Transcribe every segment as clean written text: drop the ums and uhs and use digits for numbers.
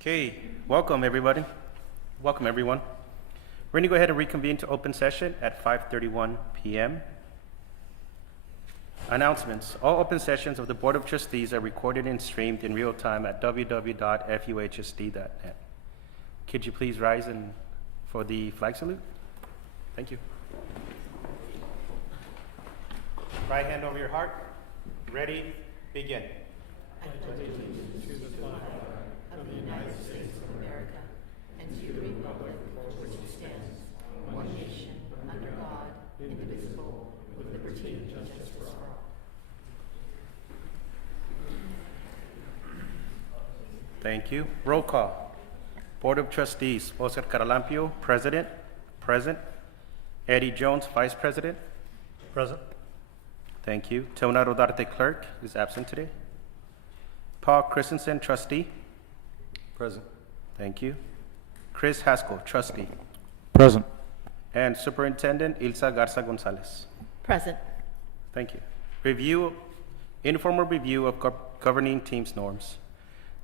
Okay, welcome everybody. Welcome everyone. We're going to go ahead and reconvene to open session at 5:31 p.m. Announcements. All open sessions of the Board of Trustees are recorded and streamed in real time at www.fuhsd.net. Could you please rise for the flag salute? Thank you. Right hand over your heart. Ready, begin. I pledge allegiance to the flag of the United States of America and to the republic for which it stands, one nation, under God, indivisible, with liberty and justice for all. Thank you. Roll call. Board of Trustees, Oscar Caralampio, President, present. Eddie Jones, Vice President. Present. Thank you. Tona Rodarte, Clerk, is absent today. Paul Christensen, Trustee. Present. Thank you. Chris Haskell, Trustee. Present. And Superintendent Ilsa Garza Gonzalez. Present. Thank you. Informal review of governing teams norms.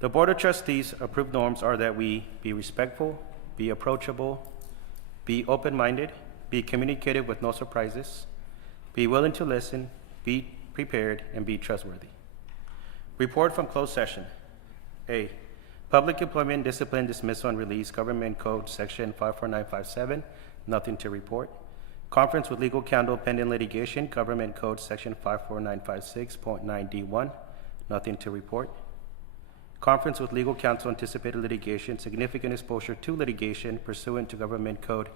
The Board of Trustees approved norms are that we be respectful, be approachable, be open-minded, be communicative with no surprises, be willing to listen, be prepared, and be trustworthy. Report from closed session. A, Public Employment Discipline Dismissal and Release, Government Code Section 54957, nothing to report. Conference with legal counsel pending litigation, Government Code Section 54956.9D1, nothing to report. Conference with legal counsel anticipated litigation, significant exposure to litigation pursuant to Government Code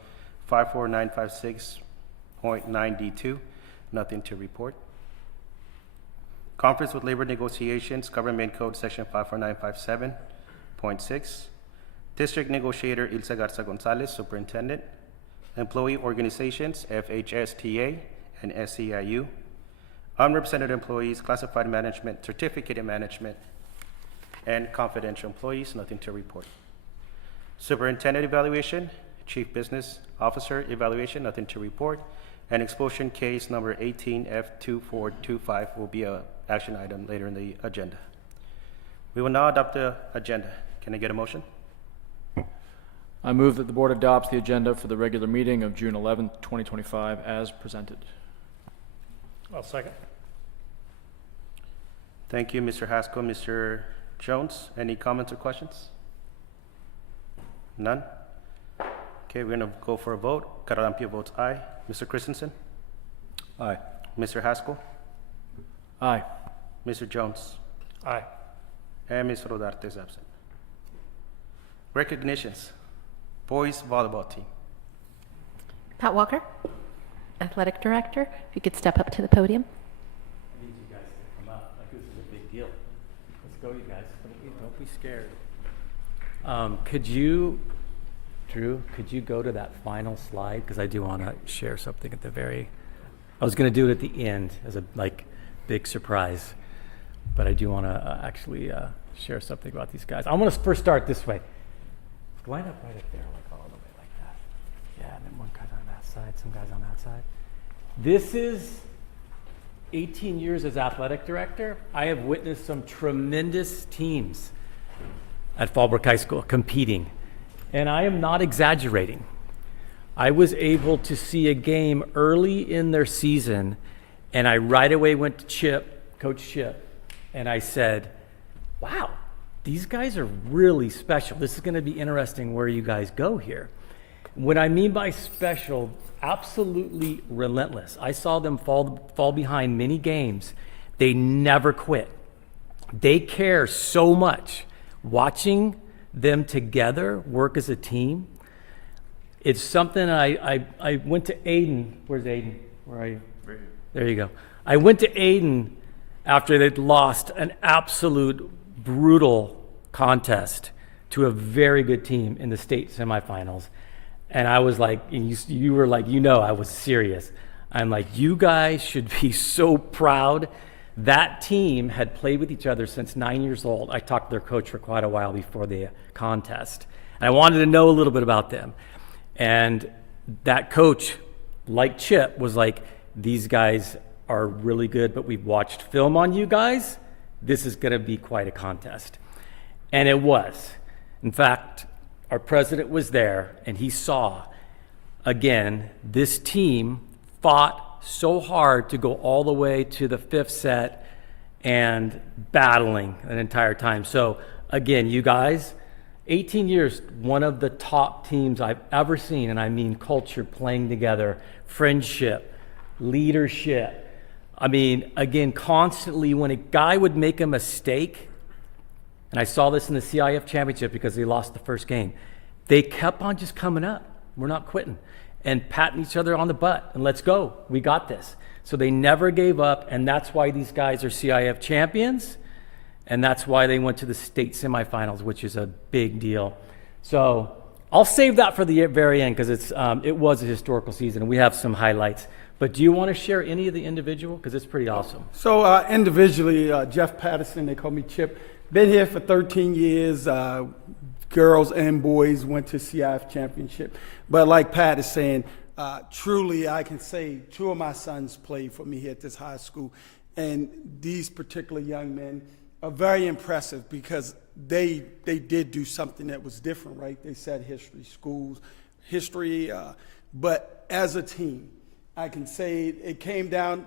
54956.9D2, nothing to report. Conference with labor negotiations, Government Code Section 54957.6. District Negotiator Ilsa Garza Gonzalez, Superintendent. Employee organizations, FHSTA and SEIU. Unrepresented employees, classified management, certificated management, and confidential employees, nothing to report. Superintendent evaluation, Chief Business Officer evaluation, nothing to report. And expulsion case number 18F2425 will be an action item later in the agenda. We will now adopt the agenda. Can I get a motion? I move that the board adopts the agenda for the regular meeting of June 11th, 2025 as presented. I'll second. Thank you, Mr. Haskell. Mr. Jones, any comments or questions? None? Okay, we're going to go for a vote. Caralampio votes aye. Mr. Christensen? Aye. Mr. Haskell? Aye. Mr. Jones? Aye. And Ms. Rodarte is absent. Recognitions. Boys volleyball team. Pat Walker, Athletic Director, if you could step up to the podium. I need you guys to come up. Like, this is a big deal. Let's go, you guys. Don't be scared. Drew, could you go to that final slide? Because I do want to share something at the very, I was going to do it at the end as a big surprise, but I do want to actually share something about these guys. I'm going to first start this way. Line up right up there, like all the way like that. Yeah, and then one guy's on that side, some guys on that side. This is 18 years as athletic director. I have witnessed some tremendous teams at Fallbrook High School competing, and I am not exaggerating. I was able to see a game early in their season, and I right away went to Coach Chip, and I said, wow, these guys are really special. This is going to be interesting where you guys go here. What I mean by special, absolutely relentless. I saw them fall behind many games. They never quit. They care so much. Watching them together work as a team, it's something I went to Aiden. Where's Aiden? Where are you? Right here. There you go. I went to Aiden after they'd lost an absolute brutal contest to a very good team in the state semifinals. And I was like, and you were like, I was serious. I'm like, you guys should be so proud. That team had played with each other since 9 years old. I talked to their coach for quite a while before the contest. And I wanted to know a little bit about them. And that coach, like Chip, was like, these guys are really good, but we've watched film on you guys. This is going to be quite a contest. And it was. In fact, our president was there, and he saw, again, this team fought so hard to go all the way to the 5th set and battling an entire time. So, again, you guys, 18 years, one of the top teams I've ever seen, and I mean culture, playing together, friendship, leadership. I mean, again, constantly when a guy would make a mistake, and I saw this in the CIF championship because they lost the first game, they kept on just coming up. We're not quitting. And patting each other on the butt, and let's go. We got this. So they never gave up, and that's why these guys are CIF champions, and that's why they went to the state semifinals, which is a big deal. So I'll save that for the very end because it was a historical season, and we have some highlights. But do you want to share any of the individual? Because it's pretty awesome. So individually, Jeff Patterson, they call me Chip, been here for 13 years. Girls and boys went to CIF championship. But like Pat is saying, truly I can say 2 of my sons played for me here at this high school. And these particular young men are very impressive because they did do something that was different, right? They said history, but as a team, I can say it came down,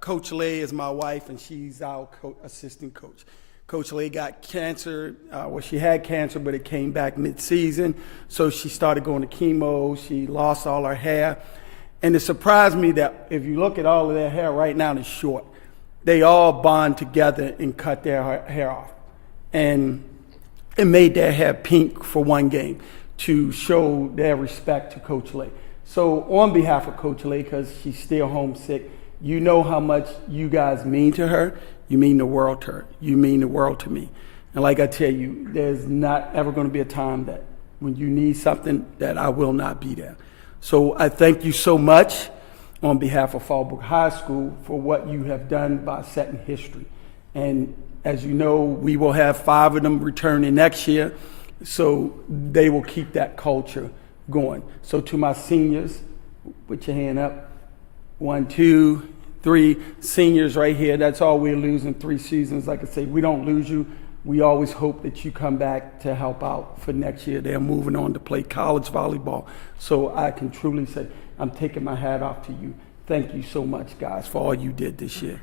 Coach Lay is my wife, and she's our assistant coach. Coach Lay got cancer. She had cancer, but it came back mid-season. So she started going to chemo. She lost all her hair. And it surprised me that if you look at all of their hair right now, it's short. They all bond together and cut their hair off. And it made their hair pink for one game to show their respect to Coach Lay. So on behalf of Coach Lay, because she's still homesick, you know how much you guys mean to her. You mean the world to her. You mean the world to me. And like I tell you, there's not ever going to be a time that when you need something that I will not be there. So I thank you so much on behalf of Fallbrook High School for what you have done by setting history. And as you know, we will have 5 of them returning next year, so they will keep that culture going. So to my seniors, put your hand up. 1, 2, 3 seniors right here. That's all we're losing 3 seasons. Like I say, we don't lose you. We always hope that you come back to help out for next year. They're moving on to play college volleyball. So I can truly say I'm taking my hat off to you. Thank you so much, guys, for all you did this year.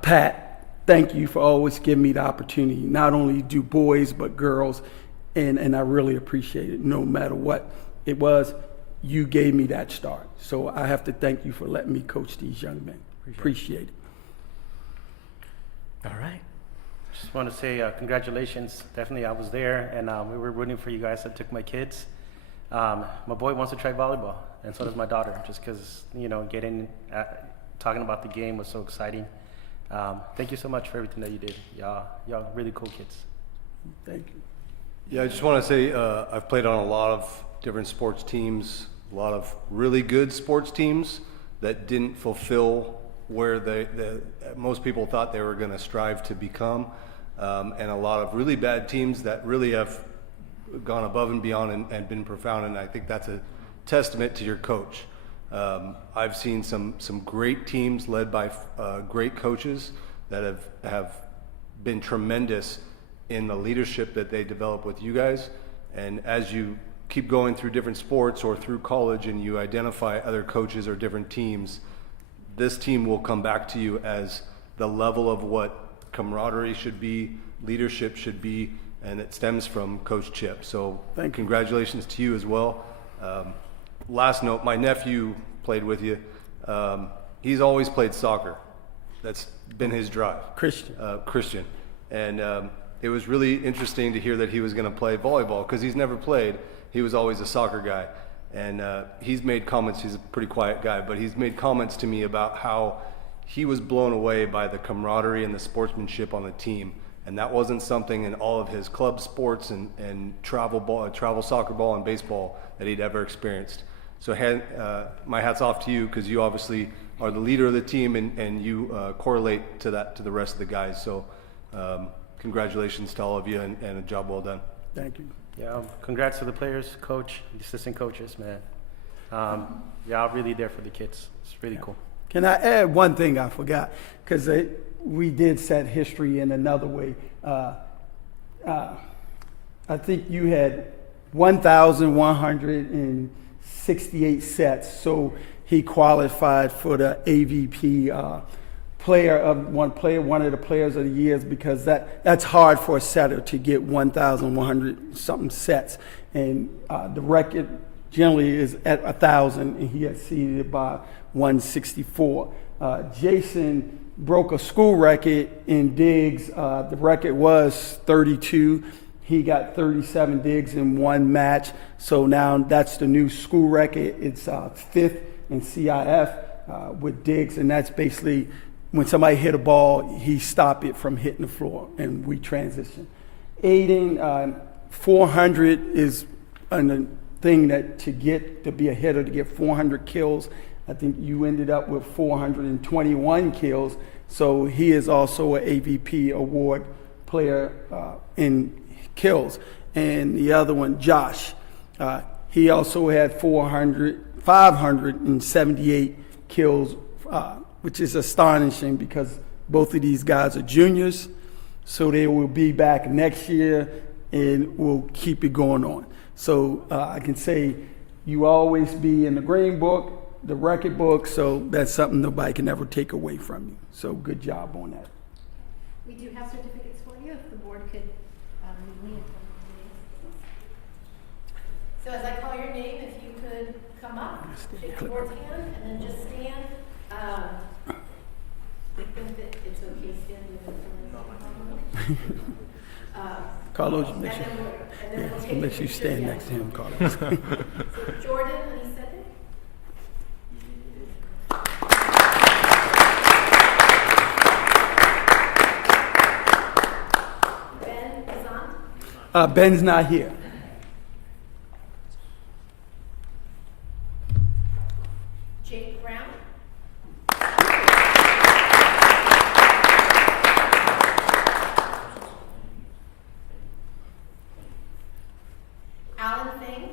Pat, thank you for always giving me the opportunity, not only to do boys, but girls. And I really appreciate it. No matter what it was, you gave me that start. So I have to thank you for letting me coach these young men. Appreciate it. All right. Just want to say congratulations. Definitely, I was there, and we were rooting for you guys. I took my kids. My boy wants to try volleyball, and so does my daughter, just because, talking about the game was so exciting. Thank you so much for everything that you did. Y'all really cool kids. Thank you. Yeah, I just want to say I've played on a lot of different sports teams, a lot of really good sports teams that didn't fulfill where most people thought they were going to strive to become, and a lot of really bad teams that really have gone above and beyond and been profound, and I think that's a testament to your coach. I've seen some great teams led by great coaches that have been tremendous in the leadership that they develop with you guys, and as you keep going through different sports or through college and you identify other coaches or different teams, this team will come back to you as the level of what camaraderie should be, leadership should be, and it stems from Coach Chip. So congratulations to you as well. Last note, my nephew played with you. He's always played soccer. That's been his drive. Christian. And it was really interesting to hear that he was going to play volleyball because he's never played. He was always a soccer guy. And he's made comments, he's a pretty quiet guy, but he's made comments to me about how he was blown away by the camaraderie and the sportsmanship on the team. And that wasn't something in all of his club sports and travel soccer ball and baseball that he'd ever experienced. So my hat's off to you because you obviously are the leader of the team and you correlate to the rest of the guys. So congratulations to all of you and a job well done. Thank you. Yeah, congrats to the players, coach, the assistant coaches, man. Y'all really there for the kids. It's really cool. Can I add one thing I forgot? Because we did set history in another way. I think you had 1,168 sets, so he qualified for the AVP one of the players of the years, because that's hard for a setter to get 1,100 something sets, and the record generally is at 1,000, and he exceeded it by 164. Jason broke a school record in digs. The record was 32. He got 37 digs in one match. So now that's the new school record. It's fifth in CIF with digs, and that's basically when somebody hit a ball, he stopped it from hitting the floor, and we transition. Aiding 400 is a thing that to be a hitter, to get 400 kills. I think you ended up with 421 kills. So he is also an AVP award player in kills. And the other one, Josh, he also had 578 kills, which is astonishing because both of these guys are juniors. So they will be back next year, and we'll keep it going on. So I can say you always be in the green book, the record book, so that's something nobody can ever take away from you. So good job on that. We do have certificates for you, if the board could move me. So as I call your name, if you could come up, shake the board's hand, and then just stand. If it's okay, stand with Carlos, make sure, make sure you stand next to him, Carlos. So Jordan, he said it. Ben is on. Ben's not here. Jake Brown. Alan Thing.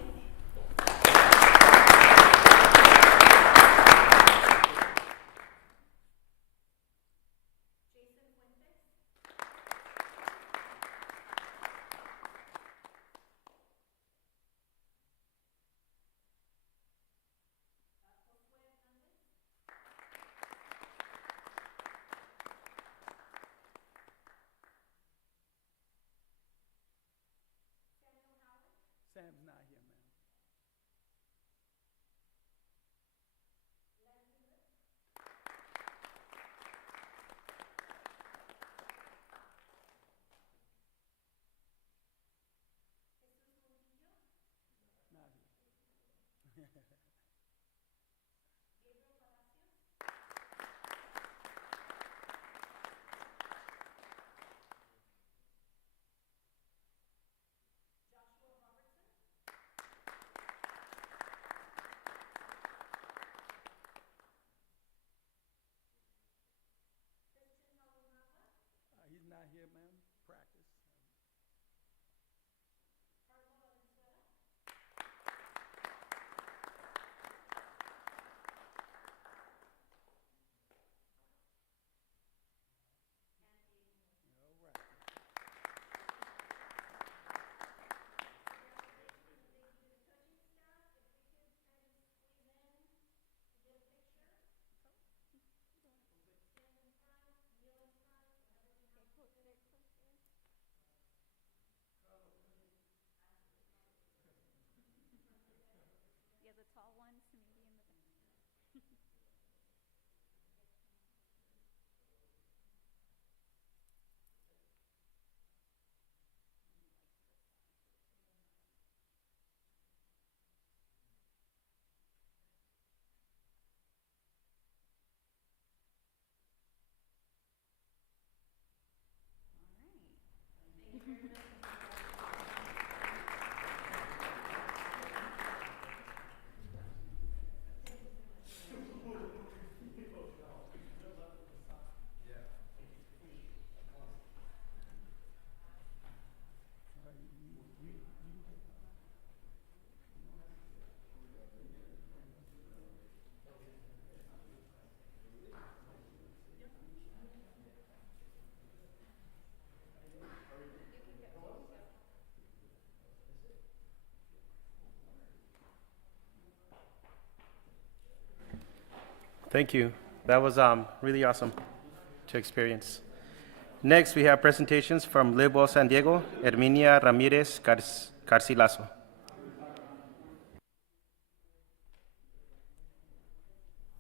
Jason Fuentes. Sam's not here, man. He's not here, man. Practice. Yeah, the tall ones, maybe in the back. You can go. Thank you. That was really awesome to experience. Next, we have presentations from Live Well San Diego, Herminia Ramirez Garcilaso.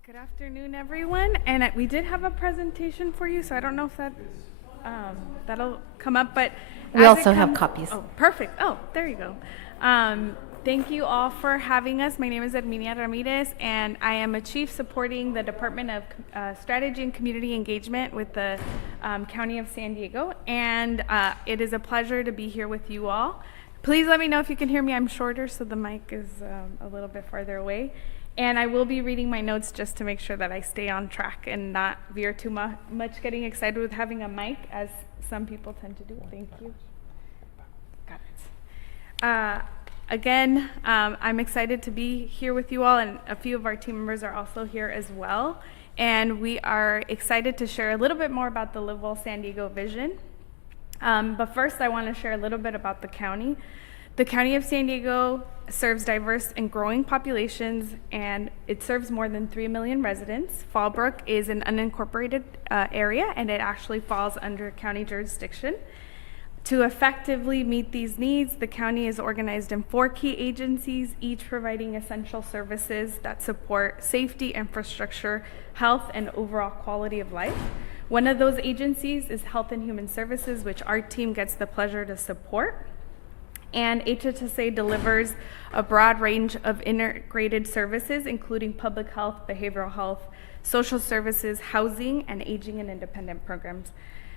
Good afternoon, everyone. And we did have a presentation for you, so I don't know if that'll come up, but We as also it have comes- copies. Oh, perfect. Oh, there you go. Thank you all for having us. My name is Herminia Ramirez, and I am a chief supporting the Department of Strategy and Community Engagement with the County of San Diego. And it is a pleasure to be here with you all. Please let me know if you can hear me. I'm shorter, so the mic is a little bit farther away. And I will be reading my notes just to make sure that I stay on track and not veer too much getting excited with having a mic, as some people tend to do. Thank you. Got it. Again, I'm excited to be here with you all, and a few of our team members are also here as well. And we are excited to share a little bit more about the Live Well San Diego vision. But first, I want to share a little bit about the county. The County of San Diego serves diverse and growing populations, and it serves more than 3 million residents. Fallbrook is an unincorporated area, and it actually falls under county jurisdiction. To effectively meet these needs, the county is organized in 4 key agencies, each providing essential services that support safety, infrastructure, health, and overall quality of life. One of those agencies is Health and Human Services, which our team gets the pleasure to support. And HHSA delivers a broad range of integrated services, including public health, behavioral health, social services, housing, and aging and independent programs.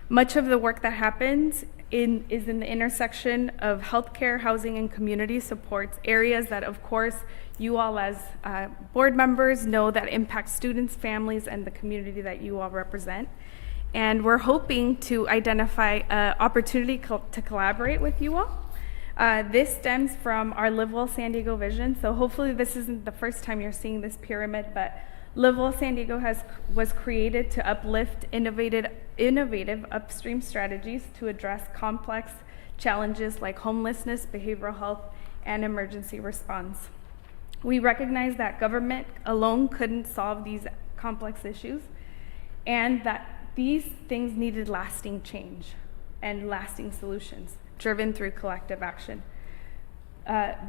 Much of the work that happens is in the intersection of healthcare, housing, and community supports, areas that, of course, you all as board members know that impact students, families, and the community that you all represent. And we're hoping to identify an opportunity to collaborate with you all. This stems from our Live Well San Diego vision. So hopefully this isn't the first time you're seeing this pyramid, but Live Well San Diego was created to uplift innovative upstream strategies to address complex challenges like homelessness, behavioral health, and emergency response. We recognize that government alone couldn't solve these complex issues, and that these things needed lasting change and lasting solutions driven through collective action.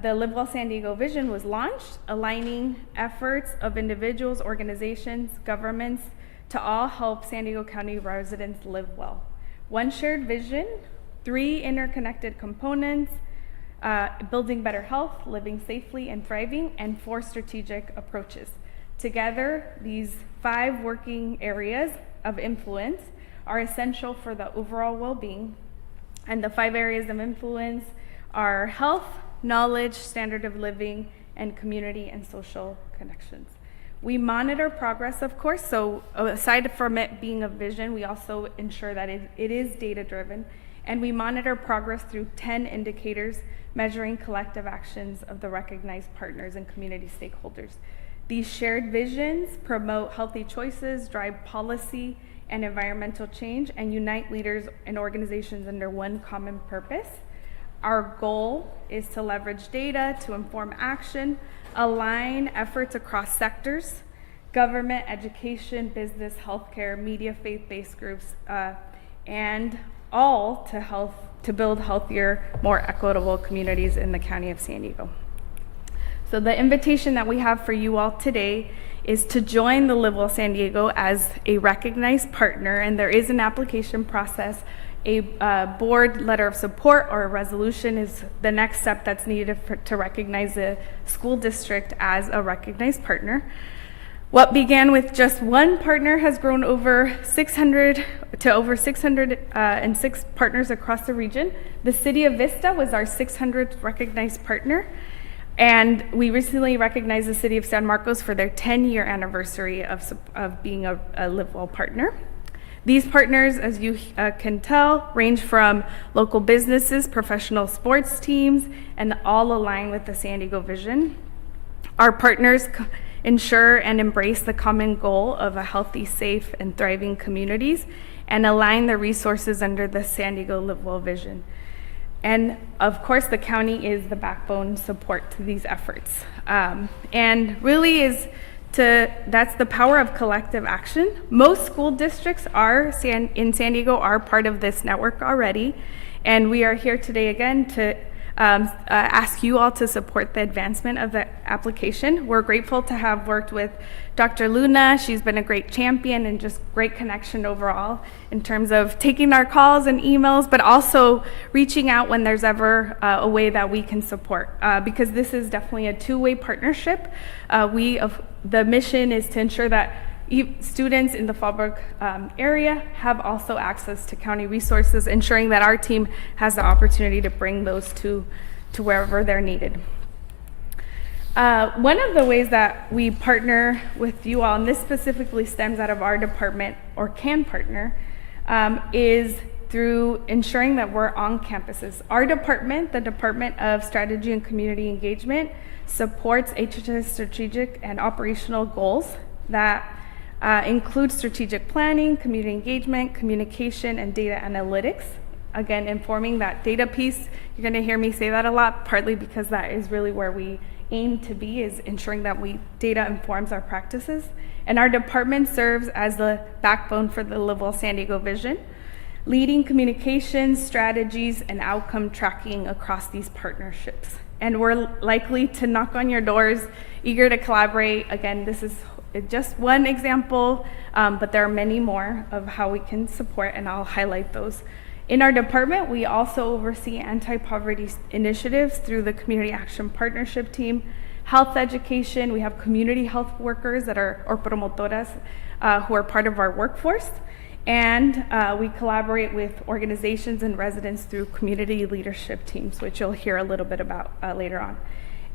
The Live Well San Diego vision was launched, aligning efforts of individuals, organizations, governments to all help San Diego County residents live well. One shared vision, 3 interconnected components, building better health, living safely and thriving, and 4 strategic approaches. Together, these 5 working areas of influence are essential for the overall well-being. And the 5 areas of influence are health, knowledge, standard of living, and community and social connections. We monitor progress, of course, so aside from it being a vision, we also ensure that it is data-driven, and we monitor progress through 10 indicators measuring collective actions of the recognized partners and community stakeholders. These shared visions promote healthy choices, drive policy and environmental change, and unite leaders and organizations under one common purpose. Our goal is to leverage data to inform action, align efforts across sectors, government, education, business, healthcare, media, faith-based groups, and all to build healthier, more equitable communities in the County of San Diego. So the invitation that we have for you all today is to join the Live Well San Diego as a recognized partner, and there is an application process. A board letter of support or a resolution is the next step that's needed to recognize the school district as a recognized partner. What began with just one partner has grown over 600 to over 606 partners across the region. The City of Vista was our 600th recognized partner, and we recently recognized the City of San Marcos for their 10-year anniversary of being a Live Well partner. These partners, as you can tell, range from local businesses, professional sports teams, and all align with the San Diego vision. Our partners ensure and embrace the common goal of a healthy, safe, and thriving communities, and align the resources under the San Diego Live Well vision. And of course, the county is the backbone support to these efforts, and really is That's the power of collective action. Most school districts in San Diego are part of this network already, and we are here today again to ask you all to support the advancement of the application. We're grateful to have worked with Dr. Luna. She's been a great champion and just great connection overall in terms of taking our calls and emails, but also reaching out when there's ever a way that we can support, because this is definitely a two-way partnership. The mission is to ensure that students in the Fallbrook area have also access to county resources, ensuring that our team has the opportunity to bring those to wherever they're needed. One of the ways that we partner with you all, and this specifically stems out of our department, or can partner, is through ensuring that we're on campuses. Our department, the Department of Strategy and Community Engagement, supports HHS strategic and operational goals that include strategic planning, community engagement, communication, and data analytics. Again, informing that data piece, you're going to hear me say that a lot, partly because that is really where we aim to be, is ensuring that data informs our practices. And our department serves as the backbone for the Live Well San Diego vision, leading communications, strategies, and outcome tracking across these partnerships. And we're likely to knock on your doors, eager to collaborate. Again, this is just one example, but there are many more of how we can support, and I'll highlight those. In our department, we also oversee anti-poverty initiatives through the Community Action Partnership Team, health education. We have community health workers that are, or promotoras, who are part of our workforce. And we collaborate with organizations and residents through community leadership teams, which you'll hear a little bit about later on.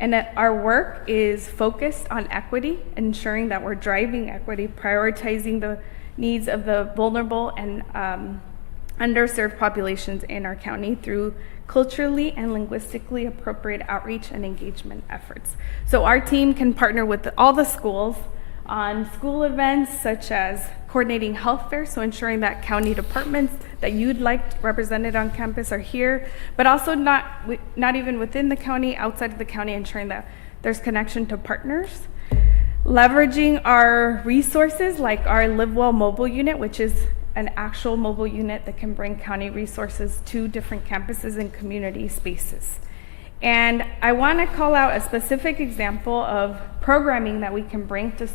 And our work is focused on equity, ensuring that we're driving equity, prioritizing the needs of the vulnerable and underserved populations in our county through culturally and linguistically appropriate outreach and engagement efforts. So our team can partner with all the schools on school events such as coordinating health fairs, so ensuring that county departments that you'd like represented on campus are here, but also not even within the county, outside of the county, ensuring that there's connection to partners. Leveraging our resources like our Live Well mobile unit, which is an actual mobile unit that can bring county resources to different campuses and community spaces. And I want to call out a specific example of programming that we can bring to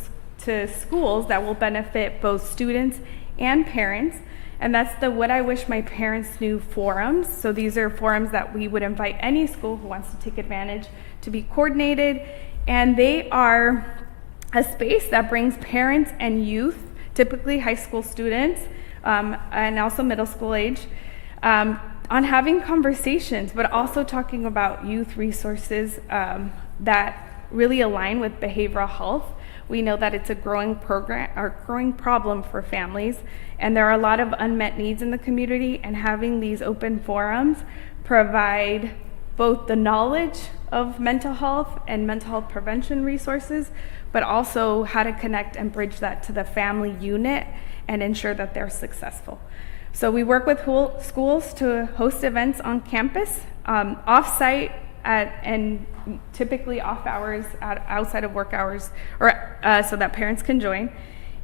schools that will benefit both students and parents, and that's the What I Wish My Parents Knew forums. So these are forums that we would invite any school who wants to take advantage to be coordinated, and they are a space that brings parents and youth, typically high school students, and also middle school age, on having conversations, but also talking about youth resources that really align with behavioral health. We know that it's a growing problem for families, and there are a lot of unmet needs in the community, and having these open forums provide both the knowledge of mental health and mental health prevention resources, but also how to connect and bridge that to the family unit and ensure that they're successful. So we work with schools to host events on campus, off-site, and typically off hours, outside of work hours, or so that parents can join.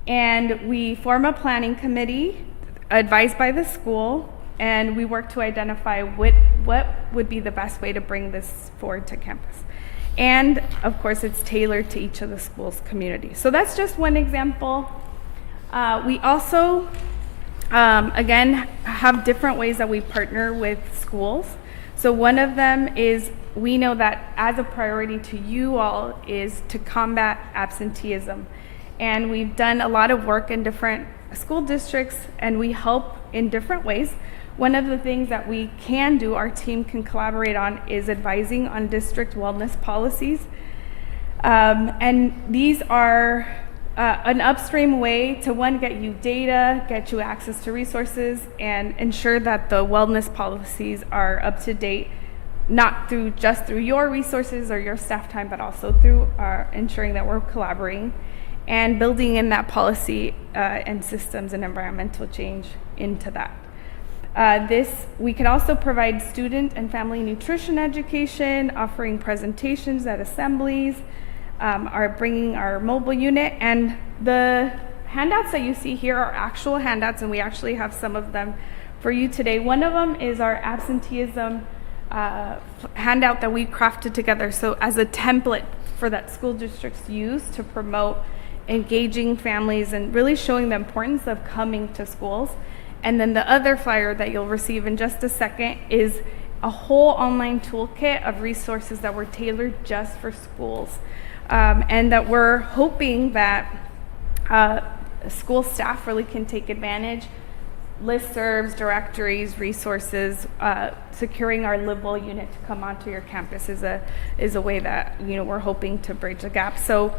And we form a planning committee advised by the school, and we work to identify what would be the best way to bring this forward to campus. And of course, it's tailored to each of the school's community. So that's just one example. We also, again, have different ways that we partner with schools. So one of them is, we know that as a priority to you all is to combat absenteeism. And we've done a lot of work in different school districts, and we help in different ways. One of the things that we can do, our team can collaborate on, is advising on district wellness policies. And these are an upstream way to, one, get you data, get you access to resources, and ensure that the wellness policies are up to date, not just through your resources or your staff time, but also through ensuring that we're collaborating and building in that policy and systems and environmental change into that. We can also provide student and family nutrition education, offering presentations at assemblies, are bringing our mobile unit, and the handouts that you see here are actual handouts, and we actually have some of them for you today. One of them is our absenteeism handout that we crafted together, so as a template for that school districts use to promote engaging families and really showing the importance of coming to schools. And then the other flyer that you'll receive in just a second is a whole online toolkit of resources that were tailored just for schools, and that we're hoping that school staff really can take advantage. Listservs, directories, resources, securing our Livewell unit to come onto your campus is a way that we're hoping to bridge the gap. So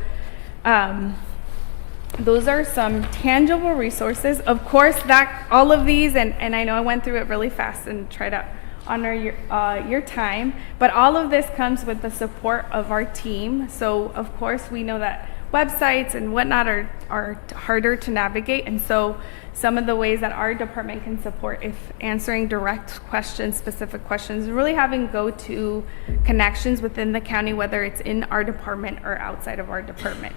those are some tangible resources. Of course, that all of these, and I know I went through it really fast and tried to honor your time, but all of this comes with the support of our team. So of course, we know that websites and whatnot are harder to navigate, and so some of the ways that our department can support, if answering direct questions, specific questions, really having go-to connections within the county, whether it's in our department or outside of our department.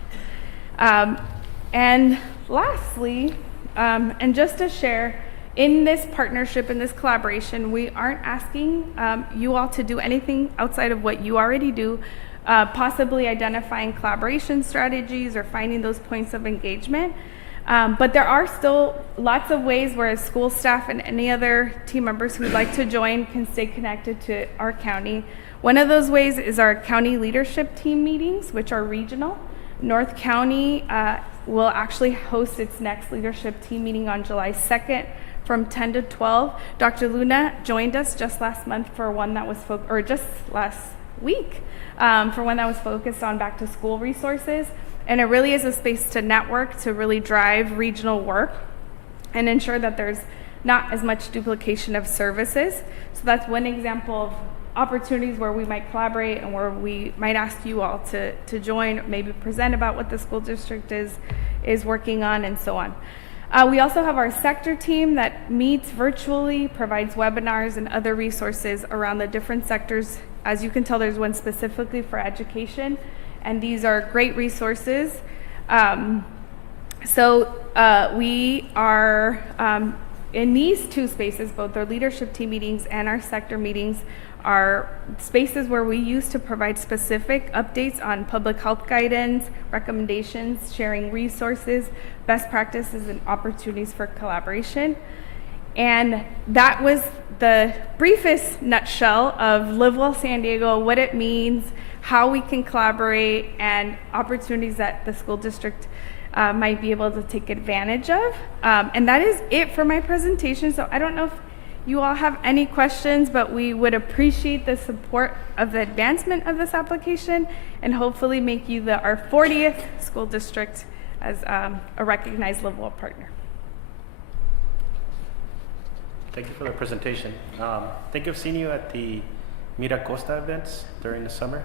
And lastly, and just to share, in this partnership, in this collaboration, we aren't asking you all to do anything outside of what you already do, possibly identifying collaboration strategies or finding those points of engagement. But there are still lots of ways where school staff and any other team members who'd like to join can stay connected to our county. One of those ways is our county leadership team meetings, which are regional. North County will actually host its next leadership team meeting on July 2nd from 10 to 12. Dr. Luna joined us just last month for one that was, just last week, for one that was focused on back to school resources. And it really is a space to network, to really drive regional work and ensure that there's not as much duplication of services. So that's one example of opportunities where we might collaborate and where we might ask you all to join, maybe present about what the school district is working on, and so on. We also have our sector team that meets virtually, provides webinars and other resources around the different sectors. As you can tell, there's one specifically for education, and these are great resources. We are in these two spaces, both our leadership team meetings and our sector meetings are spaces where we use to provide specific updates on public health guidance, recommendations, sharing resources, best practices, and opportunities for collaboration. And that was the briefest nutshell of Livewell San Diego, what it means, how we can collaborate, and opportunities that the school district might be able to take advantage of. And that is it for my presentation. So I don't know if you all have any questions, but we would appreciate the support of the advancement of this application and hopefully make you our 40th school district as a recognized Livewell partner. Thank you for the presentation. I think I've seen you at the Mira Costa events during the summer.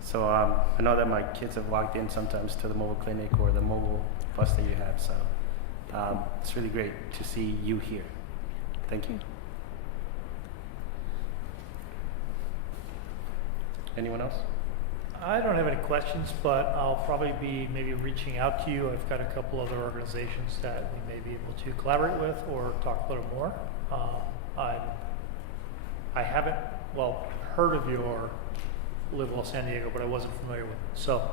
So I know that my kids have walked in sometimes to the mobile clinic or the mobile bus that you have. So it's really great to see you here. Thank you. Anyone else? I don't have any questions, but I'll probably be maybe reaching out to you. I've got a couple other organizations that we may be able to collaborate with or talk a little more. I haven't, heard of your Livewell San Diego, but I wasn't familiar with it. So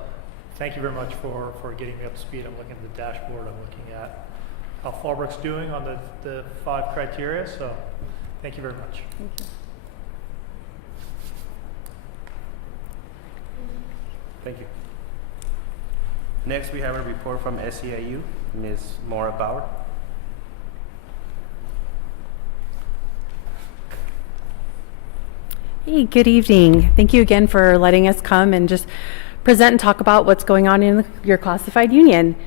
thank you very much for getting me up to speed. I'm looking at the dashboard. I'm looking at how Fallbrook's doing on the 5 criteria. So thank you very much. Thank you. Thank you. Next, we have a report from SEIU, Ms. Maura Bauer. Hey, good evening. Thank you again for letting us come and just present and talk about what's going on in your classified union.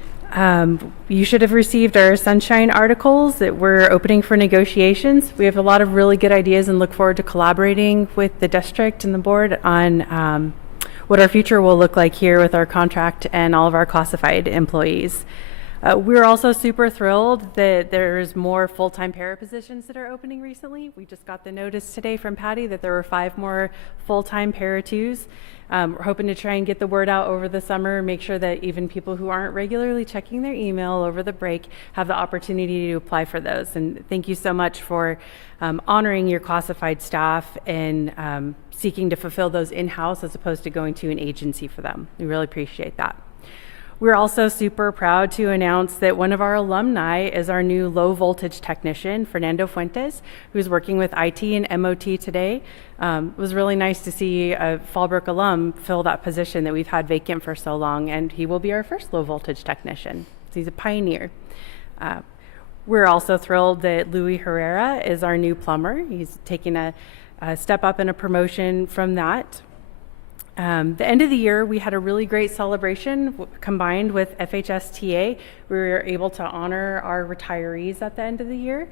You should have received our sunshine articles that we're opening for negotiations. We have a lot of really good ideas and look forward to collaborating with the district and the board on what our future will look like here with our contract and all of our classified employees. We're also super thrilled that there's more full-time para positions that are opening recently. We just got the notice today from Patty that there were 5 more full-time para 2s. We're hoping to try and get the word out over the summer, make sure that even people who aren't regularly checking their email over the break have the opportunity to apply for those. And thank you so much for honoring your classified staff and seeking to fulfill those in-house as opposed to going to an agency for them. We really appreciate that. We're also super proud to announce that one of our alumni is our new low voltage technician, Fernando Fuentes, who's working with IT and MOT today. It was really nice to see a Fallbrook alum fill that position that we've had vacant for so long, and he will be our first low voltage technician. So he's a pioneer. We're also thrilled that Louis Herrera is our new plumber. He's taking a step up in a promotion from that. The end of the year, we had a really great celebration combined with FHSTA. We were able to honor our retirees at the end of the year.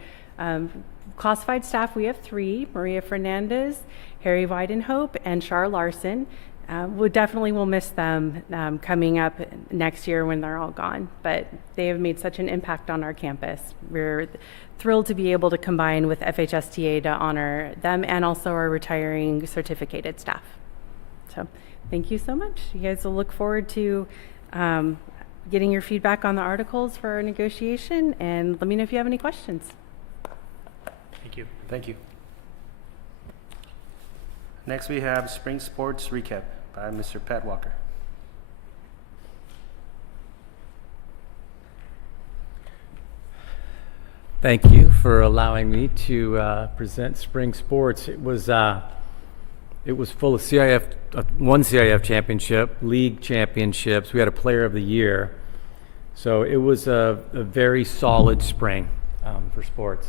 Classified staff, we have 3, Maria Fernandez, Harry Weidenhope, and Char Larson. We definitely will miss them coming up next year when they're all gone, but they have made such an impact on our campus. We're thrilled to be able to combine with FHSTA to honor them and also our retiring certificated staff. So thank you so much. You guys will look forward to getting your feedback on the articles for our negotiation, and let me know if you have any questions. Thank you. Thank you. Next, we have Spring Sports Recap by Mr. Pat Walker. Thank you for allowing me to present Spring Sports. It was full of CIF, one CIF championship, league championships. We had a player of the year. So it was a very solid spring for sports.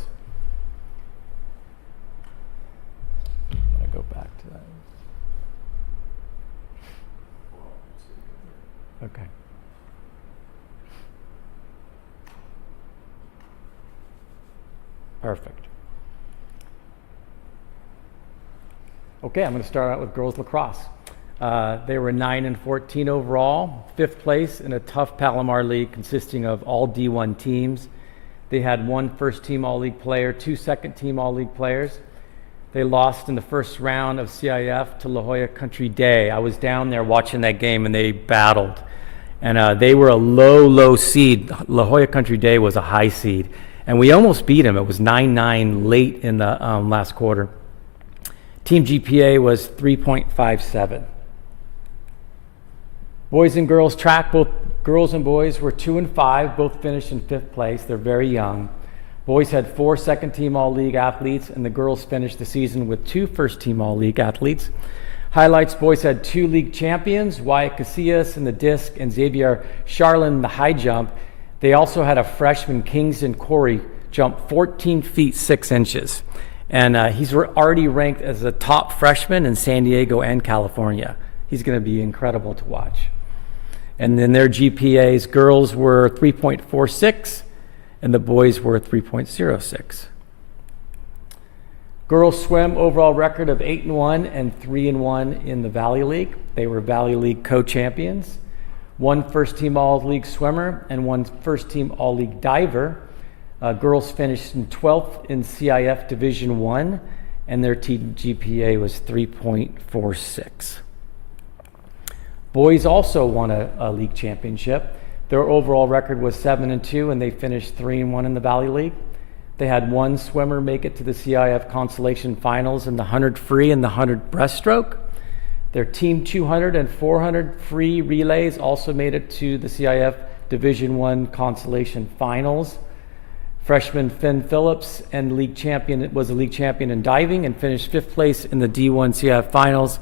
I'm going to go back to that. Okay. Perfect. Okay, I'm going to start out with girls lacrosse. They were 9-14 overall, 5th place in a tough Palomar league consisting of all D1 teams. They had 1 first-team all-league player, 2 second-team all-league players. They lost in the first round of CIF to La Jolla Country Day. I was down there watching that game, and they battled. And they were a low seed. La Jolla Country Day was a high seed. And we almost beat them. It was 9-9 late in the last quarter. Team GPA was 3.57. Boys and girls track, both girls and boys were 2 and 5, both finished in 5th place. They're very young. Boys had 4 second-team all-league athletes, and the girls finished the season with 2 first-team all-league athletes. Highlights, boys had 2 league champions, Wyatt Casillas in the disc and Xavier Charlin in the high jump. They also had a freshman, Kingston Corey, jump 14 feet 6 inches. And he's already ranked as a top freshman in San Diego and California. He's going to be incredible to watch. And then their GPAs, girls were 3.46 and the boys were 3.06. Girls swim overall record of 8-1 and 3-1 in the Valley League. They were Valley League co-champions. 1 first-team all-league swimmer and 1 first-team all-league diver. Girls finished in 12th in CIF Division I, and their team GPA was 3.46. Boys also won a league championship. Their overall record was 7-2, and they finished 3-1 in the Valley League. They had 1 swimmer make it to the CIF Consolation Finals in the 100 free and the 100 breaststroke. Their team 200 and 400 free relays also made it to the CIF Division I Consolation Finals. Freshman Finn Phillips and was a league champion in diving and finished 5th place in the D1 CIF Finals,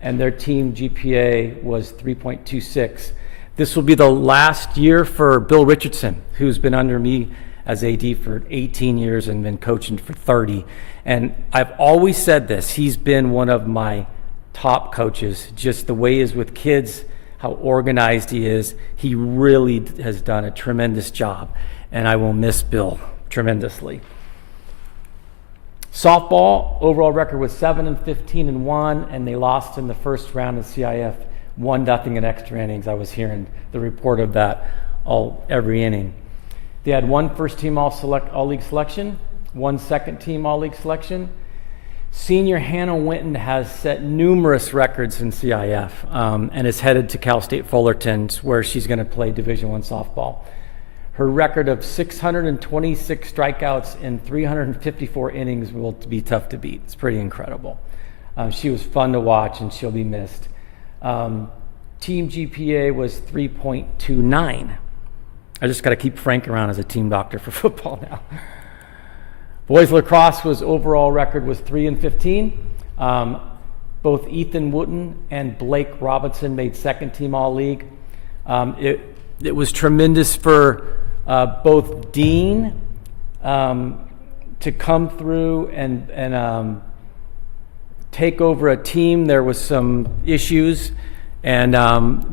and their team GPA was 3.26. This will be the last year for Bill Richardson, who's been under me as AD for 18 years and been coaching for 30. And I've always said this, he's been one of my top coaches, just the way he is with kids, how organized he is. He really has done a tremendous job, and I will miss Bill tremendously. Softball, overall record was 7-15-1, and they lost in the first round of CIF 1-0 in extra innings. I was hearing the report of that every inning. They had one first-team all-league selection, one second-team all-league selection. Senior Hannah Winton has set numerous records in CIF and is headed to Cal State Fullerton, where she's going to play Division I softball. Her record of 626 strikeouts in 354 innings will be tough to beat. It's pretty incredible. She was fun to watch, and she'll be missed. Team GPA was 3.29. I just got to keep Frank around as a team doctor for football now. Boys lacrosse overall record was 3-15. Both Ethan Wooten and Blake Robinson made second team all-league. It was tremendous for both Dean to come through and take over a team. There was some issues, and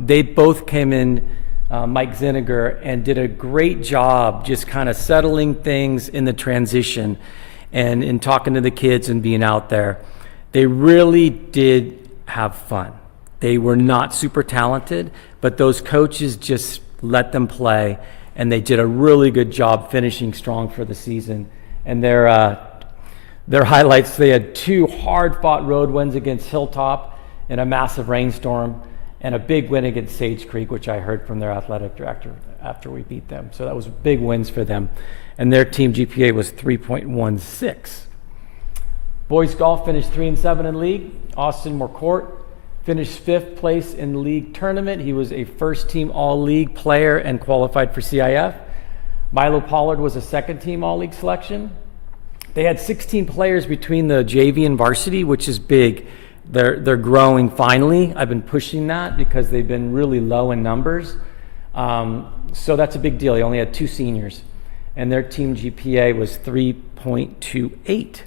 they both came in, Mike Zinniger, and did a great job just kind of settling things in the transition and in talking to the kids and being out there. They really did have fun. They were not super talented, but those coaches just let them play, and they did a really good job finishing strong for the season. And their highlights, they had 2 hard-fought road wins against Hilltop in a massive rainstorm, and a big win against Sage Creek, which I heard from their athletic director after we beat them. So that was big wins for them. And their team GPA was 3.16. Boys golf finished 3-7 in league. Austin Morcourt finished 5th place in league tournament. He was a first-team all-league player and qualified for CIF. Milo Pollard was a second-team all-league selection. They had 16 players between the JV and varsity, which is big. They're growing finally. I've been pushing that because they've been really low in numbers. So that's a big deal. They only had 2 seniors, and their team GPA was 3.28.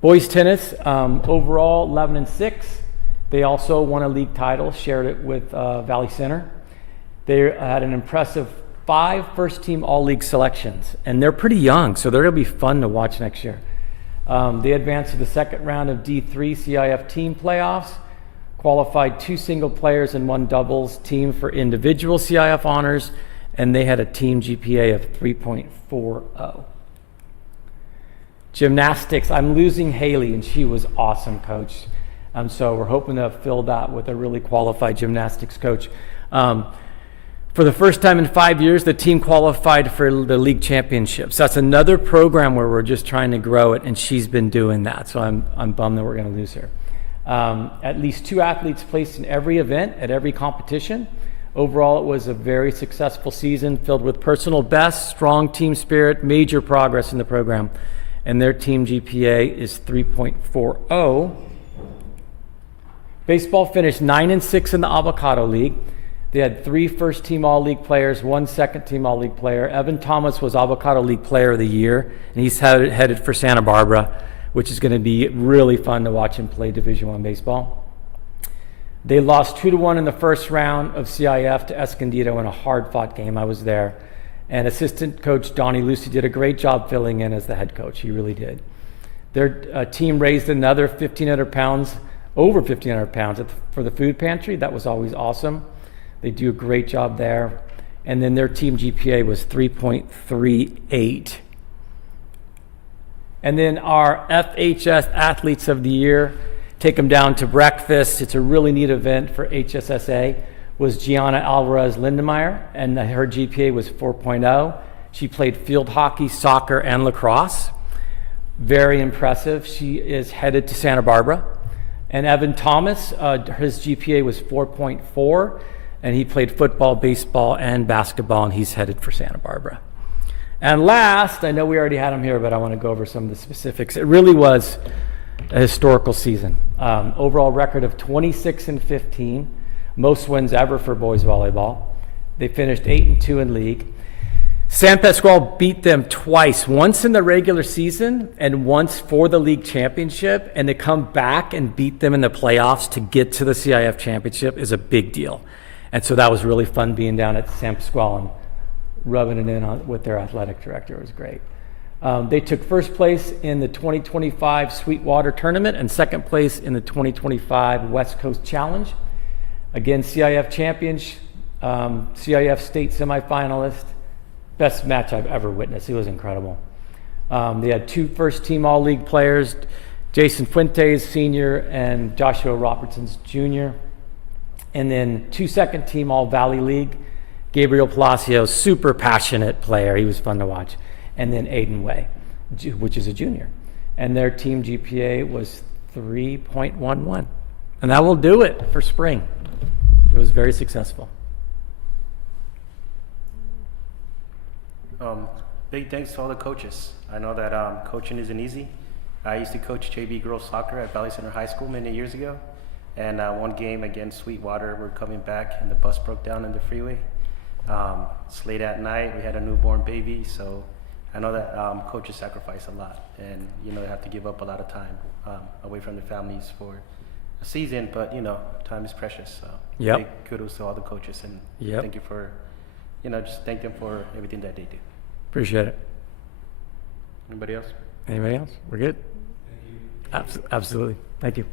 Boys tennis, overall 11-6. They also won a league title, shared it with Valley Center. They had an impressive 5 first-team all-league selections, and they're pretty young, so they're going to be fun to watch next year. They advanced to the second round of D3 CIF team playoffs, qualified 2 single players and 1 doubles team for individual CIF honors, and they had a team GPA of 3.40. Gymnastics, I'm losing Haley, and she was awesome, coach. So we're hoping to fill that with a really qualified gymnastics coach. For the first time in 5 years, the team qualified for the league championships. That's another program where we're just trying to grow it, and she's been doing that. So I'm bummed that we're going to lose her. At least 2 athletes placed in every event at every competition. Overall, it was a very successful season filled with personal bests, strong team spirit, major progress in the program. And their team GPA is 3.40. Baseball finished 9-6 in the Avocado League. They had 3 first-team all-league players, 1 second-team all-league player. Evan Thomas was Avocado League Player of the Year, and he's headed for Santa Barbara, which is going to be really fun to watch him play Division I baseball. They lost 2-1 in the first round of CIF to Escondido in a hard-fought game. I was there. And assistant coach Donnie Lucy did a great job filling in as the head coach. He really did. Their team raised another 1,500 pounds, over 1,500 pounds for the food pantry. That was always awesome. They do a great job there. And then their team GPA was 3.38. And then our FHS Athletes of the Year, take them down to breakfast. It's a really neat event for HSSA. Was Gianna Alvarez Lindemeyer, and her GPA was 4.0. She played field hockey, soccer, and lacrosse. Very impressive. She is headed to Santa Barbara. And Evan Thomas, his GPA was 4.4, and he played football, baseball, and basketball, and he's headed for Santa Barbara. And last, I know we already had him here, but I want to go over some of the specifics. It really was a historical season. Overall record of 26-15. Most wins ever for boys volleyball. They finished 8-2 in league. San Pasqual beat them twice, once in the regular season and once for the league championship, and to come back and beat them in the playoffs to get to the CIF championship is a big deal. And so that was really fun being down at San Pasqual and rubbing it in with their athletic director. It was great. They took first place in the 2025 Sweetwater Tournament and second place in the 2025 West Coast Challenge. Again, CIF champions, CIF state semifinalist. Best match I've ever witnessed. It was incredible. They had 2 first-team All-League players, Jason Fuentes, senior, and Joshua Robertsons, junior. And then 2 second-team All-Valley League, Gabriel Palacio, super passionate player. He was fun to watch. And then Aiden Way, which is a junior. And their team GPA was 3.11. And that will do it for spring. It was very successful. Big thanks to all the coaches. I know that coaching isn't easy. I used to coach JV girls soccer at Valley Center High School many years ago. And one game against Sweetwater, we're coming back and the bus broke down on the freeway. It's late at night. We had a newborn baby, so I know that coaches sacrifice a lot, and they have to give up a lot of time away from their families for a season. But time is precious. So big kudos to all the coaches, and thank you for, just thank them for everything that they do. Appreciate it. Anybody else? Anybody else? We're good. Absolutely. Thank you.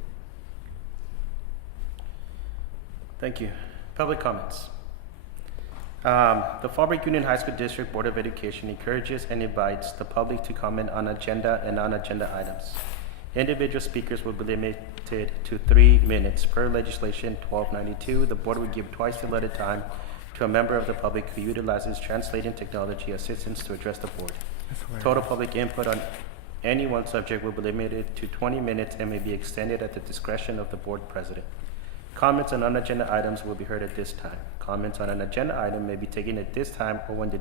Thank you. Public comments. The Fallbrook Union High School District Board of Education encourages and invites the public to comment on agenda and non-agenda items. Individual speakers will be limited to 3 minutes per legislation 1292. The board will give twice the allotted time to a member of the public who utilizes translating technology assistance to address the board. Total public input on any one subject will be limited to 20 minutes and may be extended at the discretion of the board president. Comments on non-agenda items will be heard at this time. Comments on an agenda item may be taken at this time or when the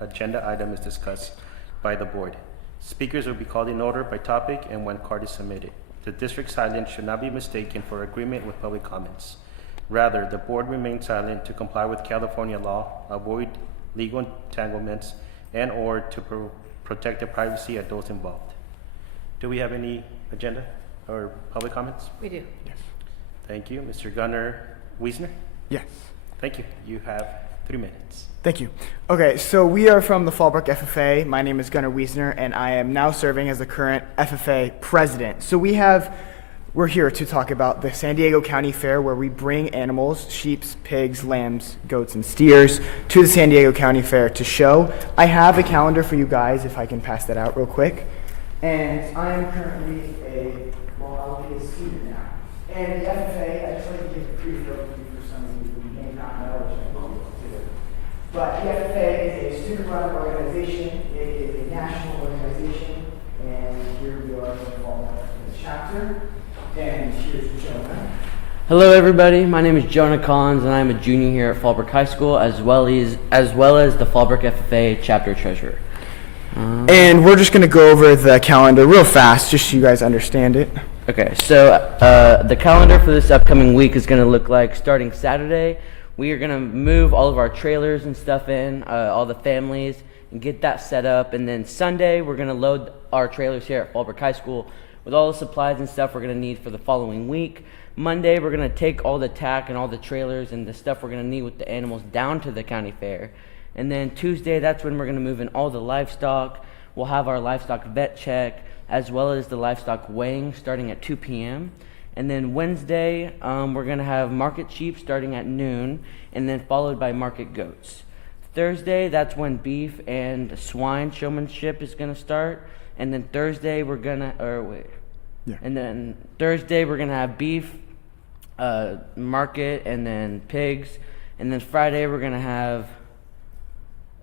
agenda item is discussed by the board. Speakers will be called in order by topic and when card is submitted. The district silence should not be mistaken for agreement with public comments. Rather, the board remains silent to comply with California law, avoid legal entanglements, and or to protect the privacy of those involved. Do we have any agenda or public comments? We do. Yes. Thank you. Mr. Gunnar Wiesner? Yes. Thank you. You have 3 minutes. Thank you. Okay, so we are from the Fallbrook FFA. My name is Gunnar Wiesner, and I am now serving as the current FFA president. So we're here to talk about the San Diego County Fair, where we bring animals, sheep, pigs, lambs, goats, and steers to the San Diego County Fair to show. I have a calendar for you guys, if I can pass that out real quick. And I am currently I'll be a student now. And the FFA, I just like to give a brief overview for some of you who may not know, which I will do. But the FFA is a student-run organization. It is a national organization. And here we are in the Fallbrook chapter. And here's Jonah. Hello, everybody. My name is Jonah Collins, and I'm a junior here at Fallbrook High School, as well as the Fallbrook FFA chapter treasurer. And we're just going to go over the calendar real fast, just so you guys understand it. Okay, so the calendar for this upcoming week is going to look like, starting Saturday, we are going to move all of our trailers and stuff in, all the families, and get that set up. And then Sunday, we're going to load our trailers here at Fallbrook High School with all the supplies and stuff we're going to need for the following week. Monday, we're going to take all the tack and all the trailers and the stuff we're going to need with the animals down to the county fair. And then Tuesday, that's when we're going to move in all the livestock. We'll have our livestock vet check, as well as the livestock weighing starting at 2 p.m. And then Wednesday, we're going to have market sheep starting at noon, and then followed by market goats. Thursday, that's when beef and swine showmanship is going to start. And then Thursday, And then Thursday, we're going to have beef, market, and then pigs. And then Friday, we're going to have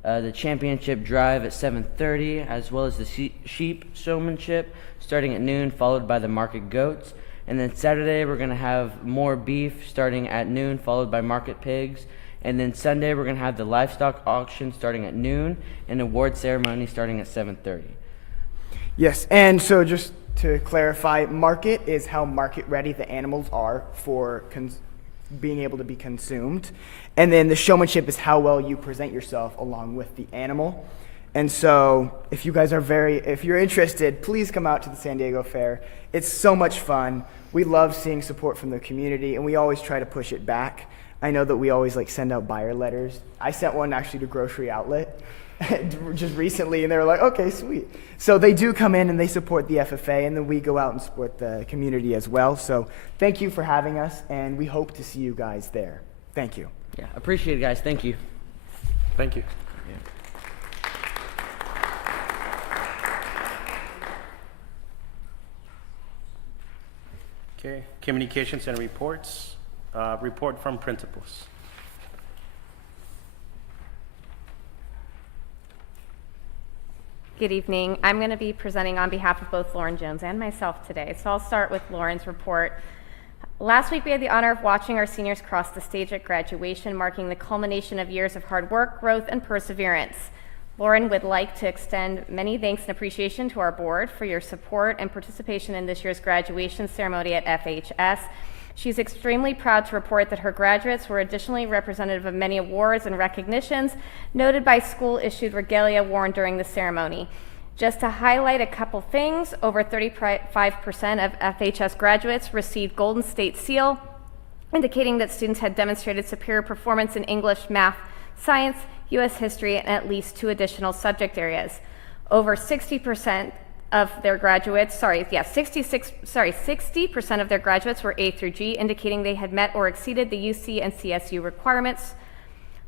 the championship drive at 7:30, as well as the sheep showmanship starting at noon, followed by the market goats. And then Saturday, we're going to have more beef starting at noon, followed by market pigs. And then Sunday, we're going to have the livestock auction starting at noon, and award ceremony starting at 7:30. Yes, and so just to clarify, market is how market ready the animals are for being able to be consumed. And then the showmanship is how well you present yourself along with the animal. And so if you guys if you're interested, please come out to the San Diego Fair. It's so much fun. We love seeing support from the community, and we always try to push it back. I know that we always send out buyer letters. I sent one actually to Grocery Outlet just recently, and they were like, okay, sweet. So they do come in and they support the FFA, and then we go out and support the community as well. So thank you for having us, and we hope to see you guys there. Thank you. Yeah, appreciate it, guys. Thank you. Thank you. Okay, communications and reports. Report from principals. Good evening. I'm going to be presenting on behalf of both Lauren Jones and myself today. So I'll start with Lauren's report. Last week, we had the honor of watching our seniors cross the stage at graduation, marking the culmination of years of hard work, growth, and perseverance. Lauren would like to extend many thanks and appreciation to our board for your support and participation in this year's graduation ceremony at FHS. She's extremely proud to report that her graduates were additionally representative of many awards and recognitions noted by school-issued regalia worn during the ceremony. Just to highlight a couple things, over 35% of FHS graduates received Golden State Seal, indicating that students had demonstrated superior performance in English, math, science, U.S. history, and at least 2 additional subject areas. Over 60% of their graduates, 60% of their graduates were A through G, indicating they had met or exceeded the UC and CSU requirements.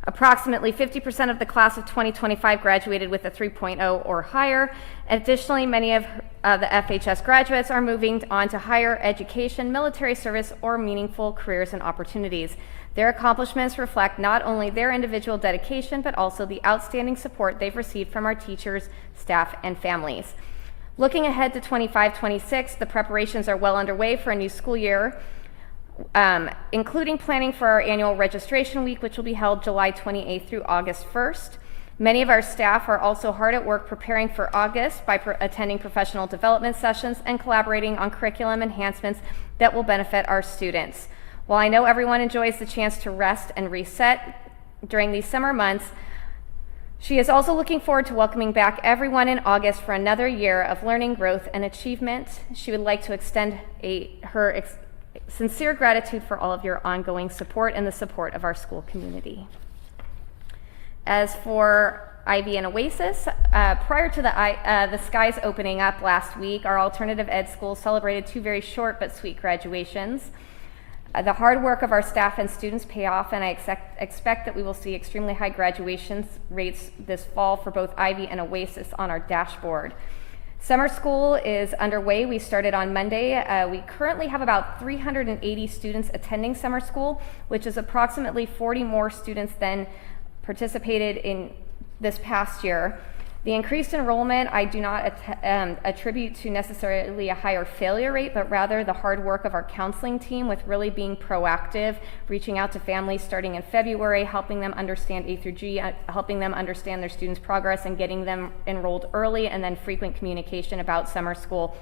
Approximately 50% of the class of 2025 graduated with a 3.0 or higher. Additionally, many of the FHS graduates are moving on to higher education, military service, or meaningful careers and opportunities. Their accomplishments reflect not only their individual dedication, but also the outstanding support they've received from our teachers, staff, and families. Looking ahead to 25-26, the preparations are well underway for a new school year, including planning for our annual registration week, which will be held July 28th through August 1st. Many of our staff are also hard at work preparing for August by attending professional development sessions and collaborating on curriculum enhancements that will benefit our students. While I know everyone enjoys the chance to rest and reset during these summer months, she is also looking forward to welcoming back everyone in August for another year of learning, growth, and achievement. She would like to extend her sincere gratitude for all of your ongoing support and the support of our school community. As for Ivy and Oasis, prior to the skies opening up last week, our alternative ed schools celebrated 2 very short but sweet graduations. The hard work of our staff and students pay off, and I expect that we will see extremely high graduation rates this fall for both Ivy and Oasis on our dashboard. Summer school is underway. We started on Monday. We currently have about 380 students attending summer school, which is approximately 40 more students than participated in this past year. The increased enrollment I do not attribute to necessarily a higher failure rate, but rather the hard work of our counseling team with really being proactive, reaching out to families starting in February, helping them understand A through G, helping them understand their students' progress and getting them enrolled early, and then frequent communication about summer school.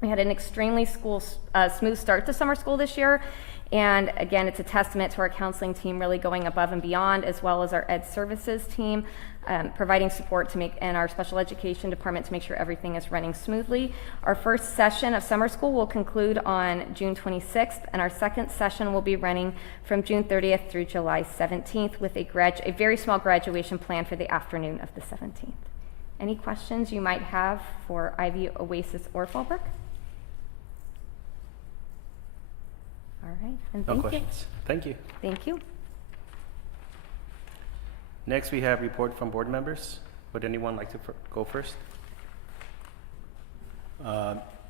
We had an extremely smooth start to summer school this year. And again, it's a testament to our counseling team really going above and beyond, as well as our ed services team, providing support and our special education department to make sure everything is running smoothly. Our first session of summer school will conclude on June 26th, and our second session will be running from June 30th through July 17th with a very small graduation plan for the afternoon of the 17th. Any questions you might have for Ivy, Oasis, or Fallbrook? All right, and No thank questions. Thank you. you. Thank you. Next, we have report from board members. Would anyone like to go first?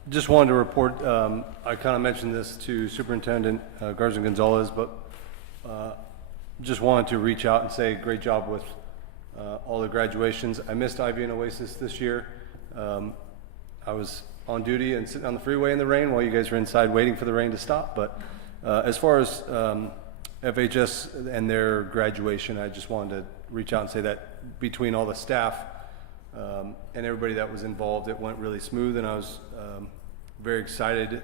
Just wanted to report, I kind of mentioned this to Superintendent Garza Gonzalez, but just wanted to reach out and say great job with all the graduations. I missed Ivy and Oasis this year. I was on duty and sitting on the freeway in the rain while you guys were inside waiting for the rain to stop. But as far as FHS and their graduation, I just wanted to reach out and say that between all the staff and everybody that was involved, it went really smooth, and I was very excited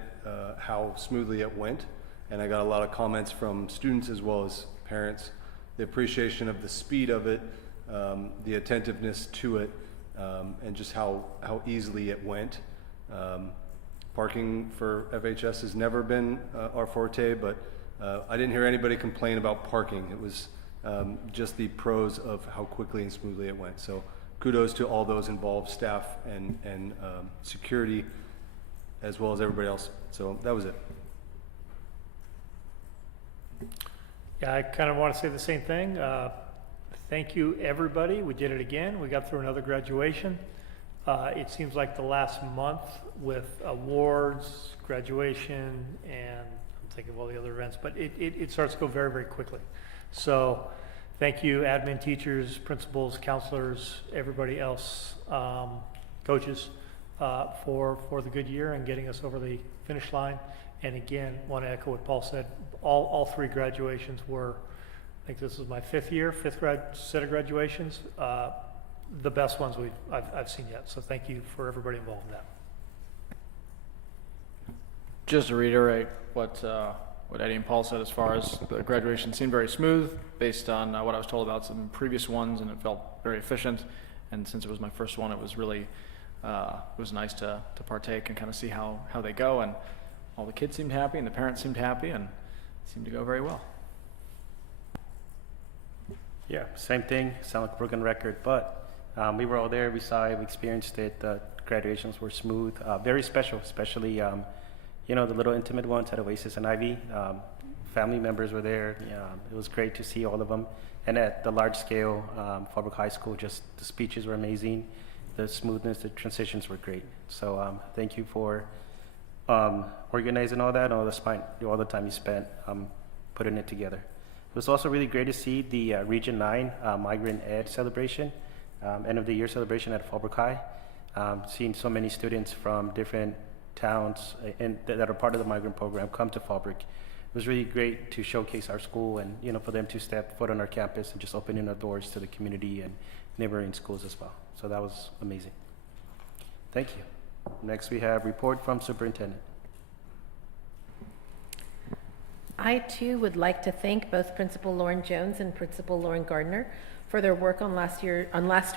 how smoothly it went. And I got a lot of comments from students as well as parents, the appreciation of the speed of it, the attentiveness to it, and just how easily it went. Parking for FHS has never been our forte, but I didn't hear anybody complain about parking. It was just the pros of how quickly and smoothly it went. So kudos to all those involved, staff and security, as well as everybody else. So that was it. Yeah, I kind of want to say the same thing. Thank you, everybody. We did it again. We got through another graduation. It seems like the last month with awards, graduation, and I'm thinking of all the other events, but it starts to go very, very quickly. So thank you, admin, teachers, principals, counselors, everybody else, coaches, for the good year and getting us over the finish line. And again, want to echo what Paul said. All three graduations were, I think this is my fifth set of graduations. The best ones I've seen yet. So thank you for everybody involved in that. Just to reiterate what Eddie and Paul said, as far as the graduation seemed very smooth based on what I was told about some previous ones, and it felt very efficient. And since it was my first one, it was really it was nice to partake and kind of see how they go. And all the kids seemed happy, and the parents seemed happy, and it seemed to go very well. Yeah, same thing. Sound like a broken record, but we were all there. We saw it. We experienced it. The graduations were smooth, very special, especially you know, the little intimate ones at Oasis and Ivy. Family members were there. It was great to see all of them. And at the large scale, Fallbrook High School, just the speeches were amazing. The smoothness, the transitions were great. So thank you for organizing all that, all the time you spent putting it together. It was also really great to see the Region 9 Migrant Ed celebration, end of the year celebration at Fallbrook High. Seeing so many students from different towns that are part of the migrant program come to Fallbrook. It was really great to showcase our school and, you know, for them to step foot on our campus and just opening our doors to the community and neighboring schools as well. So that was amazing. Thank you. Next we have report from superintendent. I too would like to thank both Principal Lauren Jones and Principal Lauren Gardner for their work on last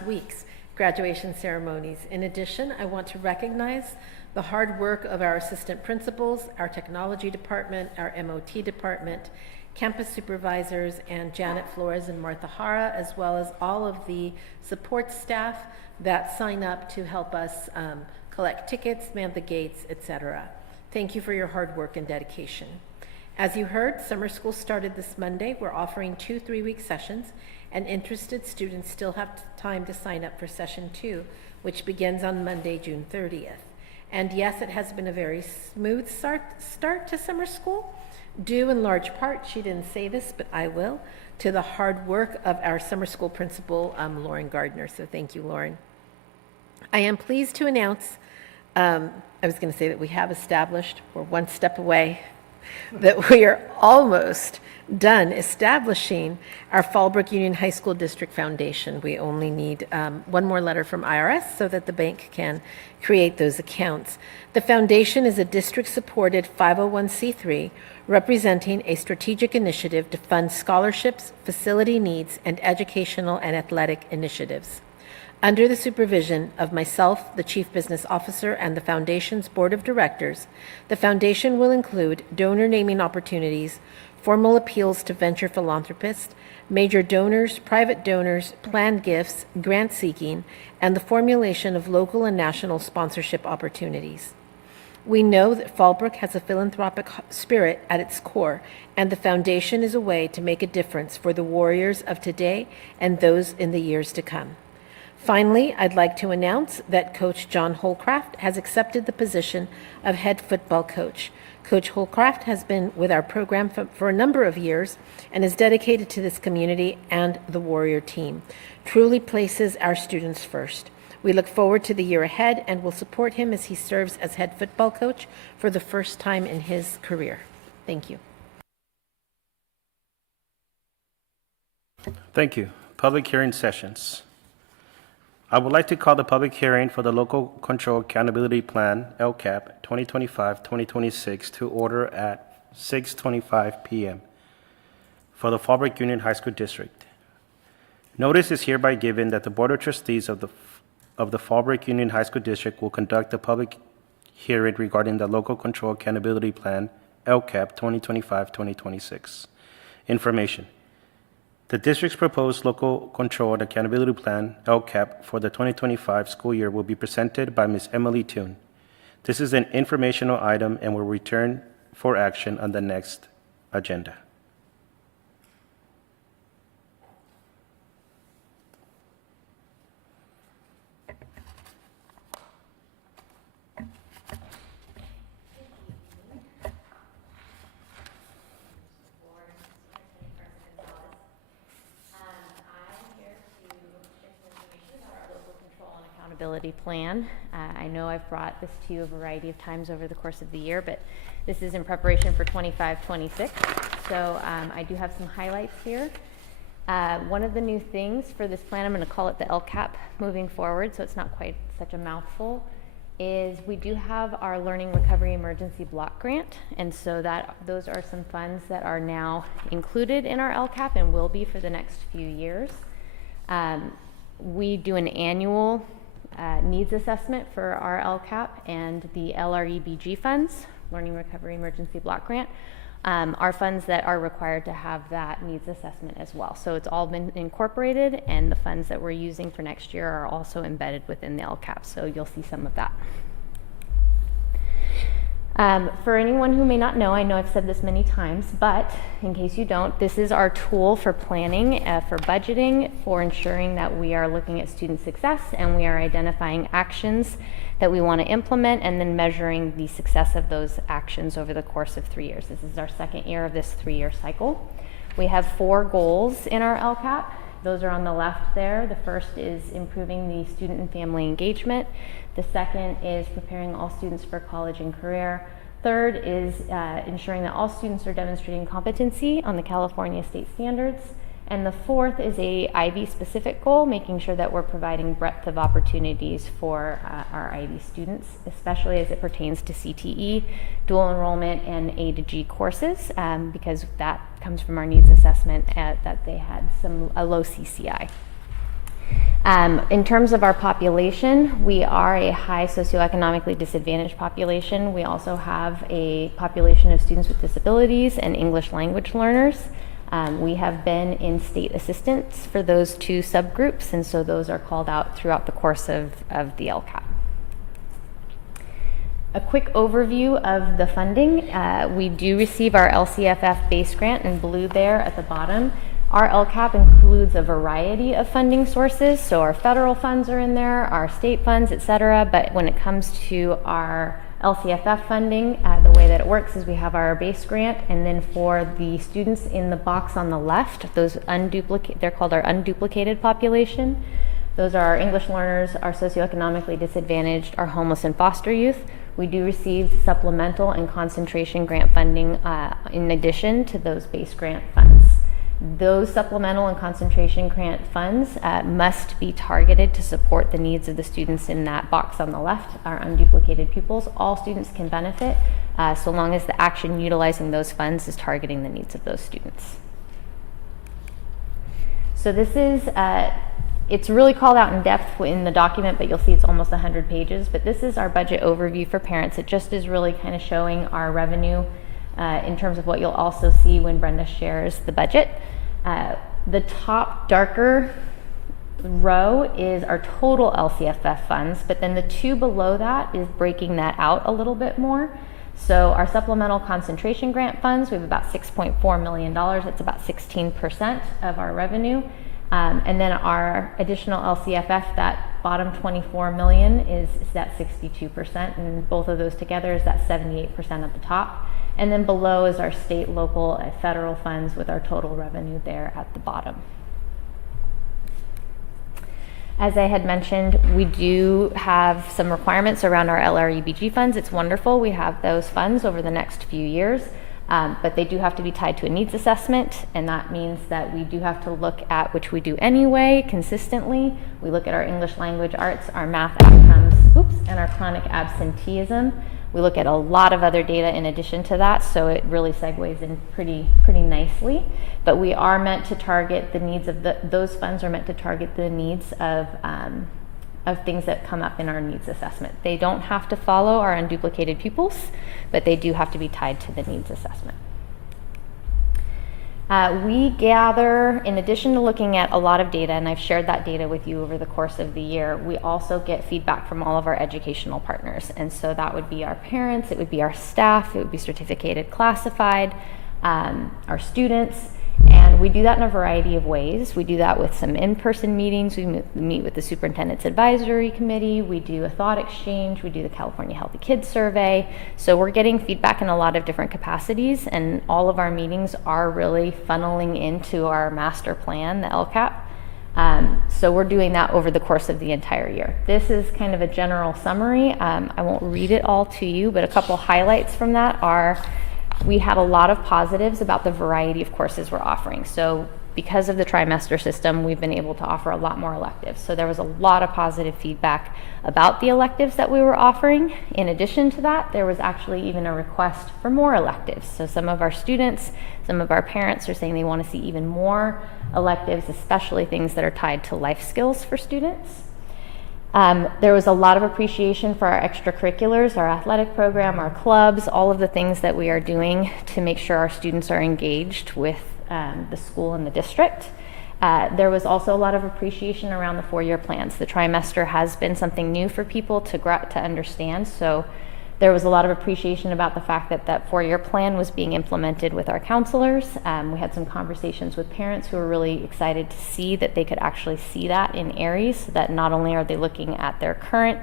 week's graduation ceremonies. In addition, I want to recognize the hard work of our assistant principals, our technology department, our MOT department, campus supervisors, and Janet Flores and Martha Hara, as well as all of the support staff that sign up to help us collect tickets, man the gates, etc. Thank you for your hard work and dedication. As you heard, summer school started this Monday. We're offering 2 3-week sessions, and interested students still have time to sign up for session 2, which begins on Monday, June 30th. And yes, it has been a very smooth start to summer school, due in large part, she didn't say this, but I will, to the hard work of our summer school principal, Lauren Gardner. So thank you, Lauren. I am pleased to announce, I was going to say that we have established, we're one step away, that we are almost done establishing our Fallbrook Union High School District Foundation. We only need one more letter from IRS so that the bank can create those accounts. The foundation is a district-supported 501c3 representing a strategic initiative to fund scholarships, facility needs, and educational and athletic initiatives. Under the supervision of myself, the Chief Business Officer, and the Foundation's Board of Directors, the Foundation will include donor naming opportunities, formal appeals to venture philanthropists, major donors, private donors, planned gifts, grant seeking, and the formulation of local and national sponsorship opportunities. We know that Fallbrook has a philanthropic spirit at its core, and the Foundation is a way to make a difference for the warriors of today and those in the years to come. Finally, I'd like to announce that Coach John Holcraft has accepted the position of head football coach. Coach Holcraft has been with our program for a number of years and is dedicated to this community and the Warrior team. Truly places our students first. We look forward to the year ahead and will support him as he serves as head football coach for the first time in his career. Thank you. Thank you. Public hearing sessions. I would like to call the public hearing for the Local Control Accountability Plan, LCAP, 2025-2026 to order at 6:25 p.m. for the Fallbrook Union High School District. Notice is hereby given that the Board of Trustees of the Fallbrook Union High School District will conduct a public hearing regarding the Local Control Accountability Plan, LCAP, 2025-2026. Information. The district's proposed Local Control and Accountability Plan, LCAP, for the 2025 school year will be presented by Ms. Emily Toon. This is an informational item and will return for action on the next agenda. responsibility plan. I know I've brought this to you a variety of times over the course of the year, but this is in preparation for 25-26. So I do have some highlights here. One of the new things for this plan, I'm going to call it the LCAP moving forward, so it's not quite such a mouthful, is we do have our Learning Recovery Emergency Block Grant, and so those are some funds that are now included in our LCAP and will be for the next few years. We do an annual needs assessment for our LCAP, and the LREBG funds, Learning Recovery Emergency Block Grant, are funds that are required to have that needs assessment as well. So it's all been incorporated, and the funds that we're using for next year are also embedded within the LCAP, so you'll see some of that. For anyone who may not know, I know I've said this many times, but in case you don't, this is our tool for planning, for budgeting, for ensuring that we are looking at student success and we are identifying actions that we want to implement and then measuring the success of those actions over the course of 3 years. This is our second year of this 3-year cycle. We have 4 goals in our LCAP. Those are on the left there. The first is improving the student and family engagement. The second is preparing all students for college and career. Third is ensuring that all students are demonstrating competency on the California state standards. And the fourth is a IB specific goal, making sure that we're providing breadth of opportunities for our IB students, especially as it pertains to CTE, dual enrollment, and A to G courses, because that comes from our needs assessment that they had a low CCI. In terms of our population, we are a high socioeconomically disadvantaged population. We also have a population of students with disabilities and English language learners. We have been in state assistance for those 2 subgroups, and so those are called out throughout the course of the LCAP. A quick overview of the funding. We do receive our LCFF base grant in blue there at the bottom. Our LCAP includes a variety of funding sources, so our federal funds are in there, our state funds, etc. But when it comes to our LCFF funding, the way that it works is we have our base grant, and then for the students in the box on the left, those they're called our unduplicated population. Those are our English learners, our socioeconomically disadvantaged, our homeless and foster youth. We do receive supplemental and concentration grant funding in addition to those base grant funds. Those supplemental and concentration grant funds must be targeted to support the needs of the students in that box on the left, our unduplicated pupils. All students can benefit so long as the action utilizing those funds is targeting the needs of those students. So this is, it's really called out in depth in the document, but you'll see it's almost 100 pages. But this is our budget overview for parents. It just is really kind of showing our revenue in terms of what you'll also see when Brenda shares the budget. The top darker row is our total LCFF funds, but then the 2 below that is breaking that out a little bit more. So our supplemental concentration grant funds, we have about $6.4 million. That's about 16% of our revenue. And then our additional LCFF, that bottom 24 million is that 62%, and both of those together is that 78% at the top. And then below is our state, local, and federal funds with our total revenue there at the bottom. As I had mentioned, we do have some requirements around our LREBG funds. It's wonderful. We have those funds over the next few years, but they do have to be tied to a needs assessment, and that means that we do have to look at, which we do anyway, consistently. We look at our English language arts, our math outcomes, and our chronic absenteeism. We look at a lot of other data in addition to that, so it really segues in pretty nicely. But we are meant to target the needs of those funds are meant to target the needs of things that come up in our needs assessment. They don't have to follow our unduplicated pupils, but they do have to be tied to the needs assessment. We gather, in addition to looking at a lot of data, and I've shared that data with you over the course of the year, we also get feedback from all of our educational partners. And so that would be our parents, it would be our staff, it would be certificated classified, our students, and we do that in a variety of ways. We do that with some in-person meetings. We meet with the Superintendent's Advisory Committee. We do a thought exchange. We do the California Healthy Kids Survey. So we're getting feedback in a lot of different capacities, and all of our meetings are really funneling into our master plan, the LCAP. So we're doing that over the course of the entire year. This is kind of a general summary. I won't read it all to you, but a couple highlights from that are we had a lot of positives about the variety of courses we're offering. So because of the trimester system, we've been able to offer a lot more electives. So there was a lot of positive feedback about the electives that we were offering. In addition to that, there was actually even a request for more electives. So some of our students, some of our parents are saying they want to see even more electives, especially things that are tied to life skills for students. There was a lot of appreciation for our extracurriculars, our athletic program, our clubs, all of the things that we are doing to make sure our students are engaged with the school and the district. There was also a lot of appreciation around the four-year plans. The trimester has been something new for people to understand, so there was a lot of appreciation about the fact that that four-year plan was being implemented with our counselors. We had some conversations with parents who were really excited to see that they could actually see that in Aries, so that not only are they looking at their current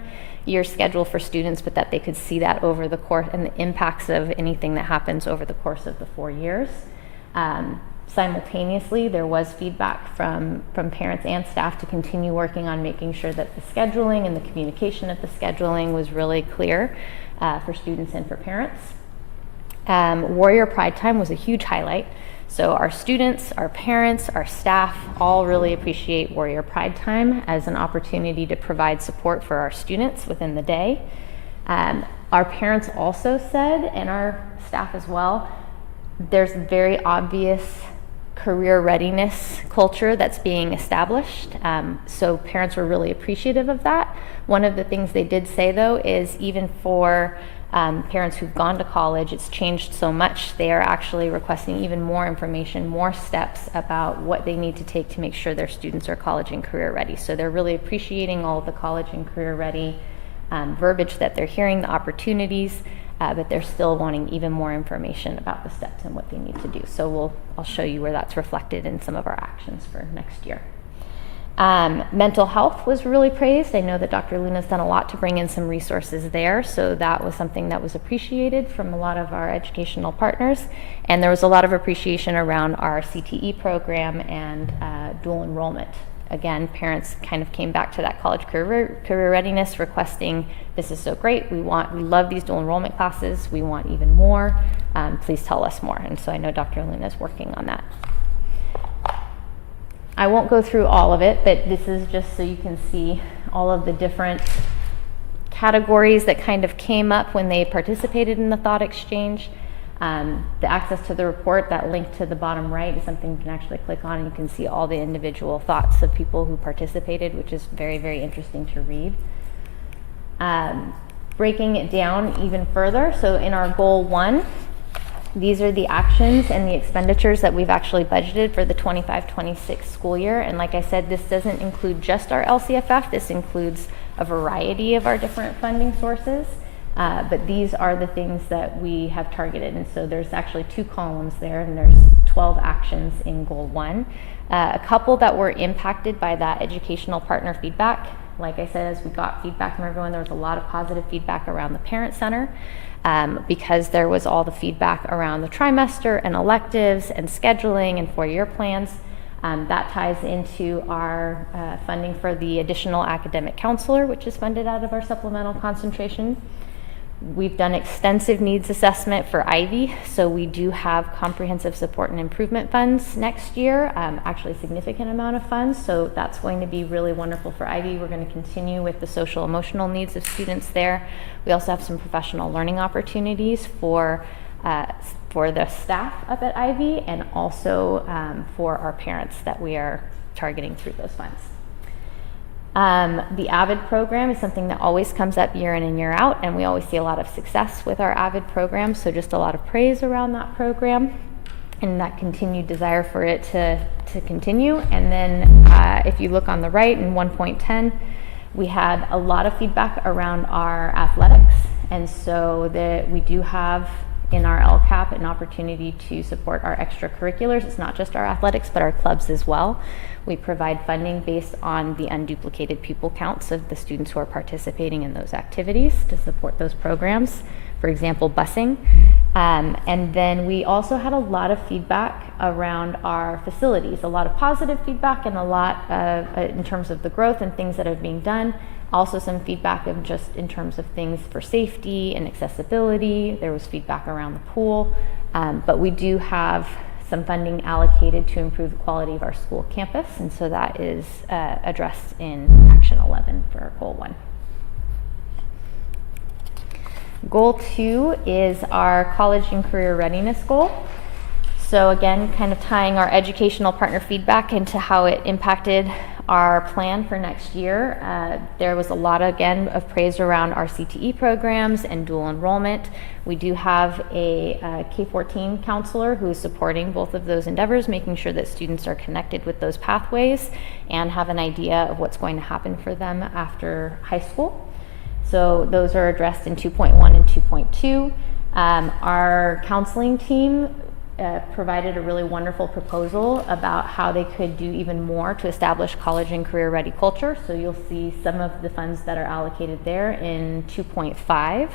year schedule for students, but that they could see that over the course and the impacts of anything that happens over the course of the 4 years. Simultaneously, there was feedback from parents and staff to continue working on making sure that the scheduling and the communication of the scheduling was really clear for students and for parents. Warrior Pride Time was a huge highlight. So our students, our parents, our staff all really appreciate Warrior Pride Time as an opportunity to provide support for our students within the day. Our parents also said, and our staff as well, there's very obvious career readiness culture that's being established. So parents were really appreciative of that. One of the things they did say though is even for parents who've gone to college, it's changed so much. They are actually requesting even more information, more steps about what they need to take to make sure their students are college and career ready. So they're really appreciating all of the college and career ready verbiage that they're hearing, the opportunities, but they're still wanting even more information about the steps and what they need to do. So I'll show you where that's reflected in some of our actions for next year. Mental health was really praised. I know that Dr. Luna's done a lot to bring in some resources there, so that was something that was appreciated from a lot of our educational partners. And there was a lot of appreciation around our CTE program and dual enrollment. Again, parents kind of came back to that college career readiness, requesting, this is so great, we love these dual enrollment classes, we want even more, please tell us more. And so I know Dr. Luna is working on that. I won't go through all of it, but this is just so you can see all of the different categories that kind of came up when they participated in the thought exchange. The access to the report, that link to the bottom right, is something you can actually click on and you can see all the individual thoughts of people who participated, which is very, very interesting to read. Breaking it down even further, so in our goal 1, these are the actions and the expenditures that we've actually budgeted for the 25-26 school year. And like I said, this doesn't include just our LCFF, this includes a variety of our different funding sources. But these are the things that we have targeted. And so there's actually 2 columns there, and there's 12 actions in goal 1. A couple that were impacted by that educational partner feedback. Like I said, as we got feedback from everyone, there was a lot of positive feedback around the parent center because there was all the feedback around the trimester and electives and scheduling and 4-year plans. That ties into our funding for the additional academic counselor, which is funded out of our supplemental concentration. We've done extensive needs assessment for Ivy, so we do have comprehensive support and improvement funds next year, actually a significant amount of funds, so that's going to be really wonderful for Ivy. We're going to continue with the social emotional needs of students there. We also have some professional learning opportunities for the staff up at Ivy and also for our parents that we are targeting through those funds. The AVID program is something that always comes up year in and year out, and we always see a lot of success with our AVID program, so just a lot of praise around that program and that continued desire for it to continue. And then if you look on the right in 1.10, we had a lot of feedback around our athletics, and so that we do have in our LCAP an opportunity to support our extracurriculars. It's not just our athletics, but our clubs as well. We provide funding based on the unduplicated pupil counts of the students who are participating in those activities to support those programs. For example, busing. And then we also had a lot of feedback around our facilities, a lot of positive feedback and a lot in terms of the growth and things that are being done. Also some feedback of just in terms of things for safety and accessibility. There was feedback around the pool, but we do have some funding allocated to improve the quality of our school campus, and so that is addressed in Action 11 for Goal 1. Goal 2 is our college and career readiness goal. So again, kind of tying our educational partner feedback into how it impacted our plan for next year. There was a lot, again, of praise around our CTE programs and dual enrollment. We do have a K-14 counselor who is supporting both of those endeavors, making sure that students are connected with those pathways and have an idea of what's going to happen for them after high school. So those are addressed in 2.1 and 2.2. Our counseling team provided a really wonderful proposal about how they could do even more to establish college and career ready culture. So you'll see some of the funds that are allocated there in 2.5.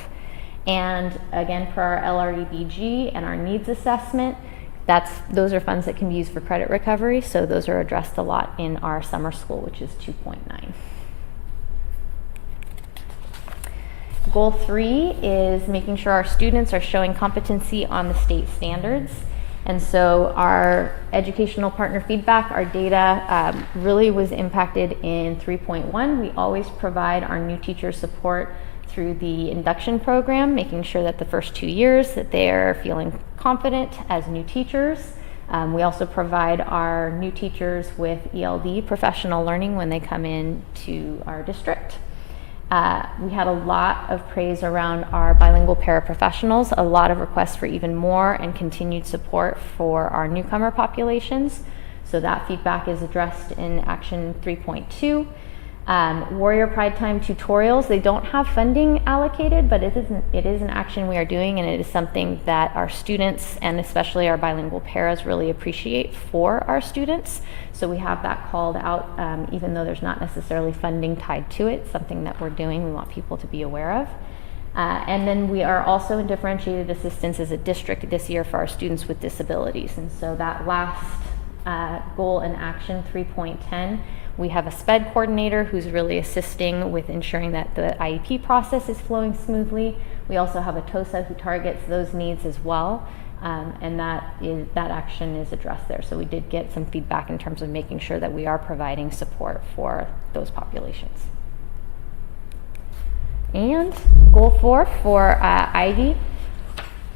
And again, for our LREBG and our needs assessment, those are funds that can be used for credit recovery. So those are addressed a lot in our summer school, which is 2.9. Goal 3 is making sure our students are showing competency on the state standards. And so our educational partner feedback, our data really was impacted in 3.1. We always provide our new teacher support through the induction program, making sure that the first 2 years that they are feeling confident as new teachers. We also provide our new teachers with ELD, professional learning, when they come in to our district. We had a lot of praise around our bilingual paraprofessionals, a lot of requests for even more and continued support for our newcomer populations. So that feedback is addressed in Action 3.2. Warrior Pride Time tutorials, they don't have funding allocated, but it is an action we are doing, and it is something that our students and especially our bilingual paras really appreciate for our students. So we have that called out, even though there's not necessarily funding tied to it, something that we're doing, we want people to be aware of. And then we are also in differentiated assistance as a district this year for our students with disabilities. And so that last goal in Action 3.10, we have a SPED coordinator who's really assisting with ensuring that the IEP process is flowing smoothly. We also have a TOSA who targets those needs as well, and that action is addressed there. So we did get some feedback in terms of making sure that we are providing support for those populations. And Goal 4 for Ivy.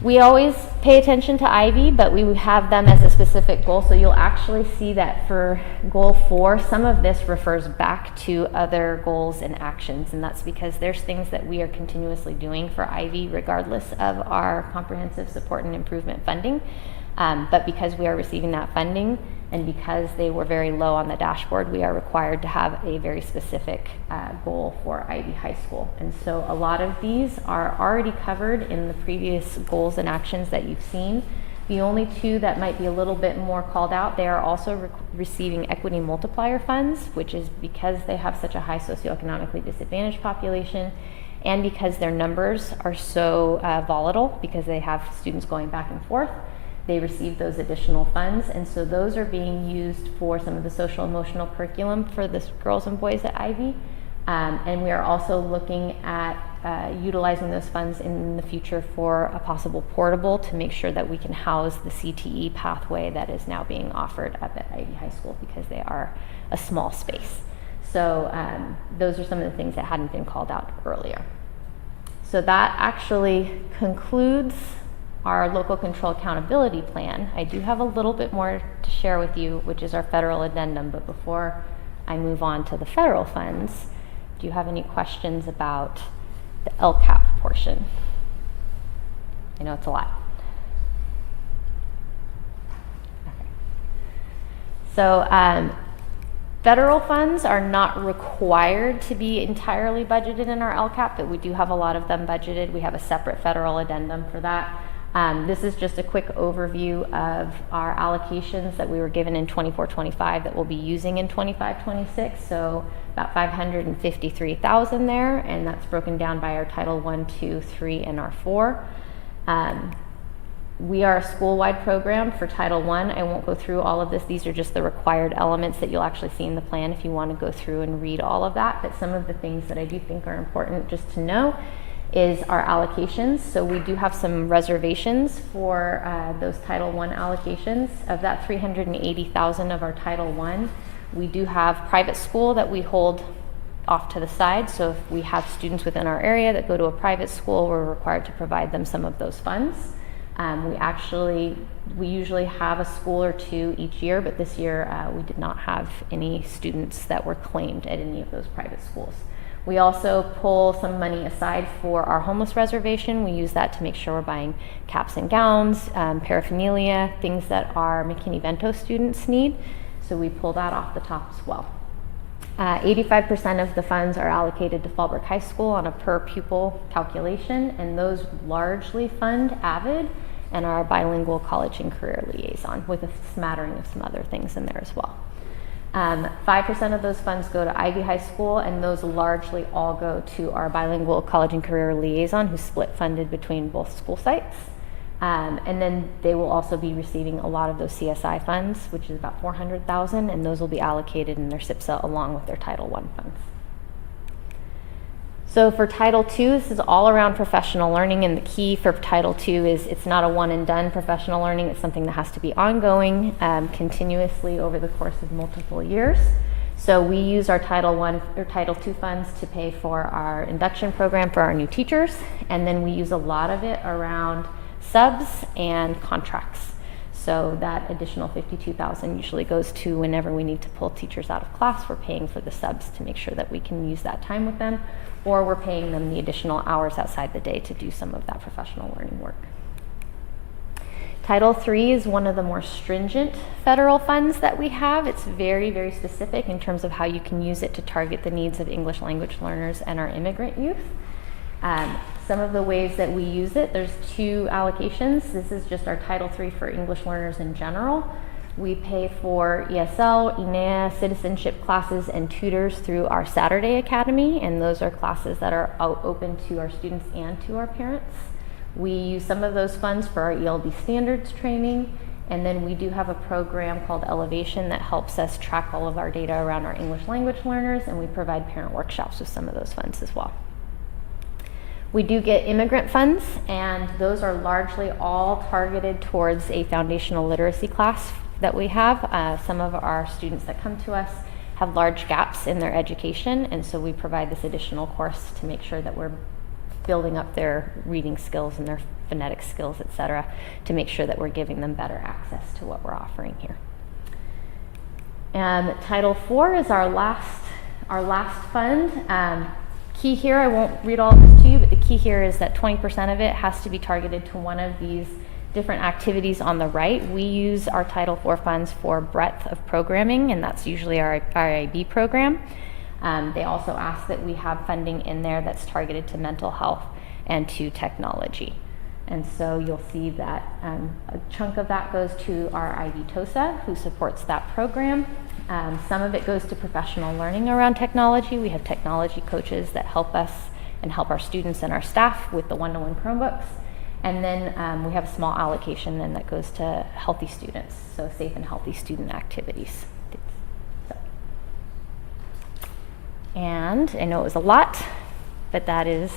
We always pay attention to Ivy, but we have them as a specific goal. So you'll actually see that for Goal 4, some of this refers back to other goals and actions. And that's because there's things that we are continuously doing for Ivy, regardless of our comprehensive support and improvement funding. But because we are receiving that funding and because they were very low on the dashboard, we are required to have a very specific goal for Ivy High School. And so a lot of these are already covered in the previous goals and actions that you've seen. The only two that might be a little bit more called out, they are also receiving equity multiplier funds, which is because they have such a high socioeconomically disadvantaged population and because their numbers are so volatile because they have students going back and forth. They receive those additional funds, and so those are being used for some of the social emotional curriculum for the girls and boys at Ivy. And we are also looking at utilizing those funds in the future for a possible portable to make sure that we can house the CTE pathway that is now being offered up at Ivy High School because they are a small space. So those are some of the things that hadn't been called out earlier. So that actually concludes our local control accountability plan. I do have a little bit more to share with you, which is our federal addendum, but before I move on to the federal funds, do you have any questions about the LCAP portion? I know it's a lot. Okay. So federal funds are not required to be entirely budgeted in our LCAP, but we do have a lot of them budgeted. We have a separate federal addendum for that. This is just a quick overview of our allocations that we were given in 24-25 that we'll be using in 25-26. So about $553,000 there, and that's broken down by our Title 1, 2, 3, and our 4. We are a school-wide program for Title I. I won't go through all of this. These are just the required elements that you'll actually see in the plan if you want to go through and read all of that. But some of the things that I do think are important just to know is our allocations. So we do have some reservations for those Title I allocations. Of that $380,000 of our Title I, we do have private school that we hold off to the side. So if we have students within our area that go to a private school, we're required to provide them some of those funds. We usually have a school or two each year, but this year we did not have any students that were claimed at any of those private schools. We also pull some money aside for our homeless reservation. We use that to make sure we're buying caps and gowns, paraphernalia, things that our McKinney-Vento students need. So we pull that off the top as well. 85% of the funds are allocated to Fallbrook High School on a per pupil calculation, and those largely fund AVID and our bilingual college and career liaison, with a smattering of some other things in there as well. 5% of those funds go to Ivy High School, and those largely all go to our bilingual college and career liaison, who's split funded between both school sites. And then they will also be receiving a lot of those CSI funds, which is about $400,000, and those will be allocated in their SIPSA along with their Title I funds. So for Title II, this is all around professional learning, and the key for Title II is it's not a one and done professional learning. It's something that has to be ongoing, continuously over the course of multiple years. So we use our Title I or Title II funds to pay for our induction program for our new teachers, and then we use a lot of it around subs and contracts. So that additional $52,000 usually goes to whenever we need to pull teachers out of class. We're paying for the subs to make sure that we can use that time with them, or we're paying them the additional hours outside the day to do some of that professional learning work. Title III is one of the more stringent federal funds that we have. It's very, very specific in terms of how you can use it to target the needs of English language learners and our immigrant youth. Some of the ways that we use it, there's two allocations. This is just our Title III for English learners in general. We pay for ESL, ENA, citizenship classes, and tutors through our Saturday Academy, and those are classes that are open to our students and to our parents. We use some of those funds for our ELD standards training, and then we do have a program called Elevation that helps us track all of our data around our English language learners, and we provide parent workshops with some of those funds as well. We do get immigrant funds, and those are largely all targeted towards a foundational literacy class that we have. Some of our students that come to us have large gaps in their education, and so we provide this additional course to make sure that we're building up their reading skills and their phonetic skills, etc., to make sure that we're giving them better access to what we're offering here. And Title IV is our last fund. Key here, I won't read all of this to you, but the key here is that 20% of it has to be targeted to one of these different activities on the right. We use our Title IV funds for breadth of programming, and that's usually our IIB program. They also ask that we have funding in there that's targeted to mental health and to technology. And so you'll see that a chunk of that goes to our IB TOSA, who supports that program. Some of it goes to professional learning around technology. We have technology coaches that help us and help our students and our staff with the one-to-one Chromebooks. And then we have a small allocation then that goes to healthy students, so safe and healthy student activities. So. And I know it was a lot, but that is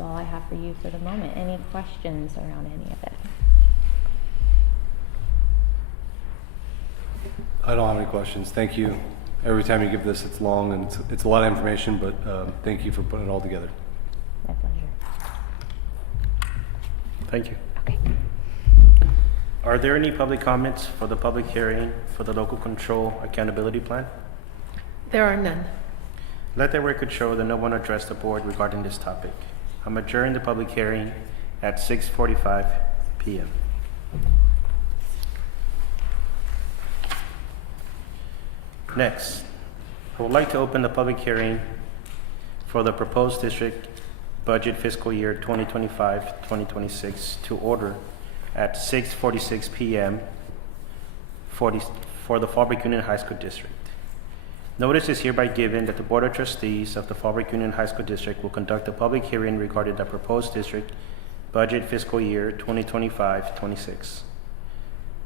all I have for you for the moment. Any questions around any of it? I don't have any questions. Thank you. Every time you give this, it's long and it's a lot of information, but thank you for putting it all together. My pleasure. Thank you. Okay. Are there any public comments for the public hearing for the Local Control Accountability Plan? There are none. Let the record show that no one addressed the board regarding this topic. I'm adjourning the public hearing at 6:45 p.m. Next, I would like to open the public hearing for the proposed district budget fiscal year 2025-2026 to order at 6:46 p.m. for the Fallbrook Union High School District. Notice is hereby given that the Board of Trustees of the Fallbrook Union High School District will conduct a public hearing regarding the proposed district budget fiscal year 2025-26.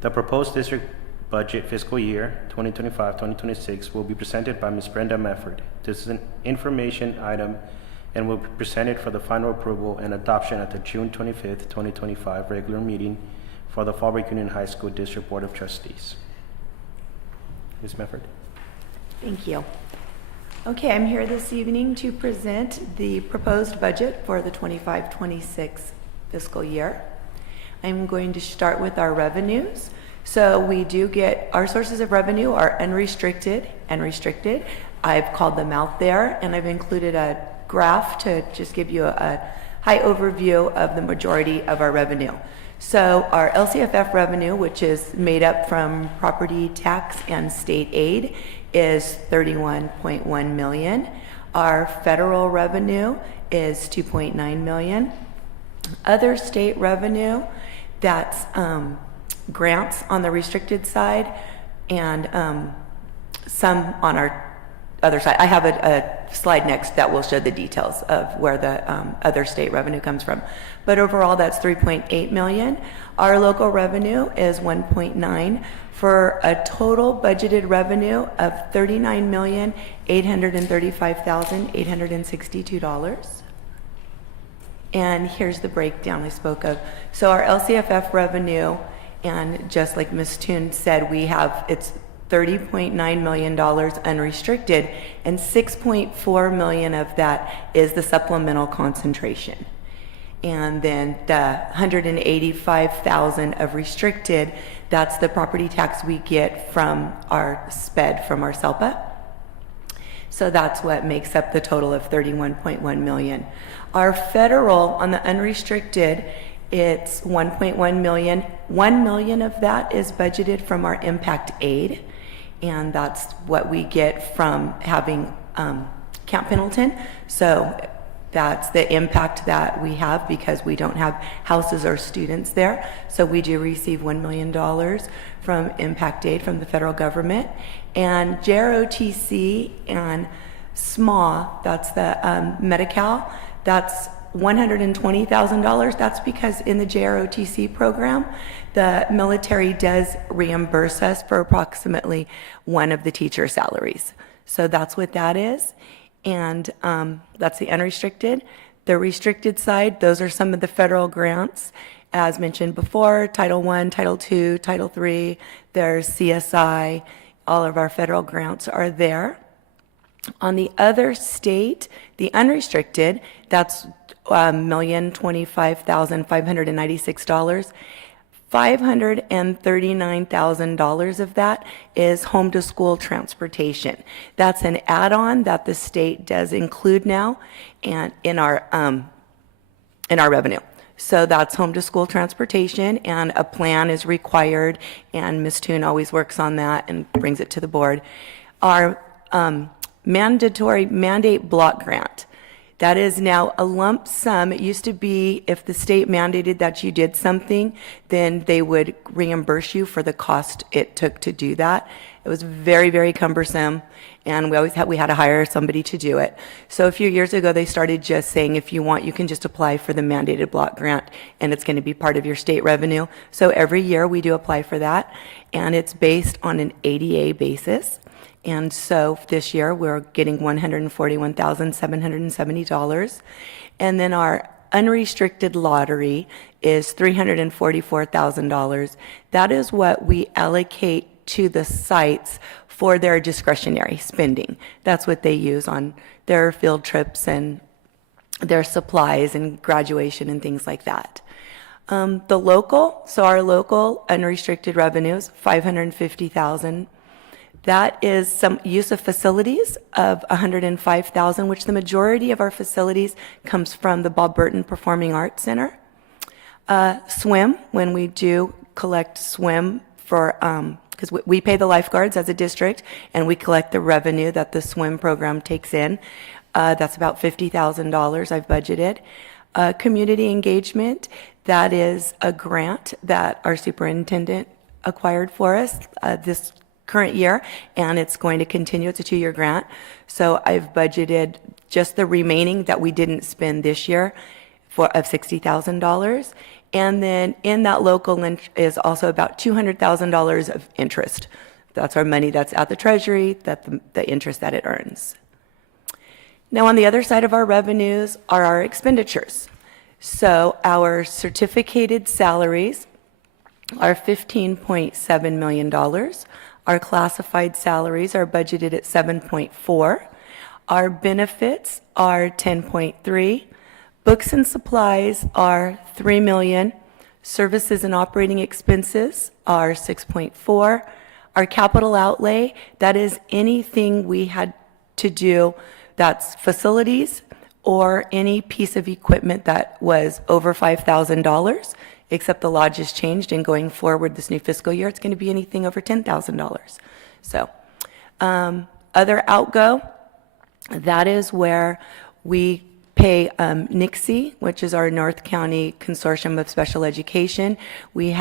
The proposed district budget fiscal year 2025-2026 will be presented by Ms. Brenda Mefford. This is an information item and will be presented for the final approval and adoption at the June 25th, 2025 regular meeting for the Fallbrook Union High School District Board of Trustees. Ms. Mefford. Thank you. Okay, I'm here this evening to present the proposed budget for the 25-26 fiscal year. I'm going to start with our revenues. So we do get, our sources of revenue are unrestricted and restricted. I've called them out there, and I've included a graph to just give you a high overview of the majority of our revenue. So our LCFF revenue, which is made up from property tax and state aid, is $31.1 million. Our federal revenue is $2.9 million. Other state revenue, that's grants on the restricted side and some on our other side. I have a slide next that will show the details of where the other state revenue comes from. But overall, that's $3.8 million. Our local revenue is $1.9 for a total budgeted revenue of $39,835,862. And here's the breakdown I spoke of. So our LCFF revenue, and just like Ms. Toon said, it's $30.9 million unrestricted, and $6.4 million of that is the supplemental concentration. And then the $185,000 of restricted, that's the property tax we get from our SPED, from our SELPA. So that's what makes up the total of $31.1 million. Our federal, on the unrestricted, it's $1.1 million. $1 million of that is budgeted from our impact aid, and that's what we get from having Camp Pendleton. So that's the impact that we have because we don't have houses or students there. So we do receive $1 million from impact aid from the federal government. And JROTC and SMA, that's the Medi-Cal, that's $120,000. That's because in the JROTC program, the military does reimburse us for approximately one of the teacher salaries. So that's what that is. And that's the unrestricted. The restricted side, those are some of the federal grants. As mentioned before, Title I, Title II, Title III, there's CSI, all of our federal grants are there. On the other state, the unrestricted, that's $1,025,596. $539,000 of that is home to school transportation. That's an add-on that the state does include now and in our revenue. So that's home to school transportation, and a plan is required, and Ms. Toon always works on that and brings it to the board. Our mandatory mandate block grant. That is now a lump sum. It used to be if the state mandated that you did something, then they would reimburse you for the cost it took to do that. It was very, very cumbersome, and we had to hire somebody to do it. So a few years ago, they started just saying, if you want, you can just apply for the mandated block grant, and it's going to be part of your state revenue. So every year we do apply for that, and it's based on an ADA basis. And so this year we're getting $141,770. And then our unrestricted lottery is $344,000. That is what we allocate to the sites for their discretionary spending. That's what they use on their field trips and their supplies and graduation and things like that. Our local unrestricted revenues, $550,000. That is some use of facilities of $105,000, which the majority of our facilities comes from the Bob Burton Performing Arts Center. Swim, when we do collect swim for, because we pay the lifeguards as a district, and we collect the revenue that the swim program takes in. That's about $50,000 I've budgeted. Community engagement, that is a grant that our superintendent acquired for us this current year, and it's going to continue. It's a 2-year grant. So I've budgeted just the remaining that we didn't spend this year, of $60,000. And then in that local is also about $200,000 of interest. That's our money that's at the Treasury, the interest that it earns. Now, on the other side of our revenues are our expenditures. So our certificated salaries are $15.7 million. Our classified salaries are budgeted at 7.4. Our benefits are 10.3. Books and supplies are 3 million. Services and operating expenses are 6.4. Our capital outlay, that is anything we had to do that's facilities or any piece of equipment that was over $5,000, except the lodge has changed, and going forward this new fiscal year, it's going to be anything over $10,000. So, other outgo, that is where we pay NICSE, which is our North County Consortium of Special Education. We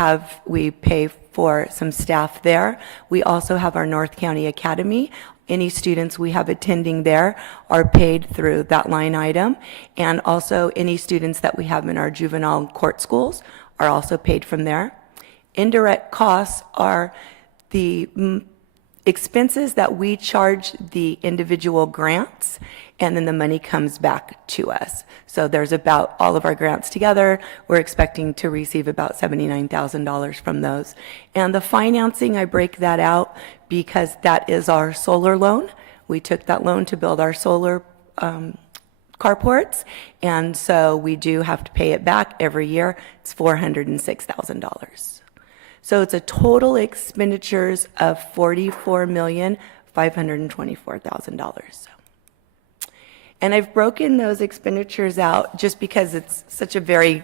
pay for some staff there. We also have our North County Academy. Any students we have attending there are paid through that line item. And also any students that we have in our juvenile court schools are also paid from there. Indirect costs are the expenses that we charge the individual grants, and then the money comes back to us. So there's about all of our grants together, we're expecting to receive about $79,000 from those. And the financing, I break that out because that is our solar loan. We took that loan to build our solar carports, and so we do have to pay it back every year. It's $406,000. So it's a total expenditures of $44,524,000. And I've broken those expenditures out just because it's such a very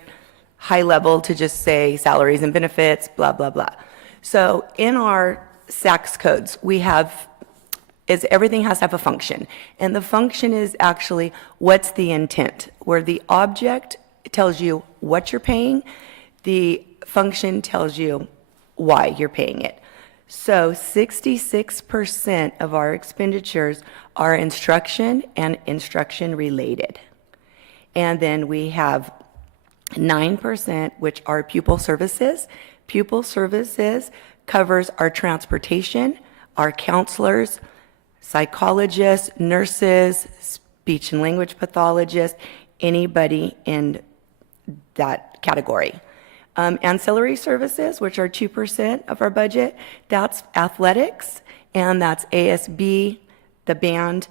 high level to just say salaries and benefits, blah, blah, blah. So in our SACS codes, we have, everything has to have a function. And the function is actually what's the intent, where the object tells you what you're paying, the function tells you why you're paying it. So 66% of our expenditures are instruction and instruction related. And then we have 9%, which are pupil services. Pupil services covers our transportation, our counselors, psychologists, nurses, speech and language pathologists, anybody in that category. Ancillary services, which are 2% of our budget, that's athletics, and that's ASB, the band,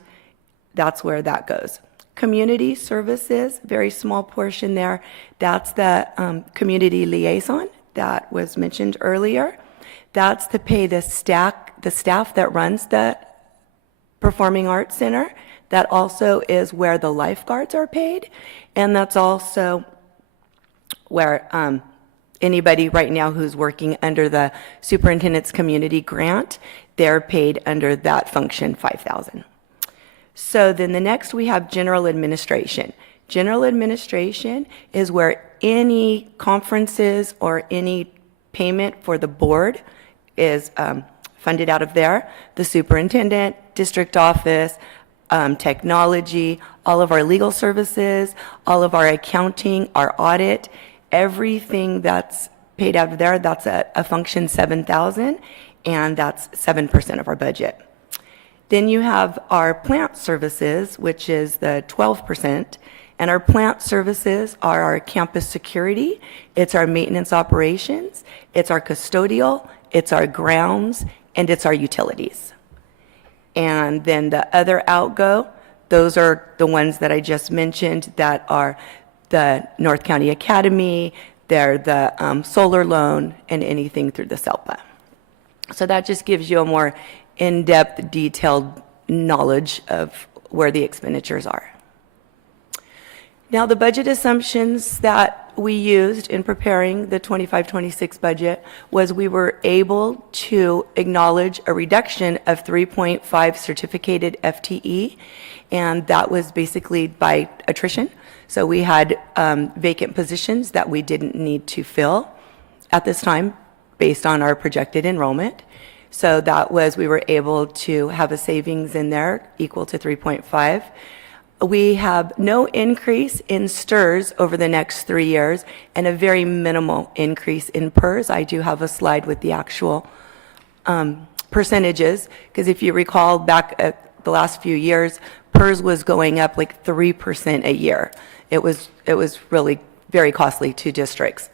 that's where that goes. Community services, very small portion there, that's the community liaison that was mentioned earlier. That's to pay the staff that runs the Performing Arts Center. That also is where the lifeguards are paid, and that's also where anybody right now who's working under the superintendent's community grant, they're paid under that function $5,000. So then the next we have general administration. General administration is where any conferences or any payment for the board is funded out of there. The superintendent, district office, technology, all of our legal services, all of our accounting, our audit, everything that's paid out of there, that's a function $7,000, and that's 7% of our budget. Then you have our plant services, which is the 12%, and our plant services are our campus security, it's our maintenance operations, it's our custodial, it's our grounds, and it's our utilities. And then the other outgo, those are the ones that I just mentioned that are the North County Academy, they're the solar loan, and anything through the SELPA. So that just gives you a more in-depth, detailed knowledge of where the expenditures are. Now, the budget assumptions that we used in preparing the 25-26 budget was we were able to acknowledge a reduction of 3.5 certificated FTE, and that was basically by attrition. So we had vacant positions that we didn't need to fill at this time based on our projected enrollment. So that was, we were able to have a savings in there equal to 3.5. We have no increase in STRS over the next 3 years and a very minimal increase in PERS. I do have a slide with the actual percentages, because if you recall back at the last few years, PERS was going up like 3% a year. It was really very costly to districts.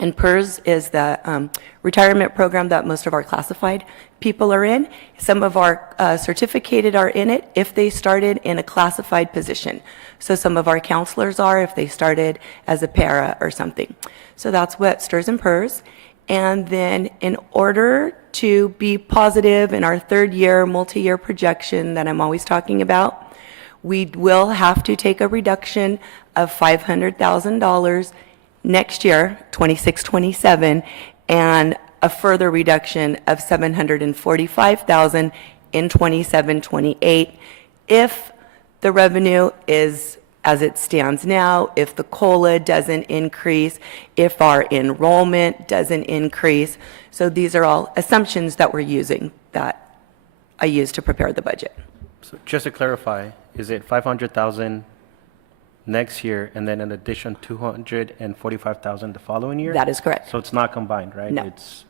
And PERS is the retirement program that most of our classified people are in. Some of our certificated are in it if they started in a classified position. So some of our counselors are if they started as a para or something. So that's what STRS and PERS. And then in order to be positive in our third year, multi-year projection that I'm always talking about, we will have to take a reduction of $500,000 next year, 26-27, and a further reduction of $745,000 in 27-28 if the revenue is as it stands now, if the COLA doesn't increase, if our enrollment doesn't increase. So these are all assumptions that we're using, that I use to prepare the budget. So just to clarify, is it 500,000 next year and then in addition 245,000 the following year? That is correct. So it's not combined, right? No. It's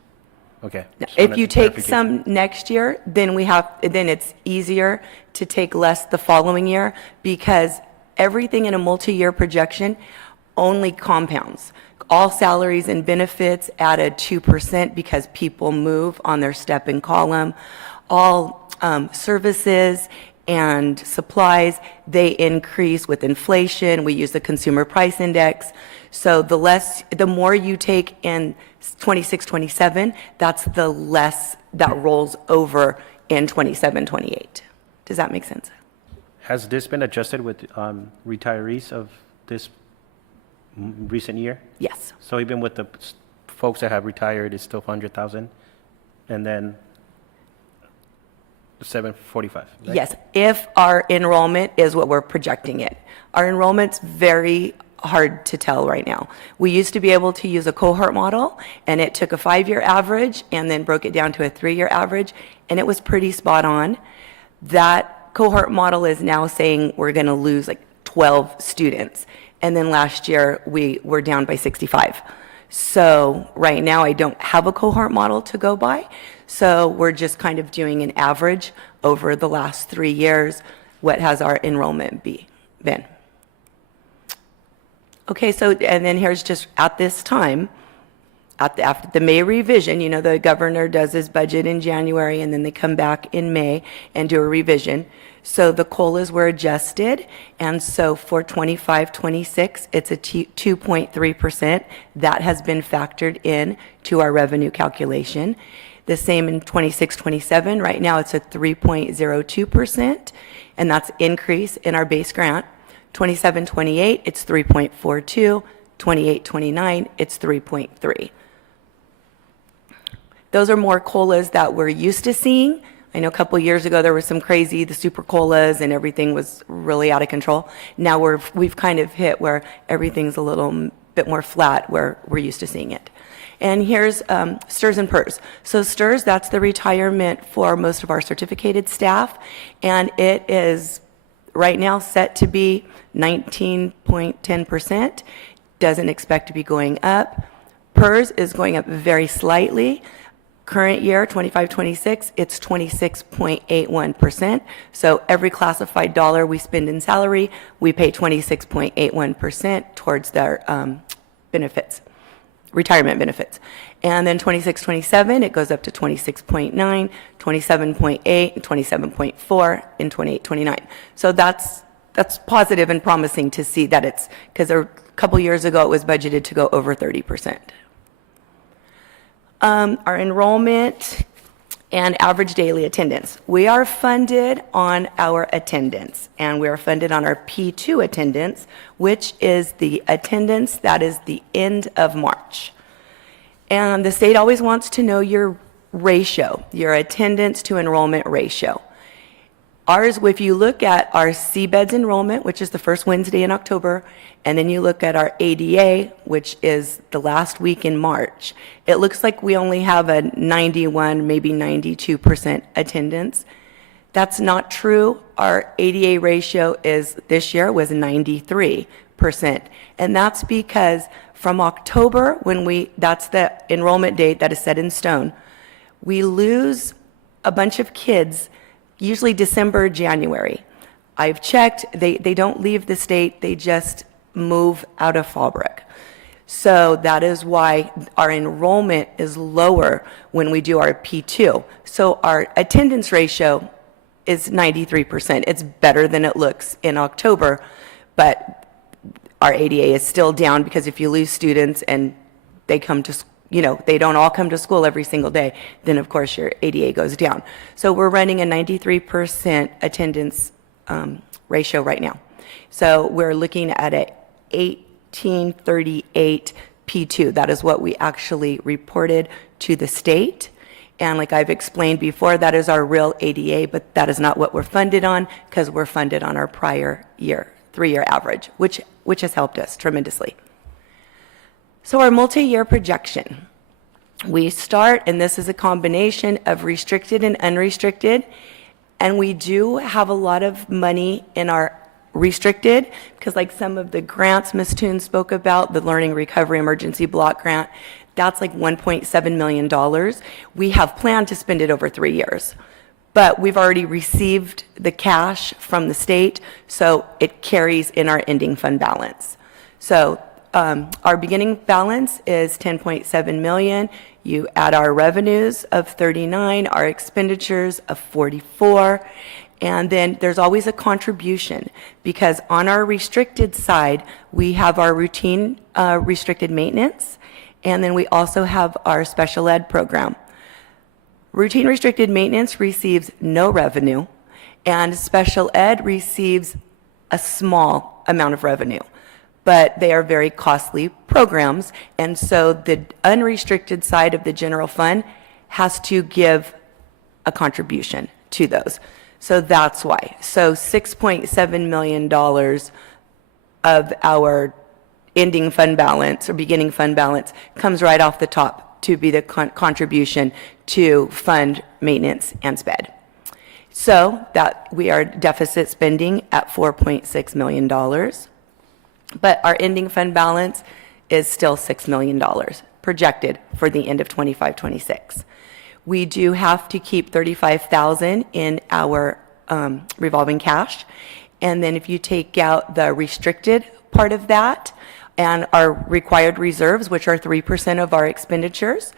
okay. No. Just If wanted you take clarification. some next year, then it's easier to take less the following year, because everything in a multi-year projection only compounds. All salaries and benefits added 2% because people move on their step and column. All services and supplies, they increase with inflation. We use the consumer price index. So the more you take in 26, 27, that's the less that rolls over in 27, 28. Does that make sense? Has this been adjusted with retirees of this recent year? Yes. So even with the folks that have retired, it's still 100,000, and then 745. Right? Yes, if our enrollment is what we're projecting it. Our enrollment's very hard to tell right now. We used to be able to use a cohort model, and it took a 5-year average and then broke it down to a 3-year average, and it was pretty spot on. That cohort model is now saying we're going to lose like 12 students, and then last year we were down by 65. So right now I don't have a cohort model to go by, so we're just kind of doing an average over the last 3 years. What has our enrollment been? Okay, so and then here's just at this time, after the May revision, the governor does his budget in January, and then they come back in May and do a revision. So the COLAs were adjusted, and so for 25-26, it's a 2.3%. That has been factored in to our revenue calculation. The same in 26-27. Right now, it's a 3.02%, and that's increase in our base grant. 27-28, it's 3.42. 28-29, it's 3.3. Those are more COLAs that we're used to seeing. I know a couple years ago there was some crazy, the super COLAs, and everything was really out of control. Now we've kind of hit where everything's a little bit more flat, where we're used to seeing it. And here's STRS and PERS. So STRS, that's the retirement for most of our certificated staff, and it is right now set to be 19.10%. Doesn't expect to be going up. PERS is going up very slightly. Current year, 25-26, it's 26.81%. So every classified dollar we spend in salary, we pay 26.81% towards their benefits, retirement benefits. And then 26-27, it goes up to 26.9, 27.8, and 27.4 in 28-29. So that's positive and promising to see that it's, because a couple years ago it was budgeted to go over 30%. Our enrollment and average daily attendance. We are funded on our attendance, and we are funded on our P2 attendance, which is the attendance that is the end of March. And the state always wants to know your ratio, your attendance to enrollment ratio. Ours, if you look at our CBEDS enrollment, which is the first Wednesday in October, and then you look at our ADA, which is the last week in March, it looks like we only have a 91, maybe 92% attendance. That's not true. Our ADA ratio is, this year, was 93%. And that's because from October, that's the enrollment date that is set in stone, we lose a bunch of kids, usually December, January. I've checked, they don't leave the state, they just move out of Fallbrook. So that is why our enrollment is lower when we do our P2. So our attendance ratio is 93%. It's better than it looks in October, but our ADA is still down because if you lose students and they come to, they don't all come to school every single day, then of course your ADA goes down. So we're running a 93% attendance ratio right now. So we're looking at a 1838 P2. That is what we actually reported to the state. And like I've explained before, that is our real ADA, but that is not what we're funded on because we're funded on our prior year, 3-year average, which has helped us tremendously. So our multi-year projection. We start, and this is a combination of restricted and unrestricted, and we do have a lot of money in our restricted, because like some of the grants Ms. Toon spoke about, the Learning Recovery Emergency Block Grant, that's like $1.7 million. We have planned to spend it over 3 years, but we've already received the cash from the state, so it carries in our ending fund balance. So our beginning balance is 10.7 million. You add our revenues of 39, our expenditures of 44, and then there's always a contribution because on our restricted side, we have our routine restricted maintenance, and then we also have our special ed program. Routine restricted maintenance receives no revenue, and special ed receives a small amount of revenue, but they are very costly programs, and so the unrestricted side of the general fund has to give a contribution to those. So that's why. So $6.7 million of our ending fund balance or beginning fund balance comes right off the top to be the contribution to fund maintenance and SPED. So that we are deficit spending at $4.6 million, but our ending fund balance is still $6 million projected for the end of 25-26. We do have to keep $35,000 in our revolving cash. And then if you take out the restricted part of that and our required reserves, which are 3% of our expenditures,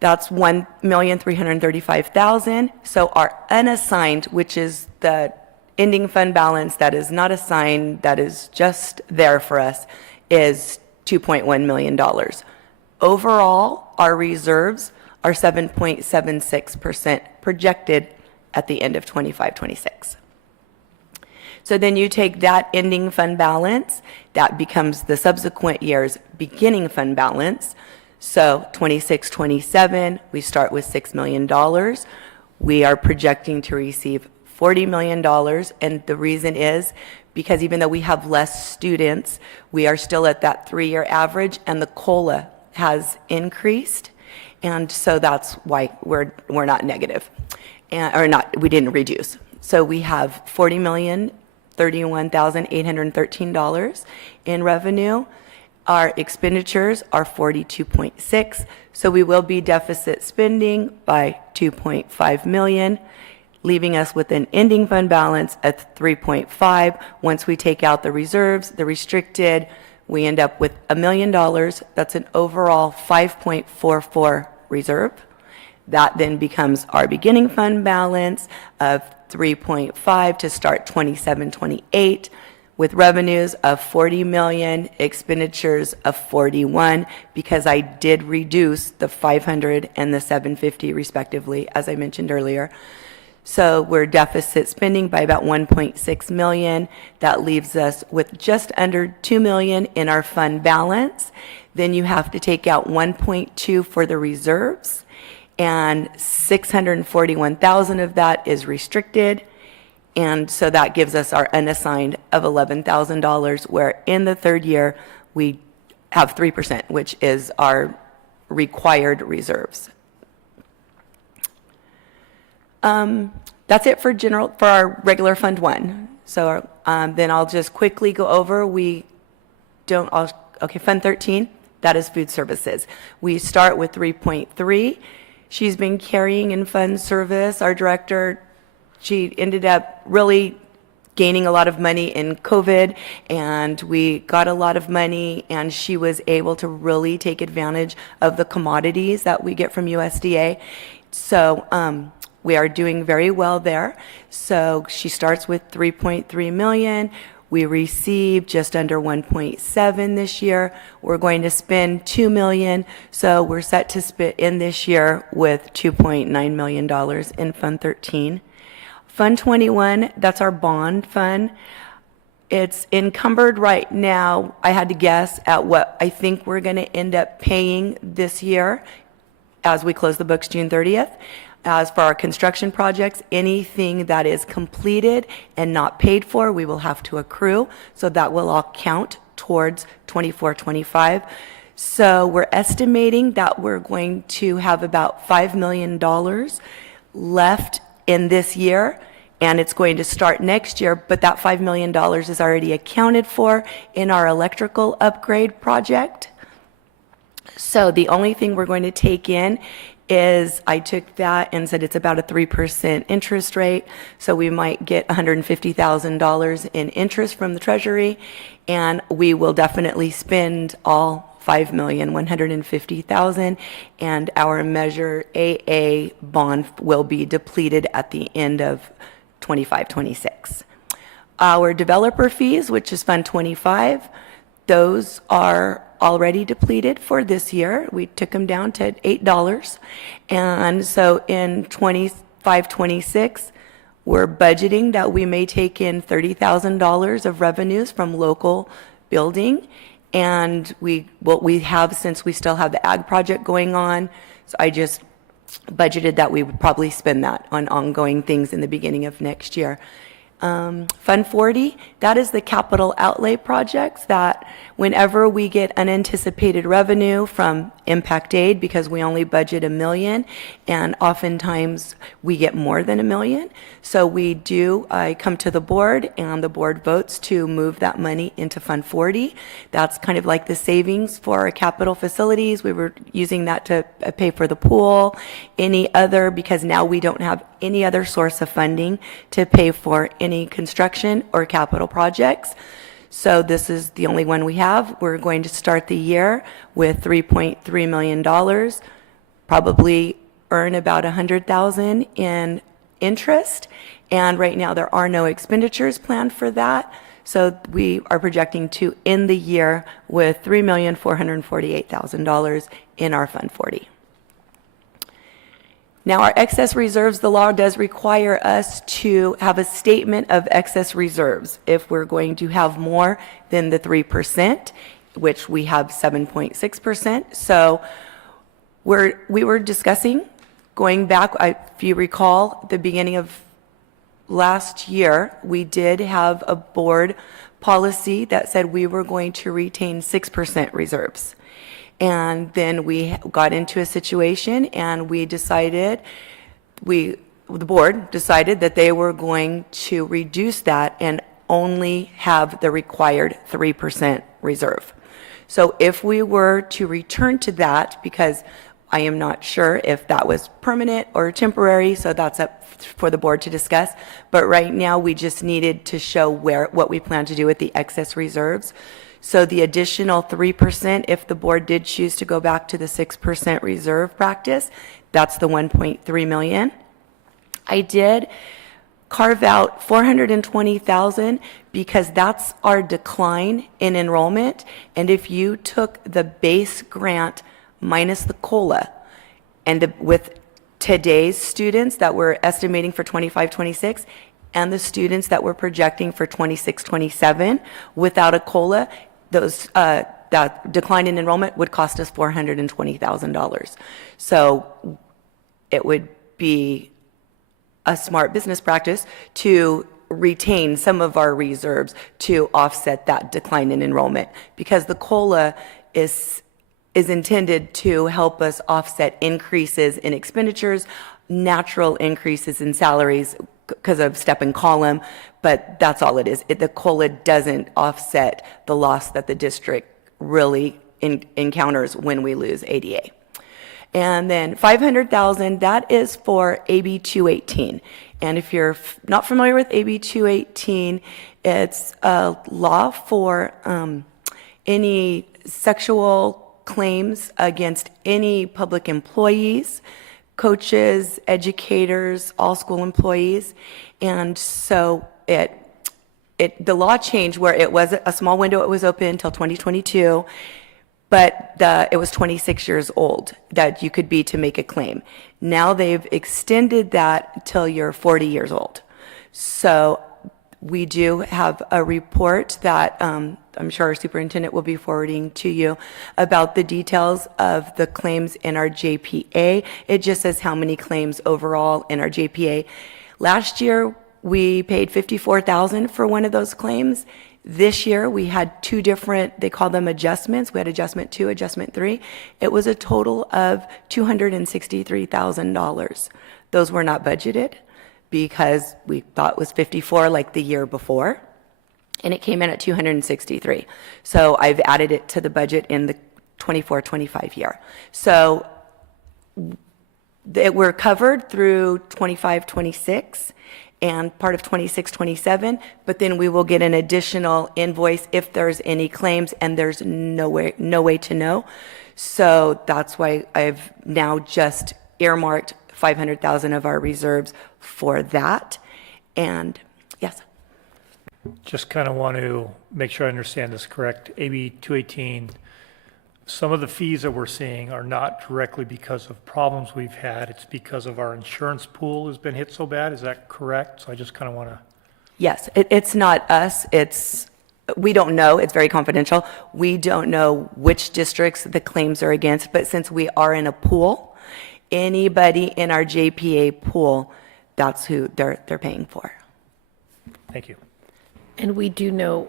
that's $1,335,000. So our unassigned, which is the ending fund balance that is not assigned, that is just there for us, is $2.1 million. Overall, our reserves are 7.76% projected at the end of 25-26. So then you take that ending fund balance, that becomes the subsequent year's beginning fund balance. So 26-27, we start with $6 million. We are projecting to receive $40 million, and the reason is because even though we have less students, we are still at that 3-year average, and the COLA has increased. And so that's why we're not negative, we didn't reduce. So we have $40,031,813 in revenue. Our expenditures are 42.6, so we will be deficit spending by 2.5 million, leaving us with an ending fund balance at 3.5. Once we take out the reserves, the restricted, we end up with $1 million. That's an overall 5.44 reserve. That then becomes our beginning fund balance of 3.5 to start 27-28, with revenues of 40 million, expenditures of 41, because I did reduce the 500 and the 750 respectively, as I mentioned earlier. So we're deficit spending by about 1.6 million. That leaves us with just under 2 million in our fund balance. Then you have to take out 1.2 for the reserves, and 641,000 of that is restricted. And so that gives us our unassigned of $11,000, where in the 3rd year we have 3%, which is our required reserves. That's it for our regular Fund 1. So then I'll just quickly go over. Fund 13, that is food services. We start with 3.3. She's been carrying in fund service. Our director, she ended up really gaining a lot of money in COVID, and we got a lot of money, and she was able to really take advantage of the commodities that we get from USDA. So we are doing very well there. So she starts with 3.3 million. We received just under 1.7 this year. We're going to spend 2 million. So we're set to end this year with $2.9 million in Fund 13. Fund 21, that's our bond fund. It's encumbered right now. I had to guess at what I think we're going to end up paying this year as we close the books June 30th. As for our construction projects, anything that is completed and not paid for, we will have to accrue. So that will all count towards 24-25. So we're estimating that we're going to have about $5 million left in this year, and it's going to start next year, but that $5 million is already accounted for in our electrical upgrade project. So the only thing we're going to take in is I took that and said it's about a 3% interest rate, so we might get $150,000 in interest from the Treasury, and we will definitely spend all $5,150,000, and our Measure AA bond will be depleted at the end of 25-26. Our developer fees, which is Fund 25, those are already depleted for this year. We took them down to $8. And so in 25-26, we're budgeting that we may take in $30,000 of revenues from local building. And we have, since we still have the ag project going on, so I just budgeted that we would probably spend that on ongoing things in the beginning of next year. Fund 40, that is the capital outlay projects that whenever we get unanticipated revenue from impact aid, because we only budget $1 million, and oftentimes we get more than $1 million. So I come to the board, and the board votes to move that money into Fund 40. That's kind of like the savings for our capital facilities. We were using that to pay for the pool, because now we don't have any other source of funding to pay for any construction or capital projects. So this is the only one we have. We're going to start the year with $3.3 million, probably earn about $100,000 in interest. And right now there are no expenditures planned for that. So we are projecting to end the year with $3,448,000 in our Fund 40. Now, our excess reserves, the law does require us to have a statement of excess reserves if we're going to have more than the 3%, which we have 7.6%. So we were discussing going back, if you recall, the beginning of last year, we did have a board policy that said we were going to retain 6% reserves. And then we got into a situation, and the board decided that they were going to reduce that and only have the required 3% reserve. So if we were to return to that, because I am not sure if that was permanent or temporary, so that's up for the board to discuss. But right now, we just needed to show what we plan to do with the excess reserves. So the additional 3%, if the board did choose to go back to the 6% reserve practice, that's the 1.3 million. I did carve out 420,000 because that's our decline in enrollment. And if you took the base grant minus the COLA, and with today's students that we're estimating for 25-26, and the students that we're projecting for 26-27, without a COLA, that decline in enrollment would cost us $420,000. So it would be a smart business practice to retain some of our reserves to offset that decline in enrollment, because the COLA is intended to help us offset increases in expenditures, natural increases in salaries because of step and column, but that's all it is. The COLA doesn't offset the loss that the district really encounters when we lose ADA. And then 500,000, that is for AB 218. And if you're not familiar with AB 218, it's a law for any sexual claims against any public employees, coaches, educators, all school employees. And so the law changed where it was a small window, it was open until 2022, but it was 26 years old that you could be to make a claim. Now they've extended that till you're 40 years old. So we do have a report that I'm sure our superintendent will be forwarding to you about the details of the claims in our JPA. It just says how many claims overall in our JPA. Last year, we paid $54,000 for one of those claims. This year, we had two different, they call them adjustments. We had adjustment 2, adjustment 3. It was a total of $263,000. Those were not budgeted because we thought it was 54 like the year before, and it came in at 263. So I've added it to the budget in the 24-25 year. So we're covered through 25-26 and part of 26-27, but then we will get an additional invoice if there's any claims, and there's no way to know. So that's why I've now just earmarked 500,000 of our reserves for that. And yes. Just kind of want to make sure I understand this correct. AB 218, some of the fees that we're seeing are not directly because of problems we've had. It's because of our insurance pool has been hit so bad. Is that correct? So I just kind of want to. Yes, it's not us. We don't know. It's very confidential. We don't know which districts the claims are against, but since we are in a pool, anybody in our JPA pool, that's who they're paying for. Thank you. And we do know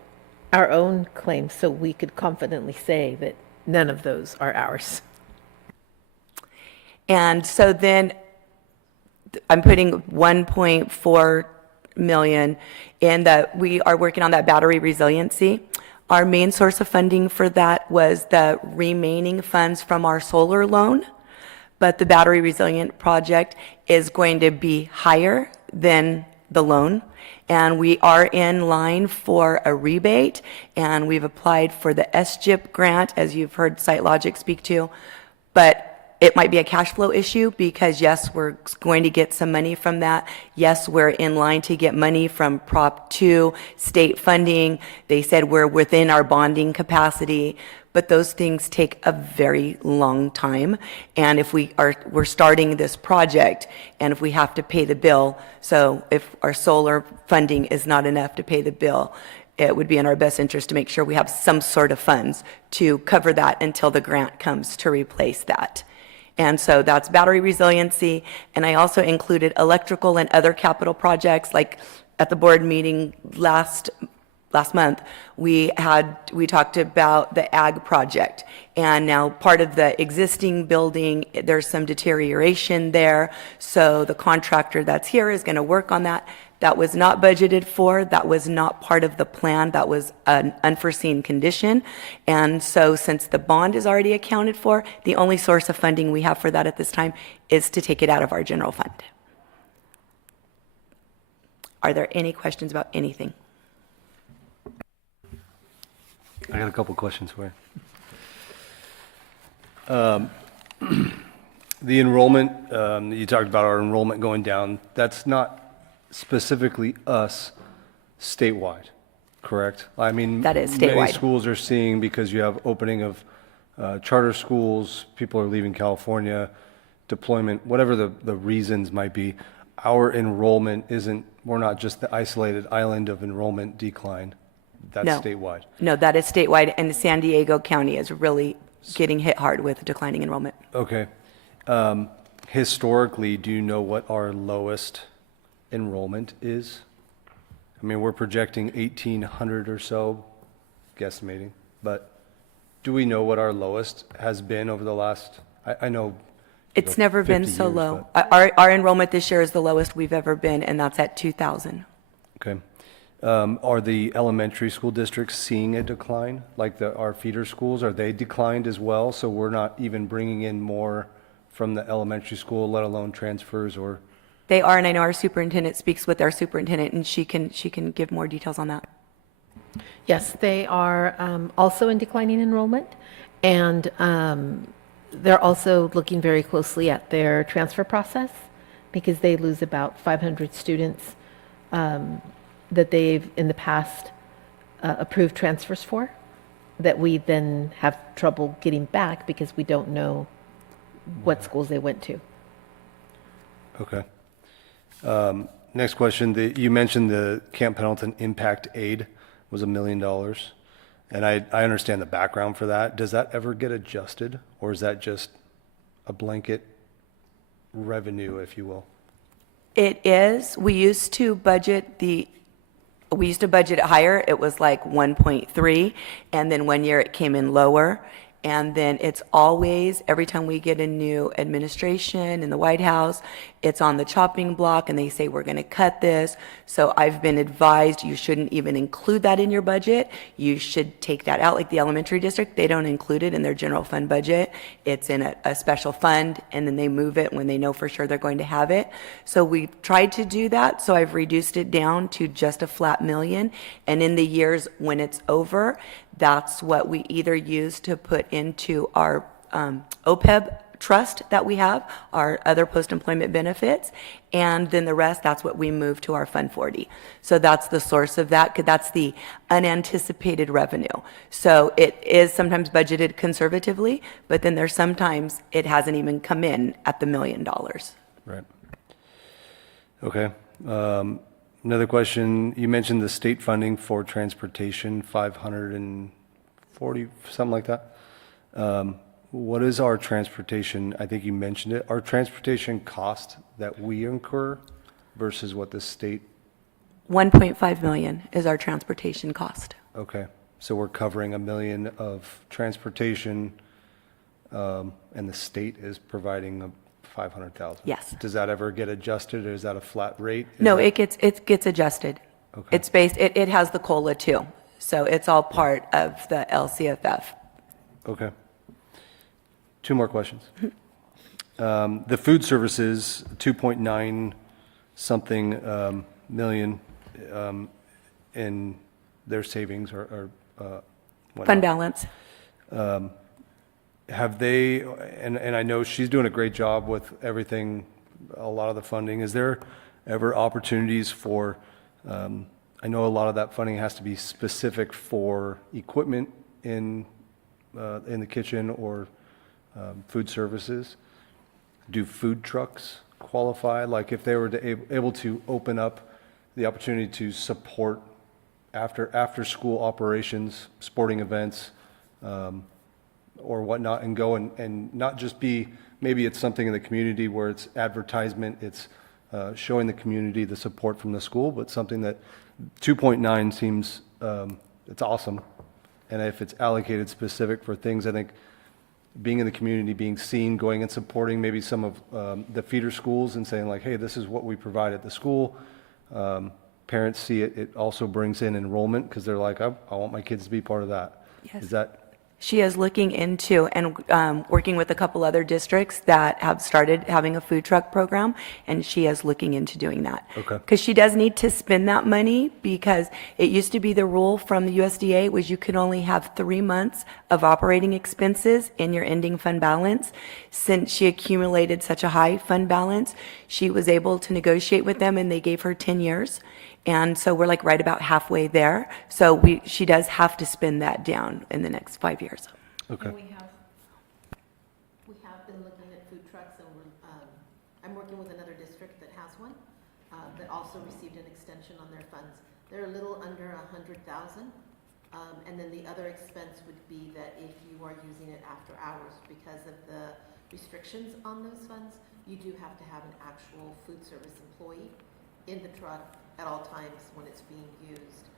our own claims, so we could confidently say that none of those are ours. And so then I'm putting 1.4 million in that. We are working on that battery resiliency. Our main source of funding for that was the remaining funds from our solar loan, but the battery resilient project is going to be higher than the loan. And we are in line for a rebate, and we've applied for the SGIP grant, as you've heard SiteLogic speak to. But it might be a cash flow issue because, yes, we're going to get some money from that. Yes, we're in line to get money from Prop 2, state funding. They said we're within our bonding capacity. But those things take a very long time. And if we're starting this project, and if we have to pay the bill, so if our solar funding is not enough to pay the bill, it would be in our best interest to make sure we have some sort of funds to cover that until the grant comes to replace that. And so that's battery resiliency. And I also included electrical and other capital projects. Like at the board meeting last month, we talked about the ag project, and now part of the existing building, there's some deterioration there, so the contractor that's here is going to work on that. That was not budgeted for, that was not part of the plan, that was an unforeseen condition, and so since the bond is already accounted for, the only source of funding we have for that at this time is to take it out of our general fund. Are there any questions about anything? I got a couple questions for you. The enrollment, you talked about our enrollment going down. That's not specifically us statewide, correct? I mean, that is many statewide. schools are seeing, because you have opening of charter schools, people are leaving California, deployment, whatever the reasons might be, our enrollment we're not just the isolated island of enrollment decline. That's statewide. No, that is statewide, and San Diego County is really getting hit hard with declining enrollment. Okay. Historically, do you know what our lowest enrollment is? I mean, we're projecting 1,800 or so, guesstimating, but do we know what our lowest has been over the last, I know It's never been 50 so years, low. but- Our enrollment this year is the lowest we've ever been, and that's at 2,000. Okay. Are the elementary school districts seeing a decline? Like our feeder schools, are they declined as well? So we're not even bringing in more from the elementary school, let alone transfers or? They are, and I know our superintendent speaks with our superintendent, and she can give more details on that. Yes, they are also in declining enrollment, and they're also looking very closely at their transfer process because they lose about 500 students that they've in the past approved transfers for, that we then have trouble getting back because we don't know what schools they went to. Okay. Next question. You mentioned the Camp Pendleton Impact Aid was $1 million. And I understand the background for that. Does that ever get adjusted, or is that just a blanket revenue, if you will? It is. We used to budget it higher. It was like 1.3, and then one year it came in lower. And then it's always, every time we get a new administration in the White House, it's on the chopping block and they say, we're going to cut this. So I've been advised you shouldn't even include that in your budget. You should take that out. Like the elementary district, they don't include it in their general fund budget. It's in a special fund, and then they move it when they know for sure they're going to have it. So we've tried to do that. So I've reduced it down to just a flat $1 million. And in the years when it's over, that's what we either use to put into our OPEB trust that we have, our other post-employment benefits, and then the rest, that's what we move to our Fund 40. So that's the source of that, 'cause that's the unanticipated revenue. So it is sometimes budgeted conservatively, but then there's sometimes it hasn't even come in at the $1 million. Right. Okay. Another question. You mentioned the state funding for transportation, 540, something like that. What is our transportation? I think you mentioned it. Our transportation cost that we incur versus what the state? 1.5 million is our transportation cost. Okay. So we're covering $1 million of transportation, and the state is providing 500,000. Yes. Does that ever get adjusted, or is that a flat rate? No, it gets adjusted. Okay. It's based, it has the COLA too. So it's all part of the LCFF. Okay. Two more questions. The food services, 2.9 something million in their savings or whatnot. Fund balance. Have they, and I know she's doing a great job with everything, a lot of the funding. Is there ever opportunities for, I know a lot of that funding has to be specific for equipment in the kitchen or food services. Do food trucks qualify? Like if they were able to open up the opportunity to support after school operations, sporting events, or whatnot, and go and not just be, maybe it's something in the community where it's advertisement, it's showing the community the support from the school, but something that 2.9 seems, it's awesome. And if it's allocated specific for things, I think being in the community, being seen, going and supporting maybe some of the feeder schools and saying like, hey, this is what we provide at the school. Parents see it. It also brings in enrollment because they're like, I want my kids to be part of that. Yes. Is that? She is looking into and working with a couple other districts that have started having a food truck program, and she is looking into doing that. Okay. Because she does need to spend that money, because it used to be the rule from the USDA was you could only have 3 months of operating expenses in your ending fund balance. Since she accumulated such a high fund balance, she was able to negotiate with them, and they gave her 10 years. And so we're like right about halfway there. So she does have to spend that down in the next 5 years. Okay. We have been looking at food trucks, and I'm working with another district that has one, that also received an extension on their funds. They're a little under 100,000. And then the other expense would be that if you are using it after hours, because of the restrictions on those funds, you do have to have an actual food service employee in the truck at all times when it's being used,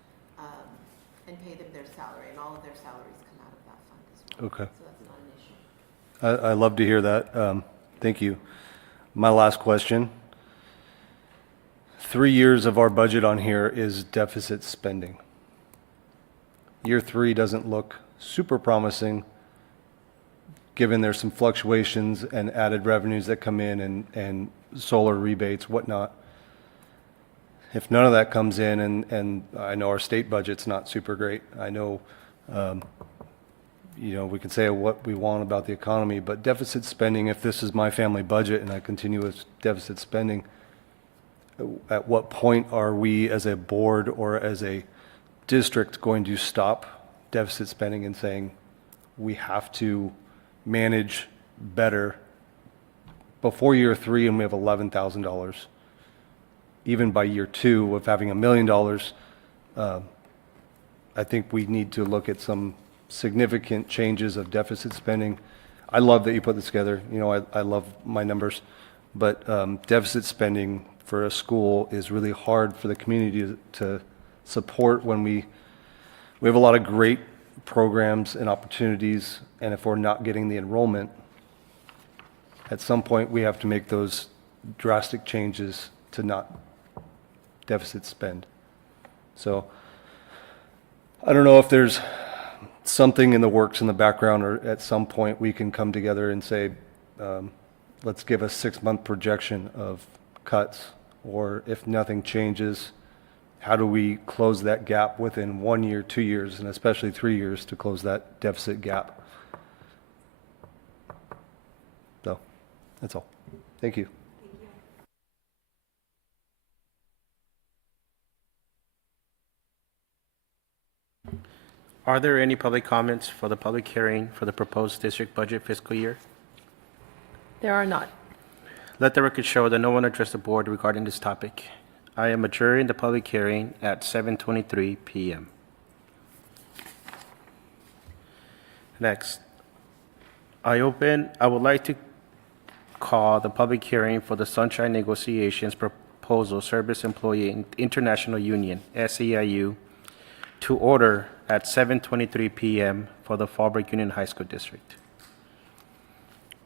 and pay them their salary, and all of their salaries come out of that fund as well. Okay. So that's not an issue. I love to hear that. Thank you. My last question. 3 years of our budget on here is deficit spending. Year 3 doesn't look super promising, given there's some fluctuations and added revenues that come in and solar rebates, whatnot. If none of that comes in, and I know our state budget's not super great, I know, we can say what we want about the economy, but deficit spending, if this is my family budget and I continue with deficit spending, at what point are we as a board or as a district going to stop deficit spending and saying we have to manage better before year 3 and we have $11,000? Even by year 2 of having $1 million, I think we need to look at some significant changes of deficit spending. I love that you put this together. I love my numbers, but deficit spending for a school is really hard for the community to support when we have a lot of great programs and opportunities, and if we're not getting the enrollment, at some point we have to make those drastic changes to not deficit spend. So I don't know if there's something in the works in the background, or at some point we can come together and say, let's give a 6-month projection of cuts, or if nothing changes, how do we close that gap within 1 year, 2 years, and especially 3 years to close that deficit gap? So that's all. Thank you. Are there any public comments for the public hearing for the proposed district budget fiscal year? There are not. Let the record show that no one addressed the board regarding this topic. I am adjourning the public hearing at 7:23 p.m. Next, I would like to call the public hearing for the Sunshine Negotiations Proposal Service Employee International Union, SEIU, to order at 7:23 p.m. for the Fallbrook Union High School District.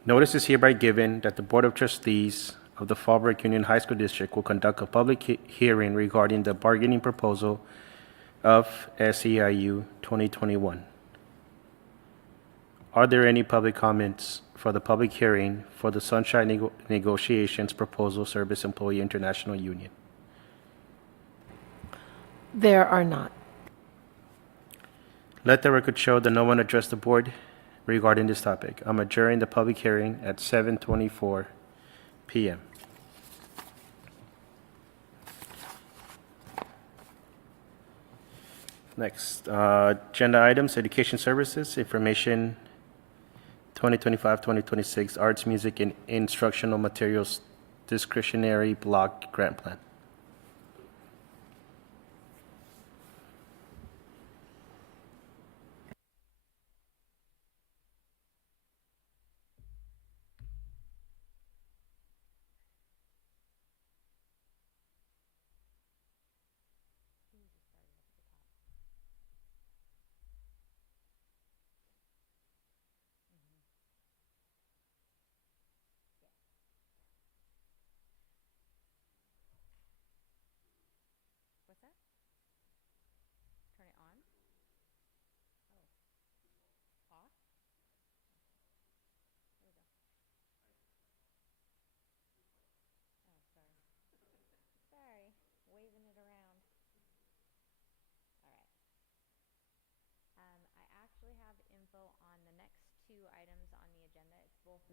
Notice is hereby given that the Board of Trustees of the Fallbrook Union High School District will conduct a public hearing regarding the bargaining proposal of SEIU 2021. Are there any public comments for the public hearing for the Sunshine Negotiations Proposal Service Employee International Union? There are not. Let the record show that no one addressed the board regarding this topic. I'm adjourning the public hearing at 7:24 p.m. Next, agenda items, education services, information 2025-2026, arts, music, and instructional materials discretionary block grant plan.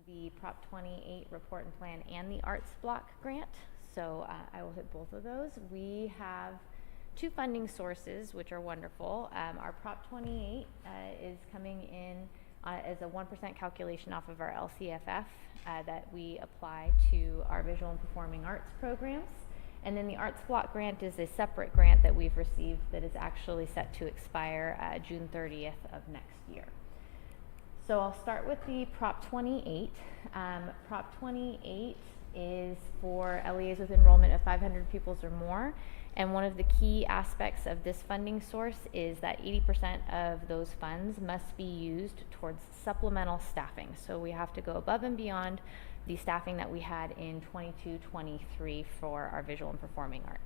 The Prop 28 report and plan and the arts block grant. So I will hit both of those. We have 2 funding sources, which are wonderful. Our Prop 28 is coming in as a 1% calculation off of our LCFF that we apply to our visual and performing arts programs. And then the arts block grant is a separate grant that we've received that is actually set to expire June 30th of next year. So I'll start with the Prop 28. Prop 28 is for LEAs with enrollment of 500 pupils or more, And one of the key aspects of this funding source is that 80% of those funds must be used towards supplemental staffing. So we have to go above and beyond the staffing that we had in 22-23 for our visual and performing arts.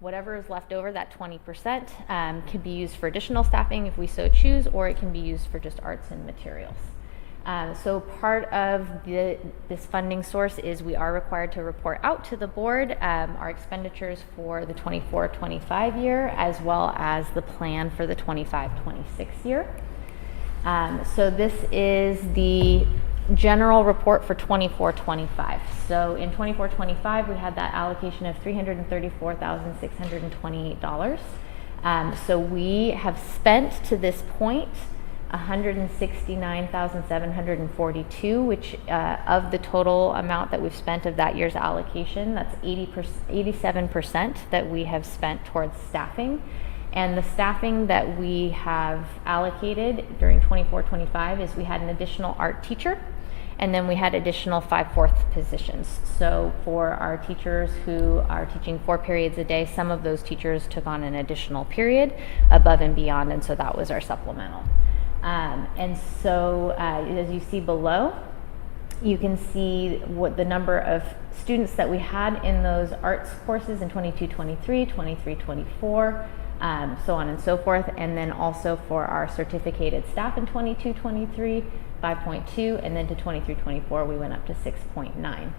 Whatever is left over, that 20%, can be used for additional staffing if we so choose, or it can be used for just arts and materials. So part of this funding source is we are required to report out to the board our expenditures for the 24-25 year, as well as the plan for the 25-26 year. So this is the general report for 24-25. So in 24-25, we had that allocation of $334,628. So we have spent to this point $169,742, which of the total amount that we've spent of that year's allocation, that's 87% that we have spent towards staffing. And the staffing that we have allocated during 24-25 is we had an additional art teacher, and then we had additional 5/4 positions. So for our teachers who are teaching 4 periods a day, some of those teachers took on an additional period above and beyond, and so that was our supplemental. And so as you see below, you can see what the number of students that we had in those arts courses in 22-23, 23-24, so on and so forth. And then also for our certificated staff in 22-23, 5.2, and then to 23-24, we went up to 6.9.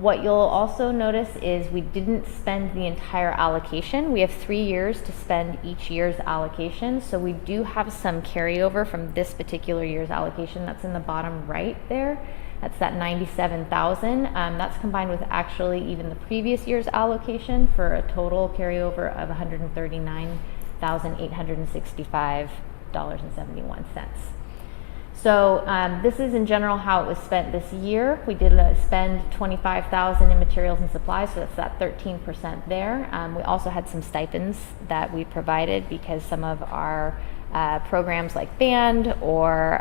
What you'll also notice is we didn't spend the entire allocation. We have 3 years to spend each year's allocation, so we do have some carryover from this particular year's allocation. That's in the bottom right there. That's that $97,000. That's combined with actually even the previous year's allocation for a total carryover of $139,865.71. So this is in general how it was spent this year. We did spend $25,000 in materials and supplies, so that's that 13% there. We also had some stipends that we provided because some of our programs like band or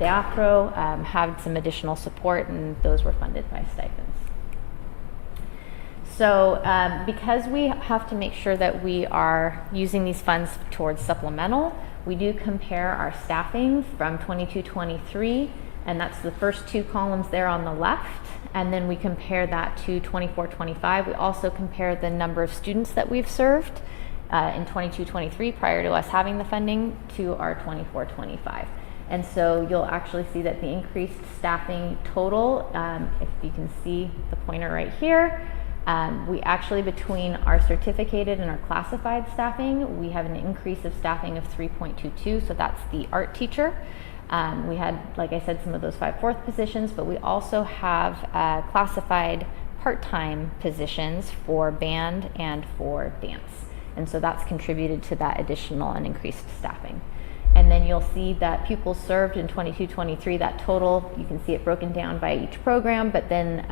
teatro had some additional support, and those were funded by stipends. So because we have to make sure that we are using these funds towards supplemental, we do compare our staffing from 22-23, and that's the first 2 columns there on the left, and then we compare that to 24-25. We also compare the number of students that we've served in 22-23 prior to us having the funding to our 24-25. And so you'll actually see that the increased staffing total, if you can see the pointer right here, we actually, between our certificated and our classified staffing, we have an increase of staffing of 3.22, so that's the art teacher. We had, like I said, some of those 5/4 positions, but we also have classified part-time positions for band and for dance. And so that's contributed to that additional and increased staffing. And then you'll see that pupils served in 22-23, that total, you can see it broken down by each program, but then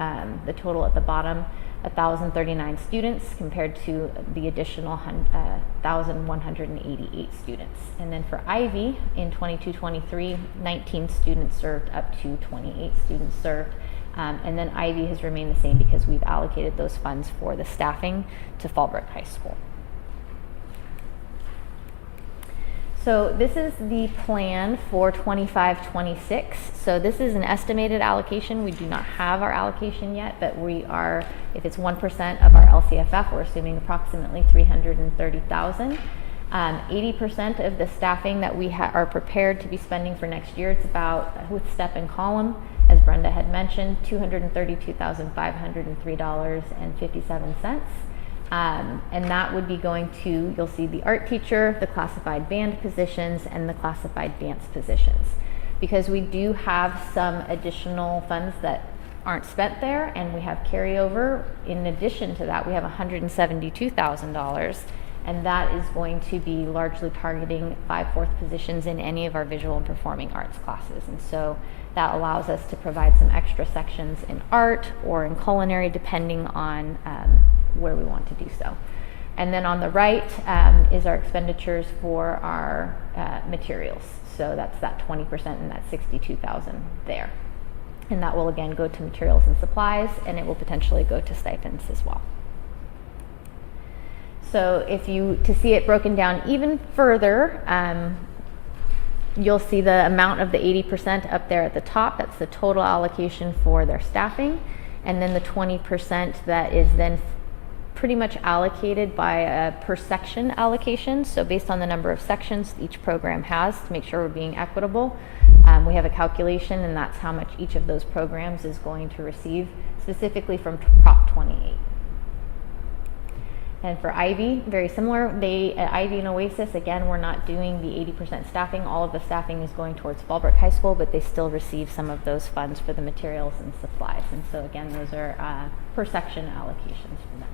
the total at the bottom, 1,039 students compared to the additional 1,188 students. And then for Ivy in 22-23, 19 students served up to 28 students served. And then Ivy has remained the same because we've allocated those funds for the staffing to Fallbrook High School. So this is the plan for 25-26. So this is an estimated allocation. We do not have our allocation yet, but we are, if it's 1% of our LCFF, we're assuming approximately $330,000. 80% of the staffing that we are prepared to be spending for next year, it's about, with step and column, as Brenda had mentioned, $232,503.57. And that would be going to, you'll see the art teacher, the classified band positions, and the classified dance positions. Because we do have some additional funds that aren't spent there, and we have carryover. In addition to that, we have $172,000, and that is going to be largely targeting 5/4 positions in any of our visual and performing arts classes. And so that allows us to provide some extra sections in art or in culinary, depending on where we want to do so. And then on the right is our expenditures for our materials. So that's that 20% and that $62,000 there. And that will again go to materials and supplies, and it will potentially go to stipends as well. So to see it broken down even further, you'll see the amount of the 80% up there at the top. That's the total allocation for their staffing. And then the 20% that is then pretty much allocated by a per section allocation. So based on the number of sections each program has, to make sure we're being equitable, we have a calculation, and that's how much each of those programs is going to receive, specifically from Prop 28. And for Ivy, very similar. At Ivy and Oasis, again, we're not doing the 80% staffing. All of the staffing is going towards Fallbrook High School, but they still receive some of those funds for the materials and supplies. And so again, those are per section allocations for them.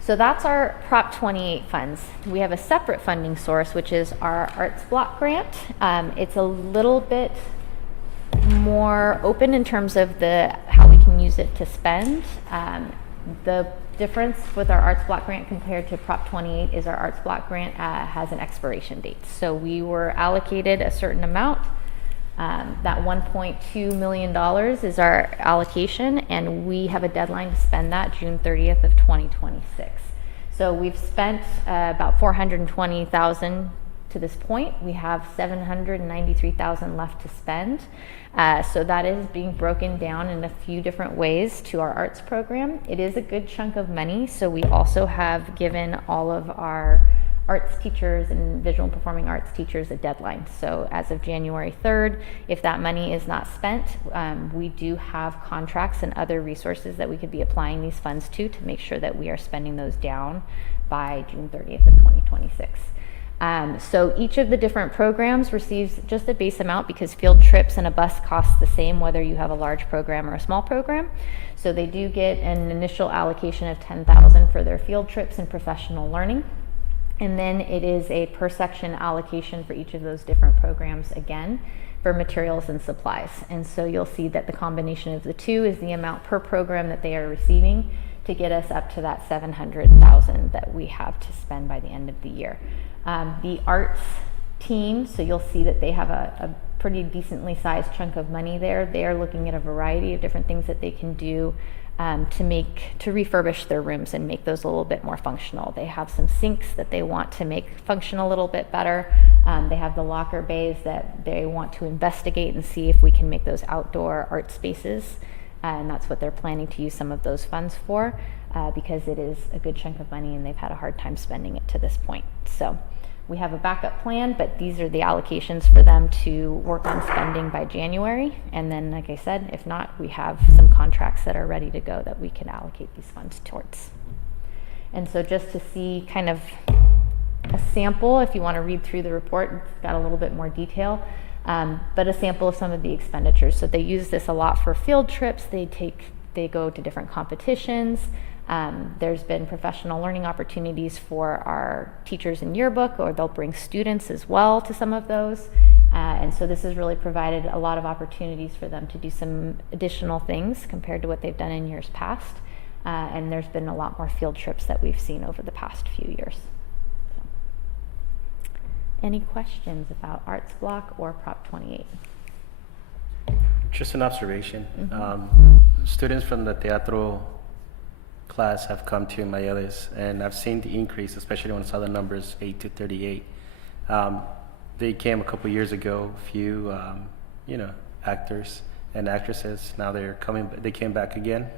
So that's our Prop 28 funds. We have a separate funding source, which is our Arts Block Grant. It's a little bit more open in terms of how we can use it to spend. The difference with our Arts Block Grant compared to Prop 28 is our Arts Block Grant has an expiration date. So we were allocated a certain amount. That $1.2 million is our allocation, and we have a deadline to spend that June 30th of 2026. So we've spent about $420,000 to this point. We have $793,000 left to spend. So that is being broken down in a few different ways to our arts program. It is a good chunk of money, so we also have given all of our arts teachers and visual and performing arts teachers a deadline. So as of January 3rd, if that money is not spent, we do have contracts and other resources that we could be applying these funds to make sure that we are spending those down by June 30th of 2026. So each of the different programs receives just a base amount because field trips and a bus costs the same whether you have a large program or a small program. So they do get an initial allocation of $10,000 for their field trips and professional learning. And then it is a per section allocation for each of those different programs again for materials and supplies. And so you'll see that the combination of the two is the amount per program that they are receiving to get us up to that $700,000 that we have to spend by the end of the year. The arts team, so you'll see that they have a pretty decently sized chunk of money there. They are looking at a variety of different things that they can do to refurbish their rooms and make those a little bit more functional. They have some sinks that they want to make function a little bit better. They have the locker bays that they want to investigate and see if we can make those outdoor art spaces. And that's what they're planning to use some of those funds for because it is a good chunk of money and they've had a hard time spending it to this point. So we have a backup plan, but these are the allocations for them to work on spending by January. And then, like I said, if not, we have some contracts that are ready to go that we can allocate these funds towards. And so just to see kind of a sample, if you want to read through the report, it's got a little bit more detail, but a sample of some of the expenditures. So they use this a lot for field trips. They go to different competitions. There's been professional learning opportunities for our teachers in yearbook, or they'll bring students as well to some of those. And so this has really provided a lot of opportunities for them to do some additional things compared to what they've done in years past. And there's been a lot more field trips that we've seen over the past few years. So. Any questions about Arts Block or Prop 28? Just an observation. Mm-hmm. Students from the teatro class have come to Mayales, and I've seen the increase, especially when I saw the numbers 8 to 38. They came a couple years ago, few, actors and actresses. Now they came back again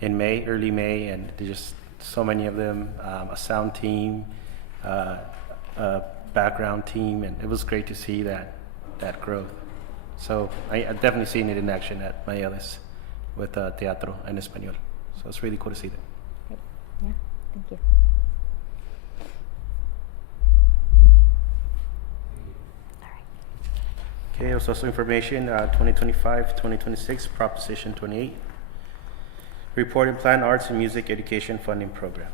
in May, early May, and there's just so many of them, a sound team, a background team, and it was great to see that growth. So I've definitely seen it in action at Mayales with teatro en español. So it's really cool to see that. Great. Yeah, thank you. All right. Okay, there's also information, 2025-2026, Proposition 28, Report and Plan Arts and Music Education Funding Program.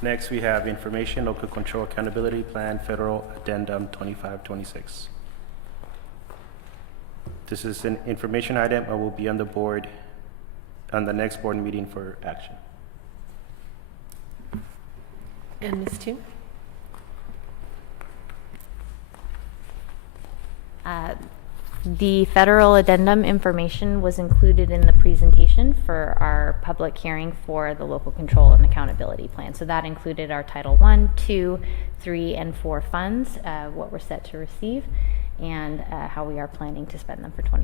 Next, we have information, Local Control Accountability Plan, Federal Addendum 2526. This is an information item that will be on the board on the next board meeting for action. And Ms. Toon? The federal addendum information was included in the presentation for our public hearing for the local control and accountability plan. So that included our Title I, II, III, and IV funds, what we're set to receive, and how we are planning to spend them for 25-26.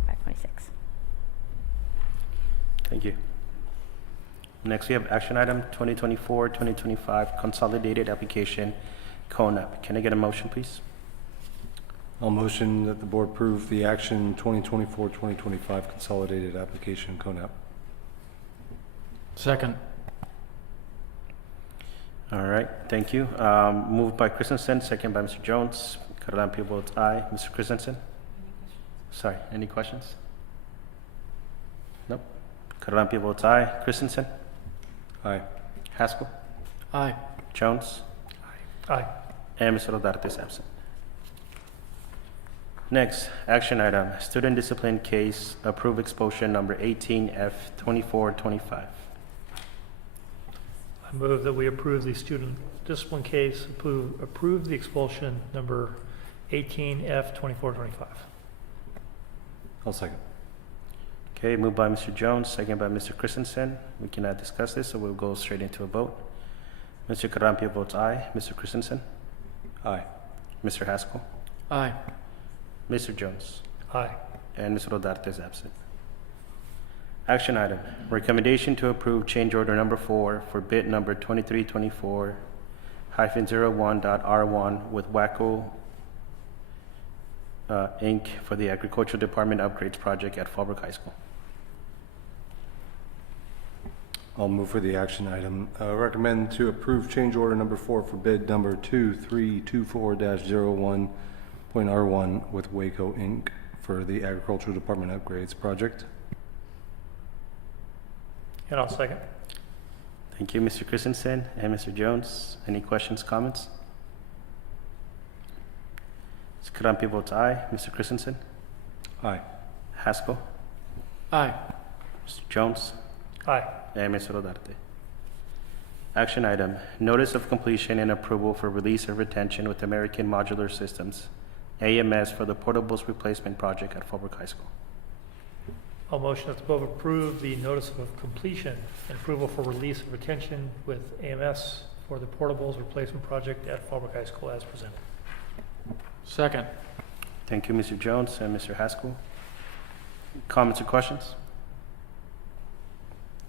Thank you. Next, we have action item 2024-2025 consolidated application, CONAP. Can I get a motion, please? I'll motion that the board approve the action 2024-2025 consolidated application, CONAP. Second. All right, thank you. Moved by Christensen, second by Mr. Jones. Carrampio votes aye. Mr. Christensen? Sorry, any questions? Nope. Carrampio votes aye. Christensen? Aye. Haskell? Aye. Jones? Aye. And Mr. Rodarte is absent. Next, action item, student discipline case, approve expulsion number 18F2425. I move that we approve the student discipline case, approve the expulsion number 18F2425. I'll second. Okay, moved by Mr. Jones, second by Mr. Christensen. We cannot discuss this, so we'll go straight into a vote. Mr. Carrampio votes aye. Mr. Christensen? Aye. Mr. Haskell? Aye. Mr. Jones? Aye. And Mr. Rodarte is absent. Action item, recommendation to approve change order number 4 for bid number 2324-01.R1 with WACO Inc. for the Agricultural Department Upgrades Project at Fallbrook High School. I'll move for the action item. Recommend to approve change order number 4 for bid number 2324-01.R1 with Waco Inc. for the Agricultural Department Upgrades Project. And I'll second. Thank you, Mr. Christensen and Mr. Jones. Any questions, comments? Mr. Carrampio votes aye. Mr. Christensen? Aye. Haskell? Aye. Mr. Jones? Aye. And Mr. Rodarte. Action item, notice of completion and approval for release of retention with American Modular Systems, AMS, for the portables replacement project at Fallbrook High School. I'll motion that the board approve the notice of completion and approval for release of retention with AMS for the portables replacement project at Fallbrook High School as presented. Second. Thank you, Mr. Jones and Mr. Haskell. Comments or questions?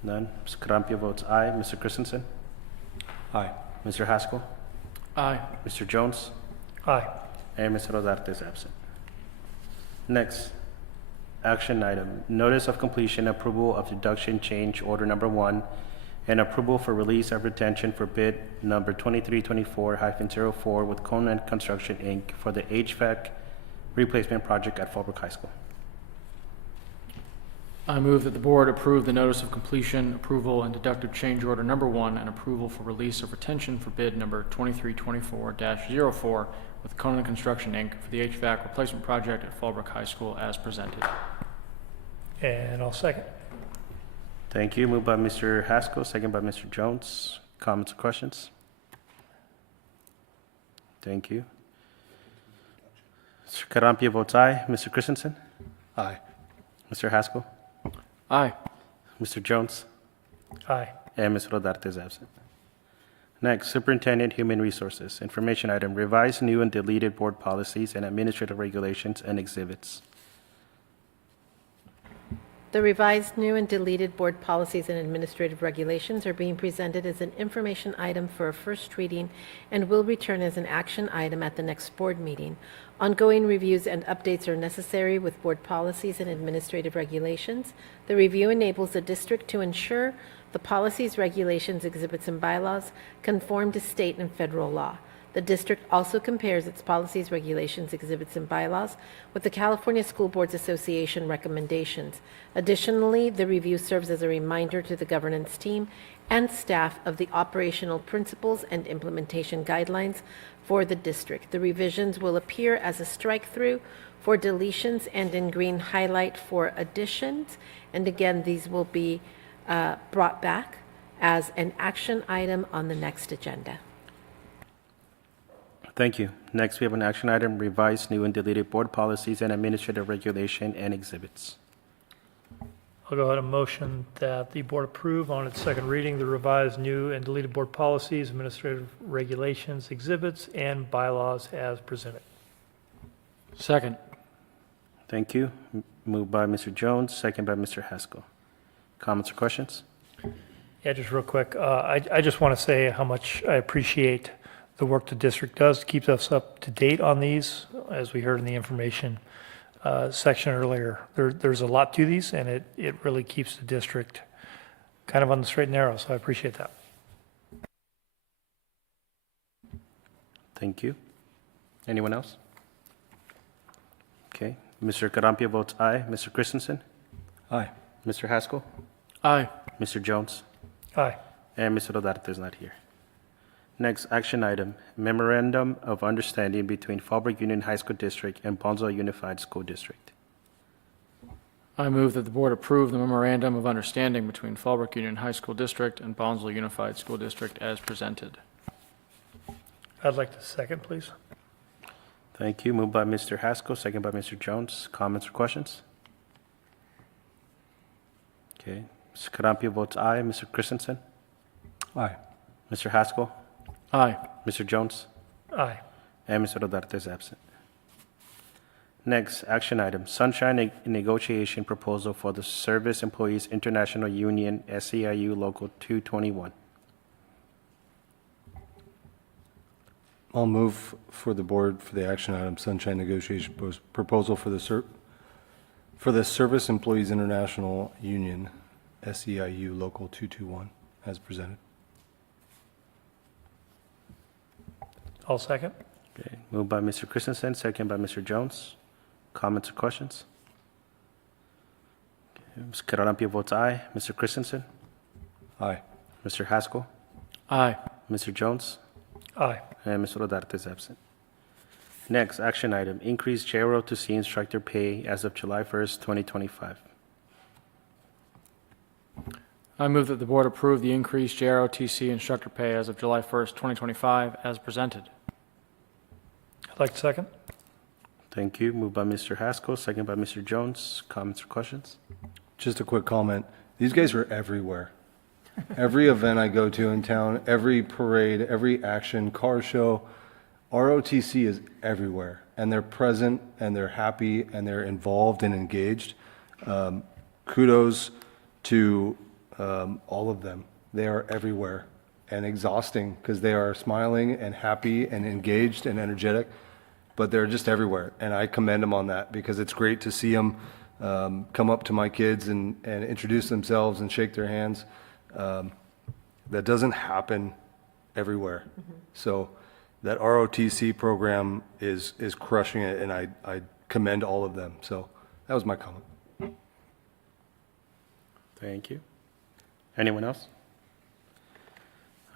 None. Mr. Carrampio votes aye. Mr. Christensen? Aye. Mr. Haskell? Aye. Mr. Jones? Aye. And Mr. Rodarte is absent. Next, action item, notice of completion, approval of deduction change order number 1, and approval for release of retention for bid number 2324-04 with Conan Construction Inc. for the HVAC replacement project at Fallbrook High School. I move that the board approve the notice of completion, approval, and deductive change order number 1 and approval for release of retention for bid number 2324-04 with Conan Construction Inc. for the HVAC replacement project at Fallbrook High School as presented. And I'll second. Thank you. Moved by Mr. Haskell, second by Mr. Jones. Comments or questions? Thank you. Mr. Carrampio votes aye. Mr. Christensen? Aye. Mr. Haskell? Aye. Mr. Jones? Aye. And Ms. Rodarte is absent. Next, Superintendent Human Resources. Information item, revised new and deleted board policies and administrative regulations and exhibits. The revised new and deleted board policies and administrative regulations are being presented as an information item for a first reading and will return as an action item at the next board meeting. Ongoing reviews and updates are necessary with board policies and administrative regulations. The review enables the district to ensure the policies, regulations, exhibits, and bylaws conform to state and federal law. The district also compares its policies, regulations, exhibits, and bylaws with the California School Boards Association recommendations. Additionally, the review serves as a reminder to the governance team and staff of the operational principles and implementation guidelines for the district. The revisions will appear as a strike-through for deletions and in green highlight for additions. And again, these will be brought back as an action item on the next agenda. Thank you. Next, we have an action item, revised, new, and deleted board policies and administrative regulation and exhibits. I'll go ahead and motion that the board approve on its second reading the revised, new, and deleted board policies, administrative regulations, exhibits, and bylaws as presented. Second. Thank you. Moved by Mr. Jones, second by Mr. Haskell. Comments or questions? Yeah, just real quick, I just want to say how much I appreciate the work the district does to keep us up to date on these. As we heard in the information section earlier, there's a lot to these, and it really keeps the district kind of on the straight and narrow, so I appreciate that. Thank you. Anyone else? Okay. Mr. Carampia votes aye. Mr. Christensen? Aye. Mr. Haskell? Aye. Mr. Jones? Aye. And Mr. Rodarte is not here. Next action item, memorandum of understanding between Fallbrook Union High School District and Bonsall Unified School District. I move that the board approve the memorandum of understanding between Fallbrook Union High School District and Bonsall Unified School District as presented. I'd like to second, please. Thank you. Moved by Mr. Haskell, second by Mr. Jones. Comments or questions? Okay. Mr. Carampia votes aye. Mr. Christensen? Aye. Mr. Haskell? Aye. Mr. Jones? Aye. And Mr. Rodarte is absent. Next, action item, sunshine negotiation proposal for the Service Employees International Union, SEIU Local 221. I'll move for the board for the action item, sunshine negotiation proposal for the Service Employees International Union, SEIU Local 221, as presented. I'll second. Okay, moved by Mr. Christensen, second by Mr. Jones. Comments or questions? Okay, Mr. Carampia votes aye. Mr. Christensen? Aye. Mr. Haskell? Aye. Mr. Jones? Aye. And Mr. Rodarte is absent. Next, action item, increase JROTC instructor pay as of July 1st, 2025. I move that the board approve the increased JROTC instructor pay as of July 1st, 2025 as presented. I'd like to second. Thank you. Moved by Mr. Haskell, second by Mr. Jones. Comments or questions? Just a quick comment. These guys are everywhere. Every event I go to in town, every parade, every action, car show, ROTC is everywhere. And they're present, and they're happy, and they're involved and engaged. Kudos to all of them. They are everywhere and exhausting because they are smiling and happy and engaged and energetic, but they're just everywhere. And I commend them on that because it's great to see them come up to my kids and introduce themselves and shake their hands. That doesn't happen everywhere. So that ROTC program is crushing it, and I commend all of them. So that was my comment. Thank you. Anyone else?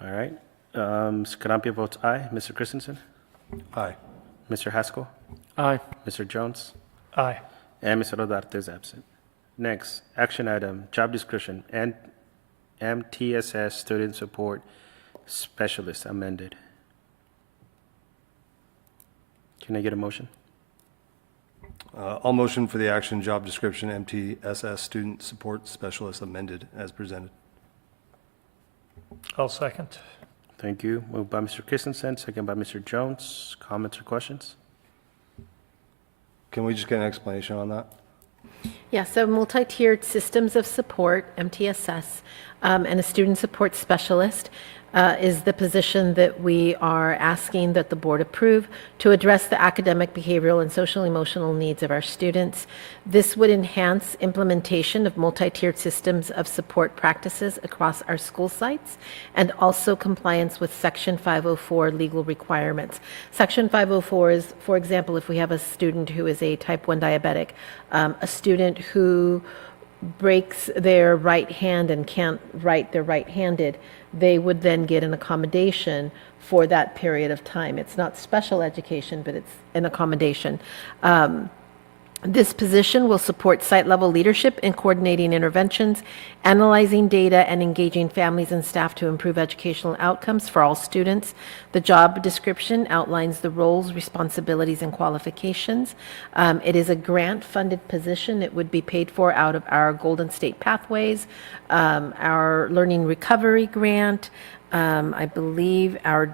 All right. Mr. Carampia votes aye. Mr. Christensen? Aye. Mr. Haskell? Aye. Mr. Jones? Aye. And Mr. Rodarte is absent. Next, action item, job description, and MTSS Student Support Specialist amended. Can I get a motion? I'll motion for the action job description MTSS Student Support Specialist amended as presented. I'll second. Thank you. Moved by Mr. Christensen, second by Mr. Jones. Comments or questions? Can we just get an explanation on that? Yeah, so multi-tiered systems of support, MTSS, and a student support specialist is the position that we are asking that the board approve to address the academic, behavioral, and social emotional needs of our students. This would enhance implementation of multi-tiered systems of support practices across our school sites and also compliance with Section 504 legal requirements. Section 504 is, for example, if we have a student who is a type 1 diabetic, a student who breaks their right hand and can't write their right-handed, they would then get an accommodation for that period of time. It's not special education, but it's an accommodation. This position will support site-level leadership in coordinating interventions, analyzing data, and engaging families and staff to improve educational outcomes for all students. The job description outlines the roles, responsibilities, and qualifications. It is a grant-funded position. It would be paid for out of our Golden State Pathways, our Learning Recovery Grant, I believe our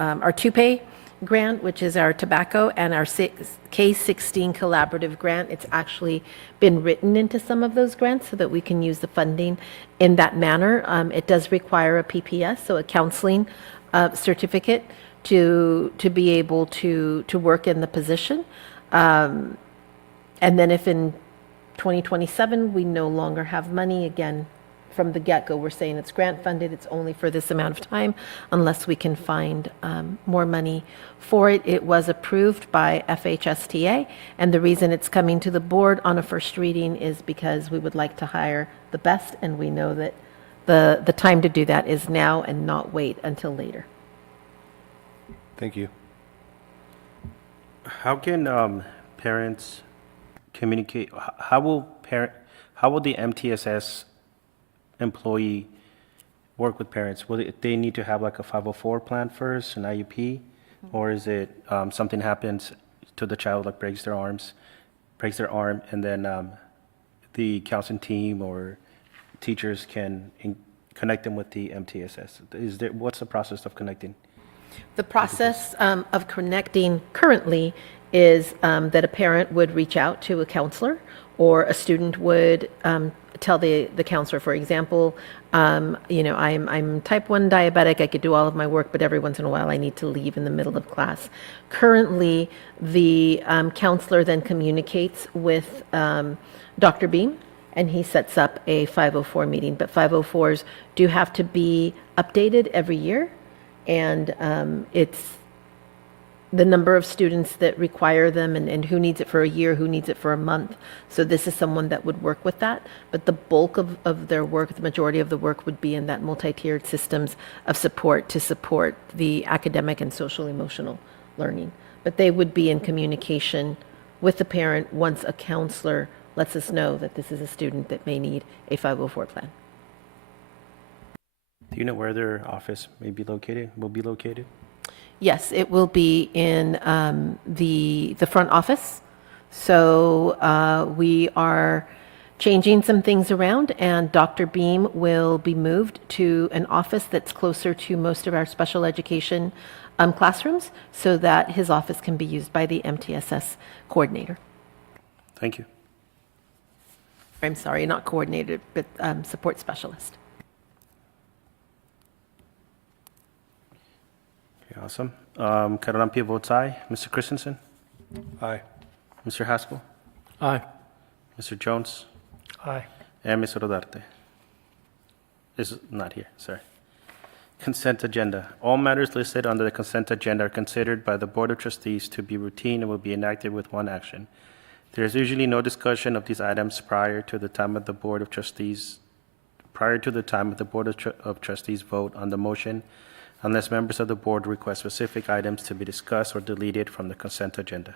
our two-pay grant, which is our tobacco, and our K-16 collaborative grant. It's actually been written into some of those grants so that we can use the funding in that manner. It does require a PPS, so a counseling certificate to be able to work in the position. And then if in 2027 we no longer have money, again, from the get-go, we're saying it's grant funded, it's only for this amount of time, unless we can find more money for it. It was approved by FHSTA, and the reason it's coming to the board on a first reading is because we would like to hire the best, and we know that the time to do that is now and not wait until later. Thank you. How can parents communicate? How will the MTSS employee work with parents? Will they need to have like a 504 plan first, an IUP, or is it something happens to the child, like breaks their arm, and then the counseling team or teachers can connect them with the MTSS? What's the process of connecting? The process of connecting currently is that a parent would reach out to a counselor, or a student would tell the counselor, for example, I'm type 1 diabetic, I could do all of my work, but every once in a while I need to leave in the middle of class. Currently, the counselor then communicates with Dr. Beam, and he sets up a 504 meeting. But 504s do have to be updated every year, and it's the number of students that require them, and who needs it for a year, who needs it for a month. So this is someone that would work with that. But the bulk of their work, the majority of the work, would be in that multi-tiered systems of support to support the academic and social emotional learning. But they would be in communication with the parent once a counselor lets us know that this is a student that may need a 504 plan. Do you know where their office will be located? Yes, it will be in the front office. So we are changing some things around, and Dr. Beam will be moved to an office that's closer to most of our special education classrooms, so that his office can be used by the MTSS coordinator. Thank you. I'm sorry, not coordinator, but support specialist. Awesome. Karalampia votes aye. Mr. Christensen? Aye. Mr. Haskell? Aye. Mr. Jones? Aye. And Ms. Rodarte is not here, sorry. Consent agenda. All matters listed under the consent agenda are considered by the Board of Trustees to be routine and will be enacted with one action. There is usually no discussion of these items prior to the time of the Board of Trustees vote on the motion, unless members of the board request specific items to be discussed or deleted from the consent agenda.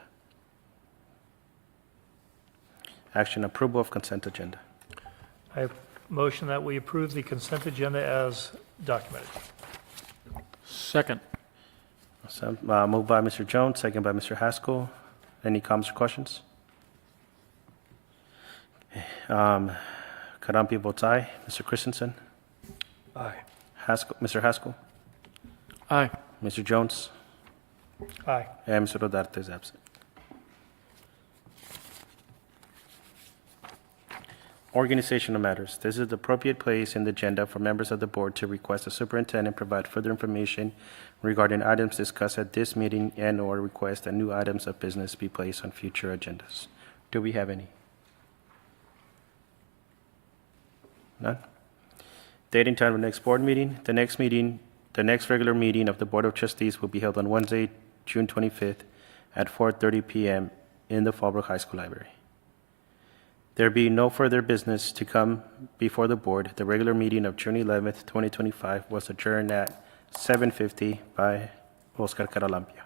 Action: approval of consent agenda. I motion that we approve the consent agenda as documented. Second. So, moved by Mr. Jones, second by Mr. Haskell. Any comments or questions? Karalampia votes aye. Mr. Christensen? Aye. Mr. Haskell? Aye. Mr. Jones? Aye. And Mr. Rodarte is absent. Organizational matters. This is the appropriate place in the agenda for members of the board to request the superintendent provide further information regarding items discussed at this meeting and/or request that new items of business be placed on future agendas. Do we have any? None? Date and time of next board meeting. The next regular meeting of the Board of Trustees will be held on Wednesday, June 25th at 4:30 p.m. in the Fallbrook High School Library. There be no further business to come before the board. The regular meeting of June 11th, 2025 was adjourned at 7:50 by Oscar Karalampia.